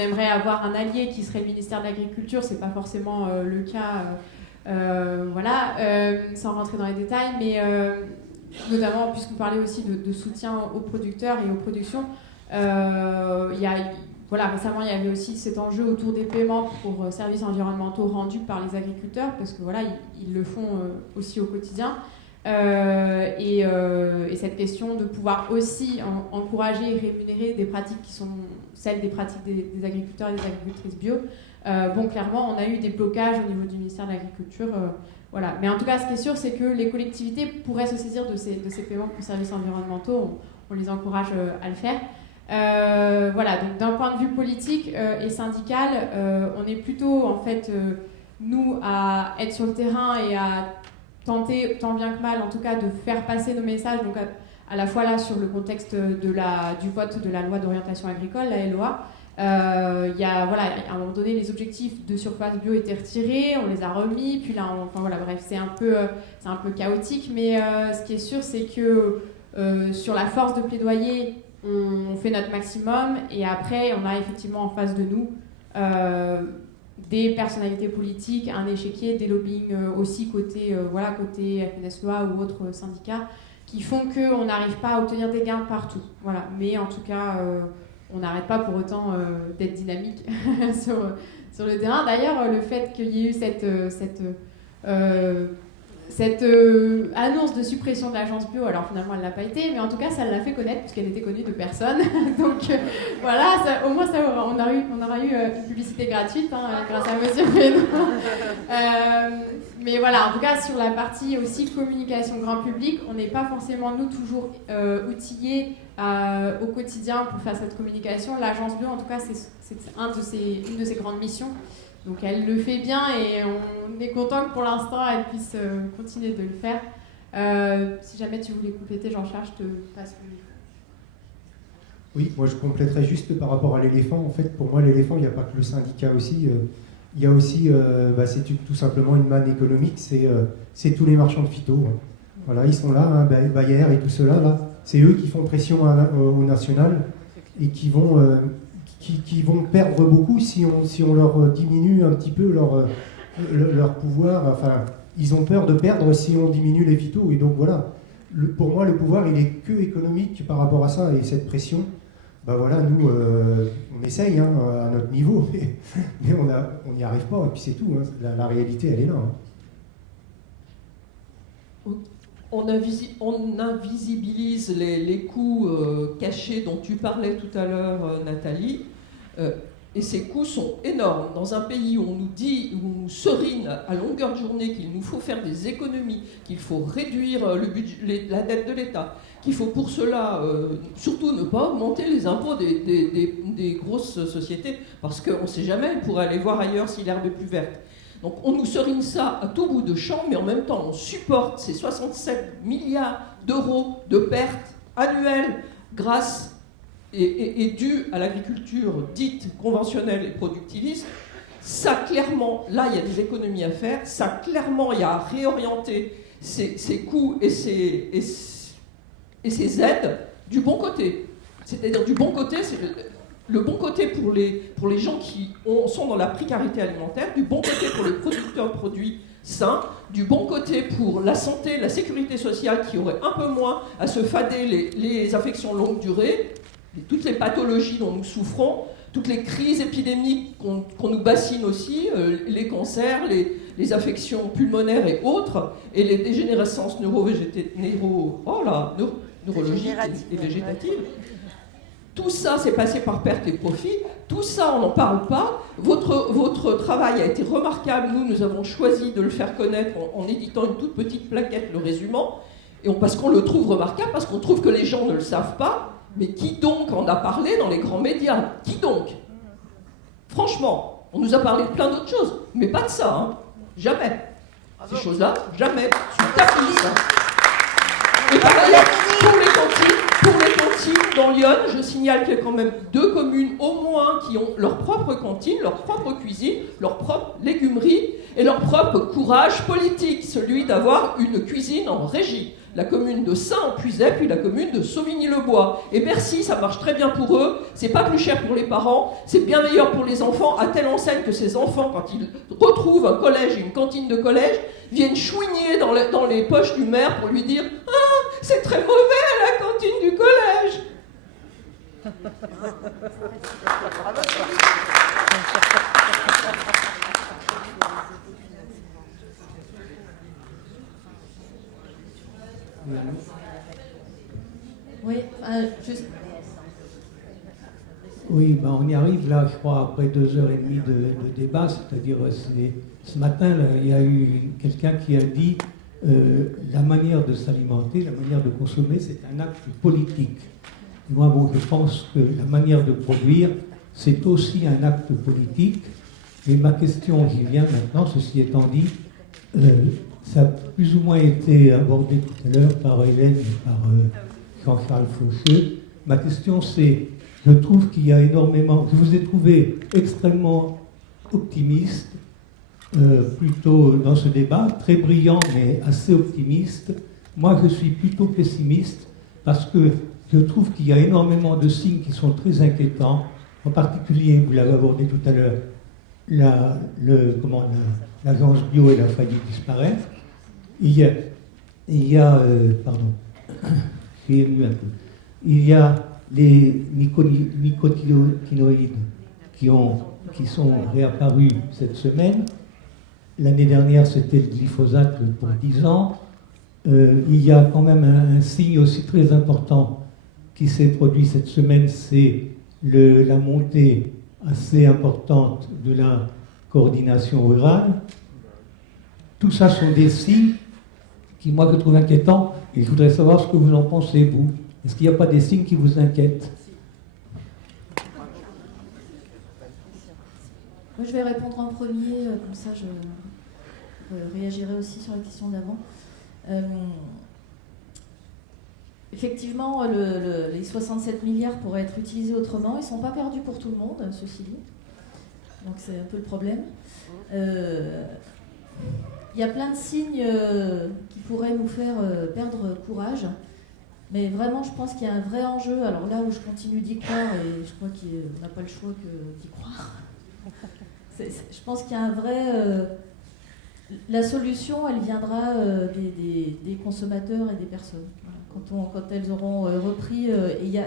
aimerait avoir un allié qui serait le ministère de l'Agriculture. C'est pas forcément le cas. Sans rentrer dans les détails, mais notamment puisqu'on parlait aussi de soutien aux producteurs et aux productions, récemment il y avait aussi cet enjeu autour des paiements pour services environnementaux rendus par les agriculteurs, parce que ils le font aussi au quotidien, et cette question de pouvoir aussi encourager et rémunérer des pratiques qui sont celles des pratiques des agriculteurs et des agricultrices bio. Clairement, on a eu des blocages au niveau du ministère de l'Agriculture. Mais en tout cas, ce qui est sûr, c'est que les collectivités pourraient se saisir de ces paiements pour services environnementaux. On les encourage à le faire. Donc d'un point de vue politique et syndical, on est plutôt, en fait, nous, à être sur le terrain et à tenter, tant bien que mal, en tout cas, de faire passer nos messages, donc à la fois là sur le contexte du vote de la loi d'orientation agricole, la LOA. À un moment donné, les objectifs de surface bio étaient retirés, on les a remis, puis là, c'est un peu chaotique, mais ce qui est sûr, c'est que sur la force de plaidoyer, on fait notre maximum, et après, on a effectivement en face de nous des personnalités politiques, un échiquier, des lobbying aussi côté FNSEA ou autres syndicats, qui font qu'on n'arrive pas à obtenir des gains partout. Mais en tout cas, on n'arrête pas pour autant d'être dynamique sur le terrain. D'ailleurs, le fait qu'il y ait eu cette annonce de suppression de l'agence bio, alors finalement elle ne l'a pas été, mais en tout cas ça l'a fait connaître puisqu'elle était connue de personne. Donc voilà, au moins ça, on aura eu une publicité gratuite grâce à Monsieur Fénon. Mais voilà, en tout cas sur la partie aussi communication grand public, on n'est pas forcément nous toujours outillés au quotidien pour faire cette communication. L'agence bio en tout cas c'est une de ses grandes missions. Donc elle le fait bien et on est content que pour l'instant elle puisse continuer de le faire. Si jamais tu voulais compléter, Jean-Charles, je te passe le micro. Oui, moi je compléterais juste par rapport à l'éléphant. En fait, pour moi, l'éléphant, il n'y a pas que le syndicat aussi. Il y a aussi, c'est tout simplement une manne économique, c'est tous les marchands de phyto. Hein. Voilà, ils sont là, Bayer et tout cela, là. C'est eux qui font pression au national et qui vont perdre beaucoup si on leur diminue un petit peu leur pouvoir. Enfin, ils ont peur de perdre si on diminue les phytos. Et donc voilà, pour moi, le pouvoir, il est que économique par rapport à ça. Et cette pression, voilà, nous, on essaye à notre niveau, mais on n'y arrive pas. Et puis c'est tout. Hein. La réalité, elle est là. Hein. On invisibilise les coûts cachés dont tu parlais tout à l'heure, Nathalie, et ces coûts sont énormes. Dans un pays où on nous dit, où on nous serine à longueur de journée qu'il nous faut faire des économies, qu'il faut réduire la dette de l'État, qu'il faut pour cela surtout ne pas augmenter les impôts des grosses sociétés, parce qu'on ne sait jamais, elles pourraient aller voir ailleurs si l'herbe est plus verte. Donc on nous serine ça à tout bout de champ, mais en même temps on supporte ces 67 milliards d'euros de pertes annuelles grâce et dues à l'agriculture dite conventionnelle et productiviste. Ça clairement, là il y a des économies à faire, ça clairement il y a à réorienter ces coûts et ces aides du bon côté. C'est-à-dire du bon côté, c'est le bon côté pour les gens qui sont dans la précarité alimentaire, du bon côté pour les producteurs de produits sains, du bon côté pour la santé, la sécurité sociale qui aurait un peu moins à se fader les affections longue durée, toutes les pathologies dont nous souffrons, toutes les crises épidémiques qu'on nous bassine aussi, les cancers, les affections pulmonaires et autres, et les dégénérescences neurologiques et végétatives. Tout ça, c'est passé par perte et profit. Tout ça, on n'en parle pas. Votre travail a été remarquable. Nous avons choisi de le faire connaître en éditant une toute petite plaquette le résumant. Parce qu'on le trouve remarquable, parce qu'on trouve que les gens ne le savent pas. Mais qui donc en a parlé dans les grands médias? Qui donc? Franchement, on nous a parlé de plein d'autres choses, mais pas de ça. Hein. Jamais. Ces choses-là, jamais. Sous tapis, ça. Et pareil, pour les cantines, dans Lyon, je signale qu'il y a quand même 2 communes au moins qui ont leur propre cantine, leur propre cuisine, leur propre légumerie et leur propre courage politique, celui d'avoir une cuisine en régie. La commune de Saint-en-Puisaye, puis la commune de Sauvigny-le-Bois. Et merci, ça marche très bien pour eux, c'est pas plus cher pour les parents, c'est bien meilleur pour les enfants, à telle enseigne que ces enfants, quand ils retrouvent un collège et une cantine de collège, viennent chouigner dans les poches du maire pour lui dire « Ah, c'est très mauvais la cantine du collège !» Oui, juste. Oui, on y arrive là, je crois, après 2h30 de débat, c'est-à-dire ce matin, là, il y a eu quelqu'un qui a dit la manière de s'alimenter, la manière de consommer, c'est un acte politique. Moi, je pense que la manière de produire, c'est aussi un acte politique. Et ma question, j'y viens maintenant, ceci étant dit, ça a plus ou moins été abordé tout à l'heure par Hélène et par Jean-Charles Faucheux. Ma question, c'est, je trouve qu'il y a énormément, je vous ai trouvé extrêmement optimiste, plutôt dans ce débat, très brillant mais assez optimiste. Moi, je suis plutôt pessimiste parce que je trouve qu'il y a énormément de signes qui sont très inquiétants. En particulier, vous l'avez abordé tout à l'heure, l'agence bio et la failli disparaître. Il y a les nicotinoïdes qui sont réapparus cette semaine. L'année dernière, c'était le glyphosate pour 10 ans. Il y a quand même un signe aussi très important qui s'est produit cette semaine, c'est la montée assez importante de la coordination rurale. Tout ça sont des signes qui, moi, je trouve inquiétants, et je voudrais savoir ce que vous en pensez, vous. Est-ce qu'il n'y a pas des signes qui vous inquiètent? Moi, je vais répondre en premier, comme ça je réagirai aussi sur la question d'avant. Effectivement, les 67 milliards pourraient être utilisés autrement. Ils ne sont pas perdus pour tout le monde, ceci dit. Donc c'est un peu le problème. Il y a plein de signes qui pourraient nous faire perdre courage. Mais vraiment, je pense qu'il y a un vrai enjeu. Alors là où je continue d'y croire, et je crois qu'on n'a pas le choix que d'y croire, je pense qu'il y a un vrai... la solution, elle viendra des consommateurs et des personnes. Quand elles auront repris... il y a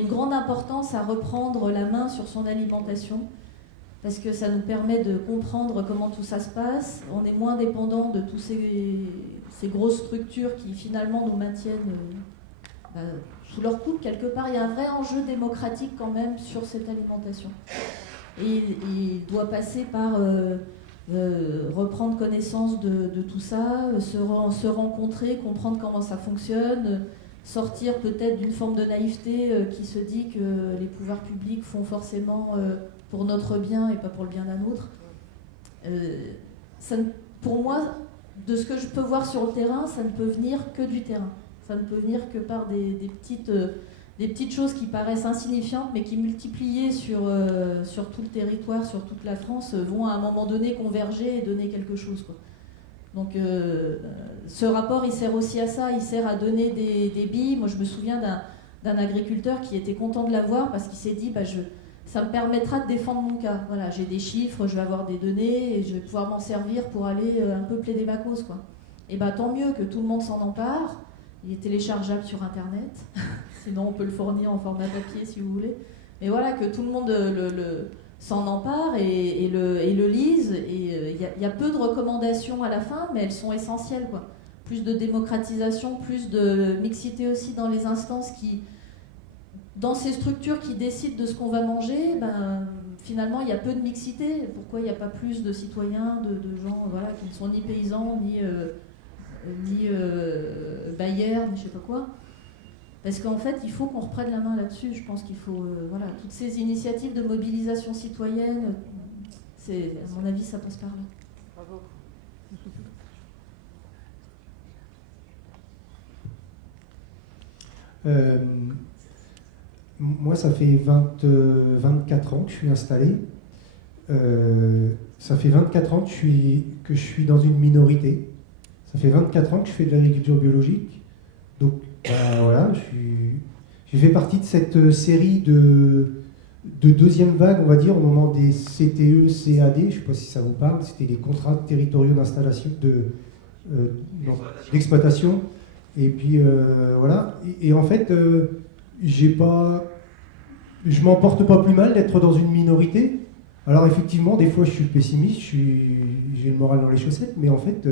une grande importance à reprendre la main sur son alimentation, parce que ça nous permet de comprendre comment tout ça se passe. On est moins dépendant de tous ces grosses structures qui finalement nous maintiennent sous leur coupe quelque part. Il y a un vrai enjeu démocratique quand même sur cette alimentation. Et il doit passer par reprendre connaissance de tout ça, se rencontrer, comprendre comment ça fonctionne, sortir peut-être d'une forme de naïveté qui se dit que les pouvoirs publics font forcément pour notre bien et pas pour le bien d'un autre. Pour moi, de ce que je peux voir sur le terrain, ça ne peut venir que du terrain. Ça ne peut venir que par des petites choses qui paraissent insignifiantes, mais qui multipliées sur tout le territoire, sur toute la France, vont à un moment donné converger et donner quelque chose, quoi. Donc ce rapport, il sert aussi à ça, il sert à donner des billes. Moi, je me souviens d'un agriculteur qui était content de l'avoir parce qu'il s'est dit, ça me permettra de défendre mon cas. Voilà, j'ai des chiffres, je vais avoir des données et je vais pouvoir m'en servir pour aller un peu plaider ma cause, quoi. Et tant mieux que tout le monde s'en empare. Il est téléchargeable sur Internet. Sinon, on peut le fournir en format papier si vous voulez. Mais voilà, que tout le monde s'en empare et le lise. Et il y a peu de recommandations à la fin, mais elles sont essentielles, quoi. Plus de démocratisation, plus de mixité aussi dans les instances dans ces structures qui décident de ce qu'on va manger, finalement, il y a peu de mixité. Pourquoi il n'y a pas plus de citoyens, de gens qui ne sont ni paysans, ni bailleurs, ni je sais pas quoi? Parce qu'en fait, il faut qu'on reprenne la main là-dessus. Je pense qu'il faut, toutes ces initiatives de mobilisation citoyenne, à mon avis, ça passe par là. Bravo. Moi, ça fait 24 ans que je suis installé. Ça fait 24 ans que je suis dans une minorité. Ça fait 24 ans que je fais de l'agriculture biologique. Donc, voilà, j'ai fait partie de cette série de deuxième vague, on va dire, au moment des CTE, CAD, je ne sais pas si ça vous parle, c'était les contrats territoriaux d'installation, d'exploitation. Et puis, voilà. Et en fait, je m'en porte pas plus mal d'être dans une minorité. Alors effectivement, des fois je suis pessimiste, j'ai le moral dans les chaussettes, mais en fait,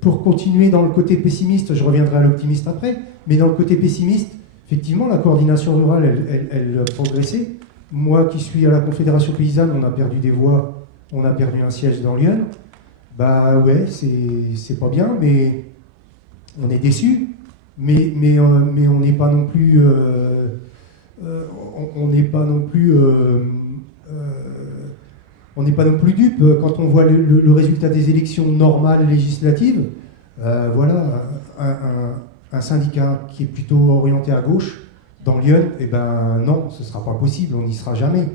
pour continuer dans le côté pessimiste, je reviendrai à l'optimiste après, mais dans le côté pessimiste, effectivement, la coordination rurale, elle progressait. Moi qui suis à la Confédération Paysanne, on a perdu des voix, on a perdu un siège dans Lyon. Ouais, c'est pas bien, mais on est déçus, mais on n'est pas non plus... on n'est pas non plus dupe quand on voit le résultat des élections normales législatives. Voilà, un syndicat qui est plutôt orienté à gauche dans Lyon, non, ce ne sera pas possible, on n'y sera jamais.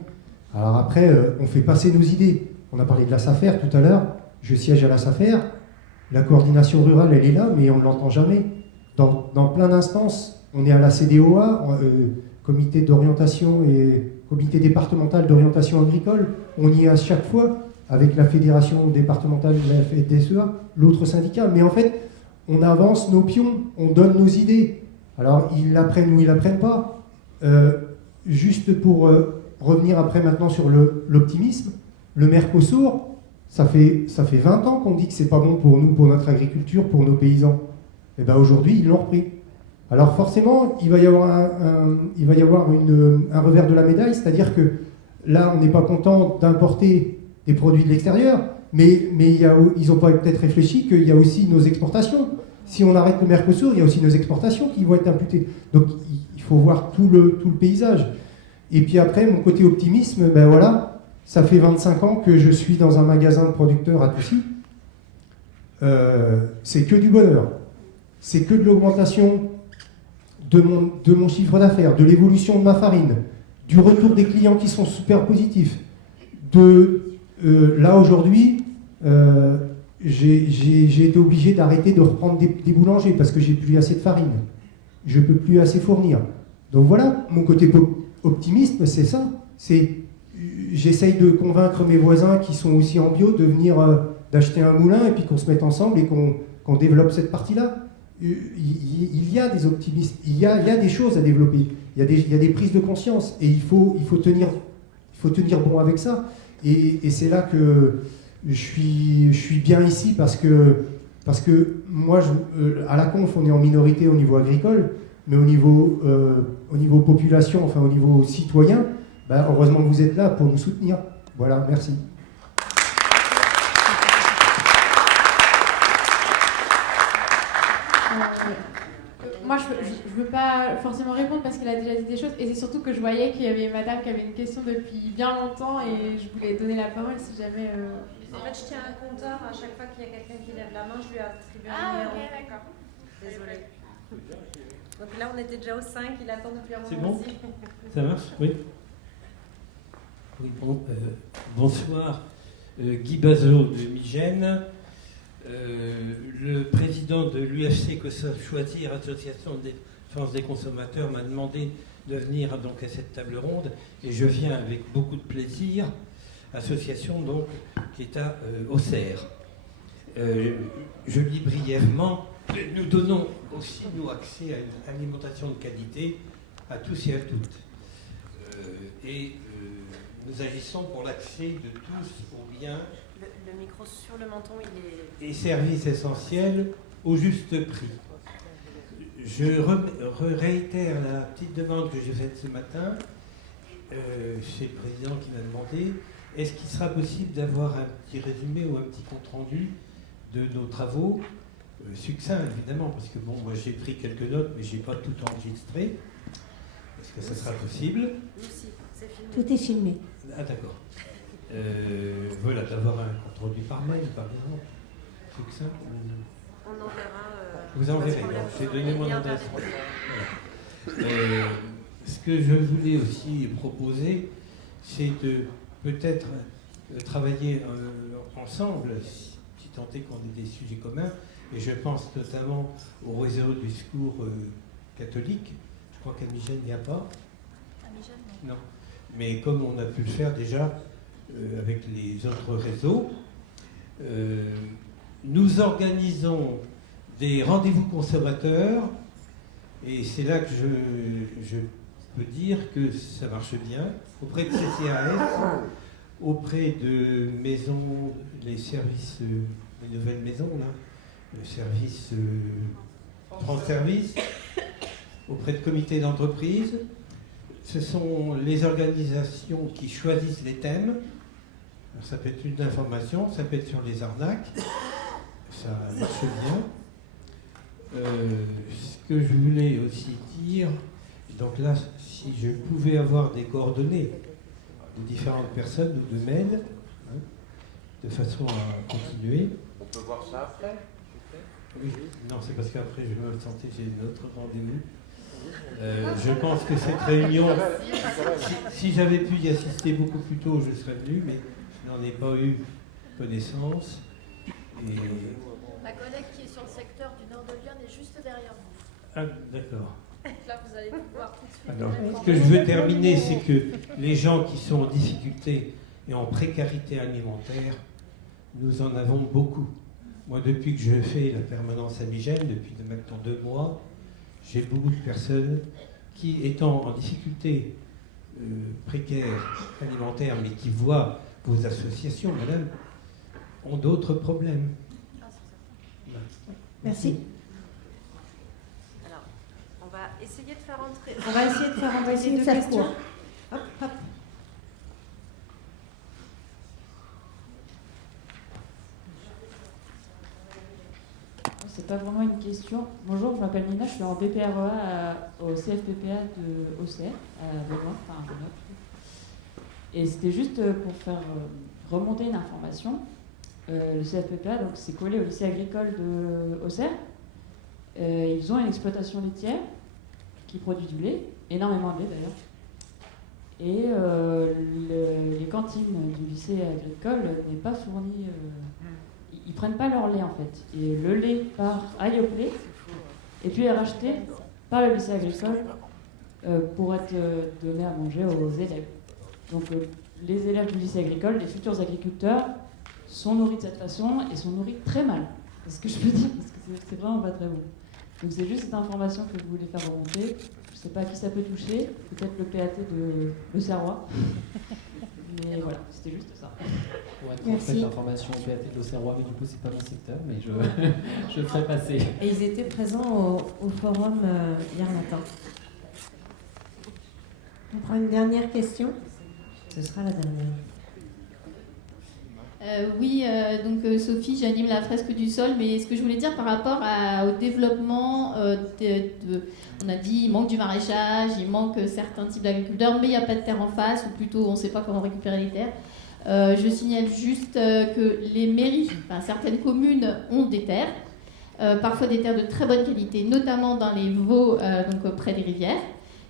Alors après, on fait passer nos idées. On a parlé de la SAFER tout à l'heure, je siège à la SAFER, la coordination rurale, elle est là, mais on ne l'entend jamais. Dans plein d'instances, on est à la CDOA, comité d'orientation et comité départemental d'orientation agricole, on y est à chaque fois avec la fédération départementale de la FDSEA, l'autre syndicat, mais en fait on avance nos pions, on donne nos idées. Alors, ils l'apprennent ou ils l'apprennent pas. Juste pour revenir après maintenant sur l'optimisme, le Mercosur, ça fait 20 ans qu'on dit que c'est pas bon pour nous, pour notre agriculture, pour nos paysans. Et bien aujourd'hui, ils l'ont repris. Alors forcément, il va y avoir un revers de la médaille, c'est-à-dire que là, on n'est pas content d'importer des produits de l'extérieur, mais ils n'ont pas peut-être réfléchi qu'il y a aussi nos exportations. Si on arrête le Mercosur, il y a aussi nos exportations qui vont être imputées. Donc il faut voir tout le paysage. Et puis après, mon côté optimisme, ben voilà, ça fait 25 ans que je suis dans un magasin de producteurs à Toussy. C'est que du bonheur. C'est que de l'augmentation de mon chiffre d'affaires, de l'évolution de ma farine, du retour des clients qui sont super positifs. Là aujourd'hui, j'ai été obligé d'arrêter de reprendre des boulangers parce que j'ai plus assez de farine. Je ne peux plus assez fournir. Donc voilà, mon côté optimiste, c'est ça. J'essaye de convaincre mes voisins qui sont aussi en bio de venir d'acheter un moulin et puis qu'on se mette ensemble et qu'on développe cette partie-là. Il y a des optimistes, il y a des choses à développer, il y a des prises de conscience et il faut tenir bon avec ça. Et c'est là que je suis bien ici parce que moi, à la conf, on est en minorité au niveau agricole, mais au niveau population, enfin au niveau citoyen, ben, heureusement que vous êtes là pour nous soutenir. Voilà, merci. Moi, je ne veux pas forcément répondre parce qu'elle a déjà dit des choses, et c'est surtout que je voyais qu'il y avait madame qui avait une question depuis bien longtemps, et je voulais donner la parole si jamais... En fait, je tiens un compteur, à chaque fois qu'il y a quelqu'un qui lève la main, je lui attribue un numéro. Ok, d'accord. Désolée. Donc là, on était déjà au 5, il attend depuis un moment. C'est bon aussi. Ça marche? Oui. Oui, bon, bonsoir. Guy Bazot de Migène. Le président de l'UFC Choisir, Association de défense des consommateurs, m'a demandé de venir donc à cette table ronde et je viens avec beaucoup de plaisir. Association donc qui est à Auxerre. Je lis brièvement. Nous donnons aussi nous accès à une alimentation de qualité à tous et à toutes. Nous agissons pour l'accès de tous aux biens. Le micro sur le menton, il est... Et services essentiels au juste prix. Je réitère la petite demande que j'ai faite ce matin. C'est le président qui m'a demandé, est-ce qu'il sera possible d'avoir un petit résumé ou un petit compte-rendu de nos travaux, succinct évidemment, parce que bon, moi j'ai pris quelques notes, mais je n'ai pas tout enregistré. Est-ce que ça sera possible? Si, c'est filmé. Tout est filmé. Ah d'accord. Voilà, d'avoir un compte-rendu par mail, par exemple. Succinct. On enverra... Vous enverrez, j'ai donné mon adresse. Voilà. Ce que je voulais aussi proposer, c'est de peut-être travailler ensemble, si tant est qu'on ait des sujets communs, et je pense notamment au réseau du secours catholique. Je crois qu'à Migène, il n'y a pas. À Migène, non. Mais comme on a pu le faire déjà avec les autres réseaux, nous organisons des rendez-vous consommateurs, et c'est là que je peux dire que ça marche bien, auprès de CCAS, auprès de maisons, les services, les nouvelles maisons, là, le service France Service, auprès de comités d'entreprise. Ce sont les organisations qui choisissent les thèmes. Alors, ça peut être une information, ça peut être sur les arnaques, ça marche bien. Ce que je voulais aussi dire, donc là, si je pouvais avoir des coordonnées de différentes personnes ou de mails, hein, de façon à continuer. On peut voir ça après? Oui, non, c'est parce qu'après je me sentais, j'ai un autre rendez-vous. Je pense que cette réunion, si j'avais pu y assister beaucoup plus tôt, je serais venu, mais je n'en ai pas eu connaissance. Et... Ma collègue qui est sur le secteur du nord de Lyon est juste derrière vous. Ah, d'accord. Là, vous allez pouvoir tout de suite. Alors, ce que je veux terminer, c'est que les gens qui sont en difficulté et en précarité alimentaire, nous en avons beaucoup. Moi, depuis que je fais la permanence à Migène, depuis maintenant 2 mois, j'ai beaucoup de personnes qui, étant en difficulté précaire, alimentaire, mais qui voient vos associations, madame, ont d'autres problèmes. Merci. Alors, on va essayer de faire entrer. On va essayer de faire envoyer deux questions. Hop, hop. C'est pas vraiment une question. Bonjour, je m'appelle Nina, je suis en BPREA au CFPPA de Auxerre, à Benoît, enfin à Benoît. Et c'était juste pour faire remonter une information. Le CFPPA, donc, c'est collé au lycée agricole de Auxerre. Ils ont une exploitation laitière qui produit du lait, énormément de lait d'ailleurs. Et les cantines du lycée agricole n'est pas fournie. Ils prennent pas leur lait en fait. Et le lait part à Yoplait et puis est racheté par le lycée agricole pour être donné à manger aux élèves. Donc les élèves du lycée agricole, les futurs agriculteurs, sont nourris de cette façon et sont nourris très mal. C'est ce que je peux dire parce que c'est vraiment pas très bon. Donc c'est juste cette information que je voulais faire remonter. Je sais pas à qui ça peut toucher, peut-être le PAT de Le Serrois. Mais voilà, c'était juste ça. Pour être transmettre l'information au PAT de l'Auxerrois, mais du coup c'est pas mon secteur, mais je ferai passer. Et ils étaient présents au forum hier matin. On prend une dernière question. Ce sera la dernière. Oui, donc Sophie, j'anime la fresque du sol, mais ce que je voulais dire par rapport au développement, on a dit il manque du maraîchage, il manque certains types d'agriculteurs, mais il n'y a pas de terre en face, ou plutôt on ne sait pas comment récupérer les terres. Je signale juste que les mairies, enfin, certaines communes ont des terres, parfois des terres de très bonne qualité, notamment dans les Vaux, donc près des rivières,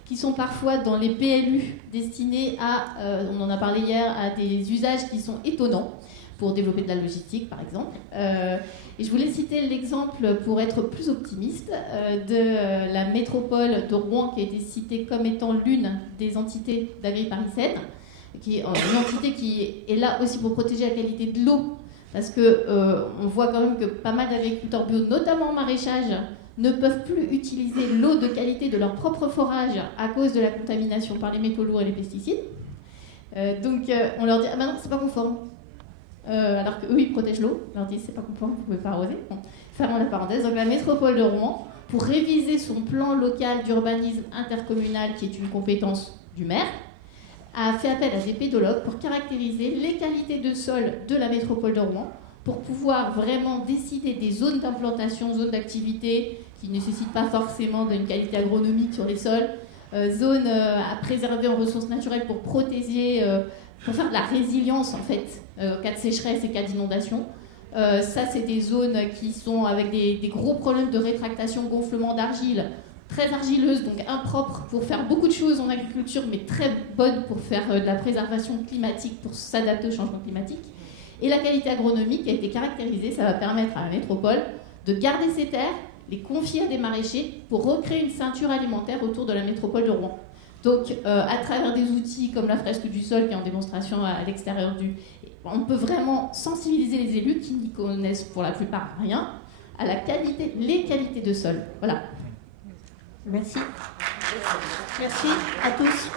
qui sont parfois dans les PLU destinés à, on en a parlé hier, à des usages qui sont étonnants, pour développer de la logistique, par exemple. Et je voulais citer l'exemple, pour être plus optimiste, de la métropole de Rouen, qui a été citée comme étant l'une des entités d'Agri-Paris-Seine, qui est une entité qui est là aussi pour protéger la qualité de l'eau, parce qu'on voit quand même que pas mal d'agriculteurs bio, notamment en maraîchage, ne peuvent plus utiliser l'eau de qualité de leur propre forage à cause de la contamination par les métaux lourds et les pesticides. Donc on leur dit « Ah ben non, c'est pas conforme ». Alors qu'eux, ils protègent l'eau. On leur dit « C'est pas conforme, vous pouvez pas arroser ». Bon, fermons la parenthèse. Donc la métropole de Rouen, pour réviser son plan local d'urbanisme intercommunal, qui est une compétence du maire, a fait appel à des pédologues pour caractériser les qualités de sol de la métropole de Rouen, pour pouvoir vraiment décider des zones d'implantation, zones d'activité qui ne nécessitent pas forcément d'une qualité agronomique sur les sols, zones à préserver en ressources naturelles pour protéger, pour faire de la résilience en fait, cas de sécheresse et cas d'inondation. Ça, c'est des zones qui sont avec des gros problèmes de rétractation, gonflement d'argile, très argileuse, donc impropre pour faire beaucoup de choses en agriculture, mais très bonne pour faire de la préservation climatique, pour s'adapter au changement climatique. Et la qualité agronomique a été caractérisée, ça va permettre à la métropole de garder ses terres, les confier à des maraîchers pour recréer une ceinture alimentaire autour de la métropole de Rouen. Donc, à travers des outils comme la fresque du sol qui est en démonstration à l'extérieur on peut vraiment sensibiliser les élus qui n'y connaissent pour la plupart rien à la qualité, les qualités de sol. Voilà. Merci. Merci à tous.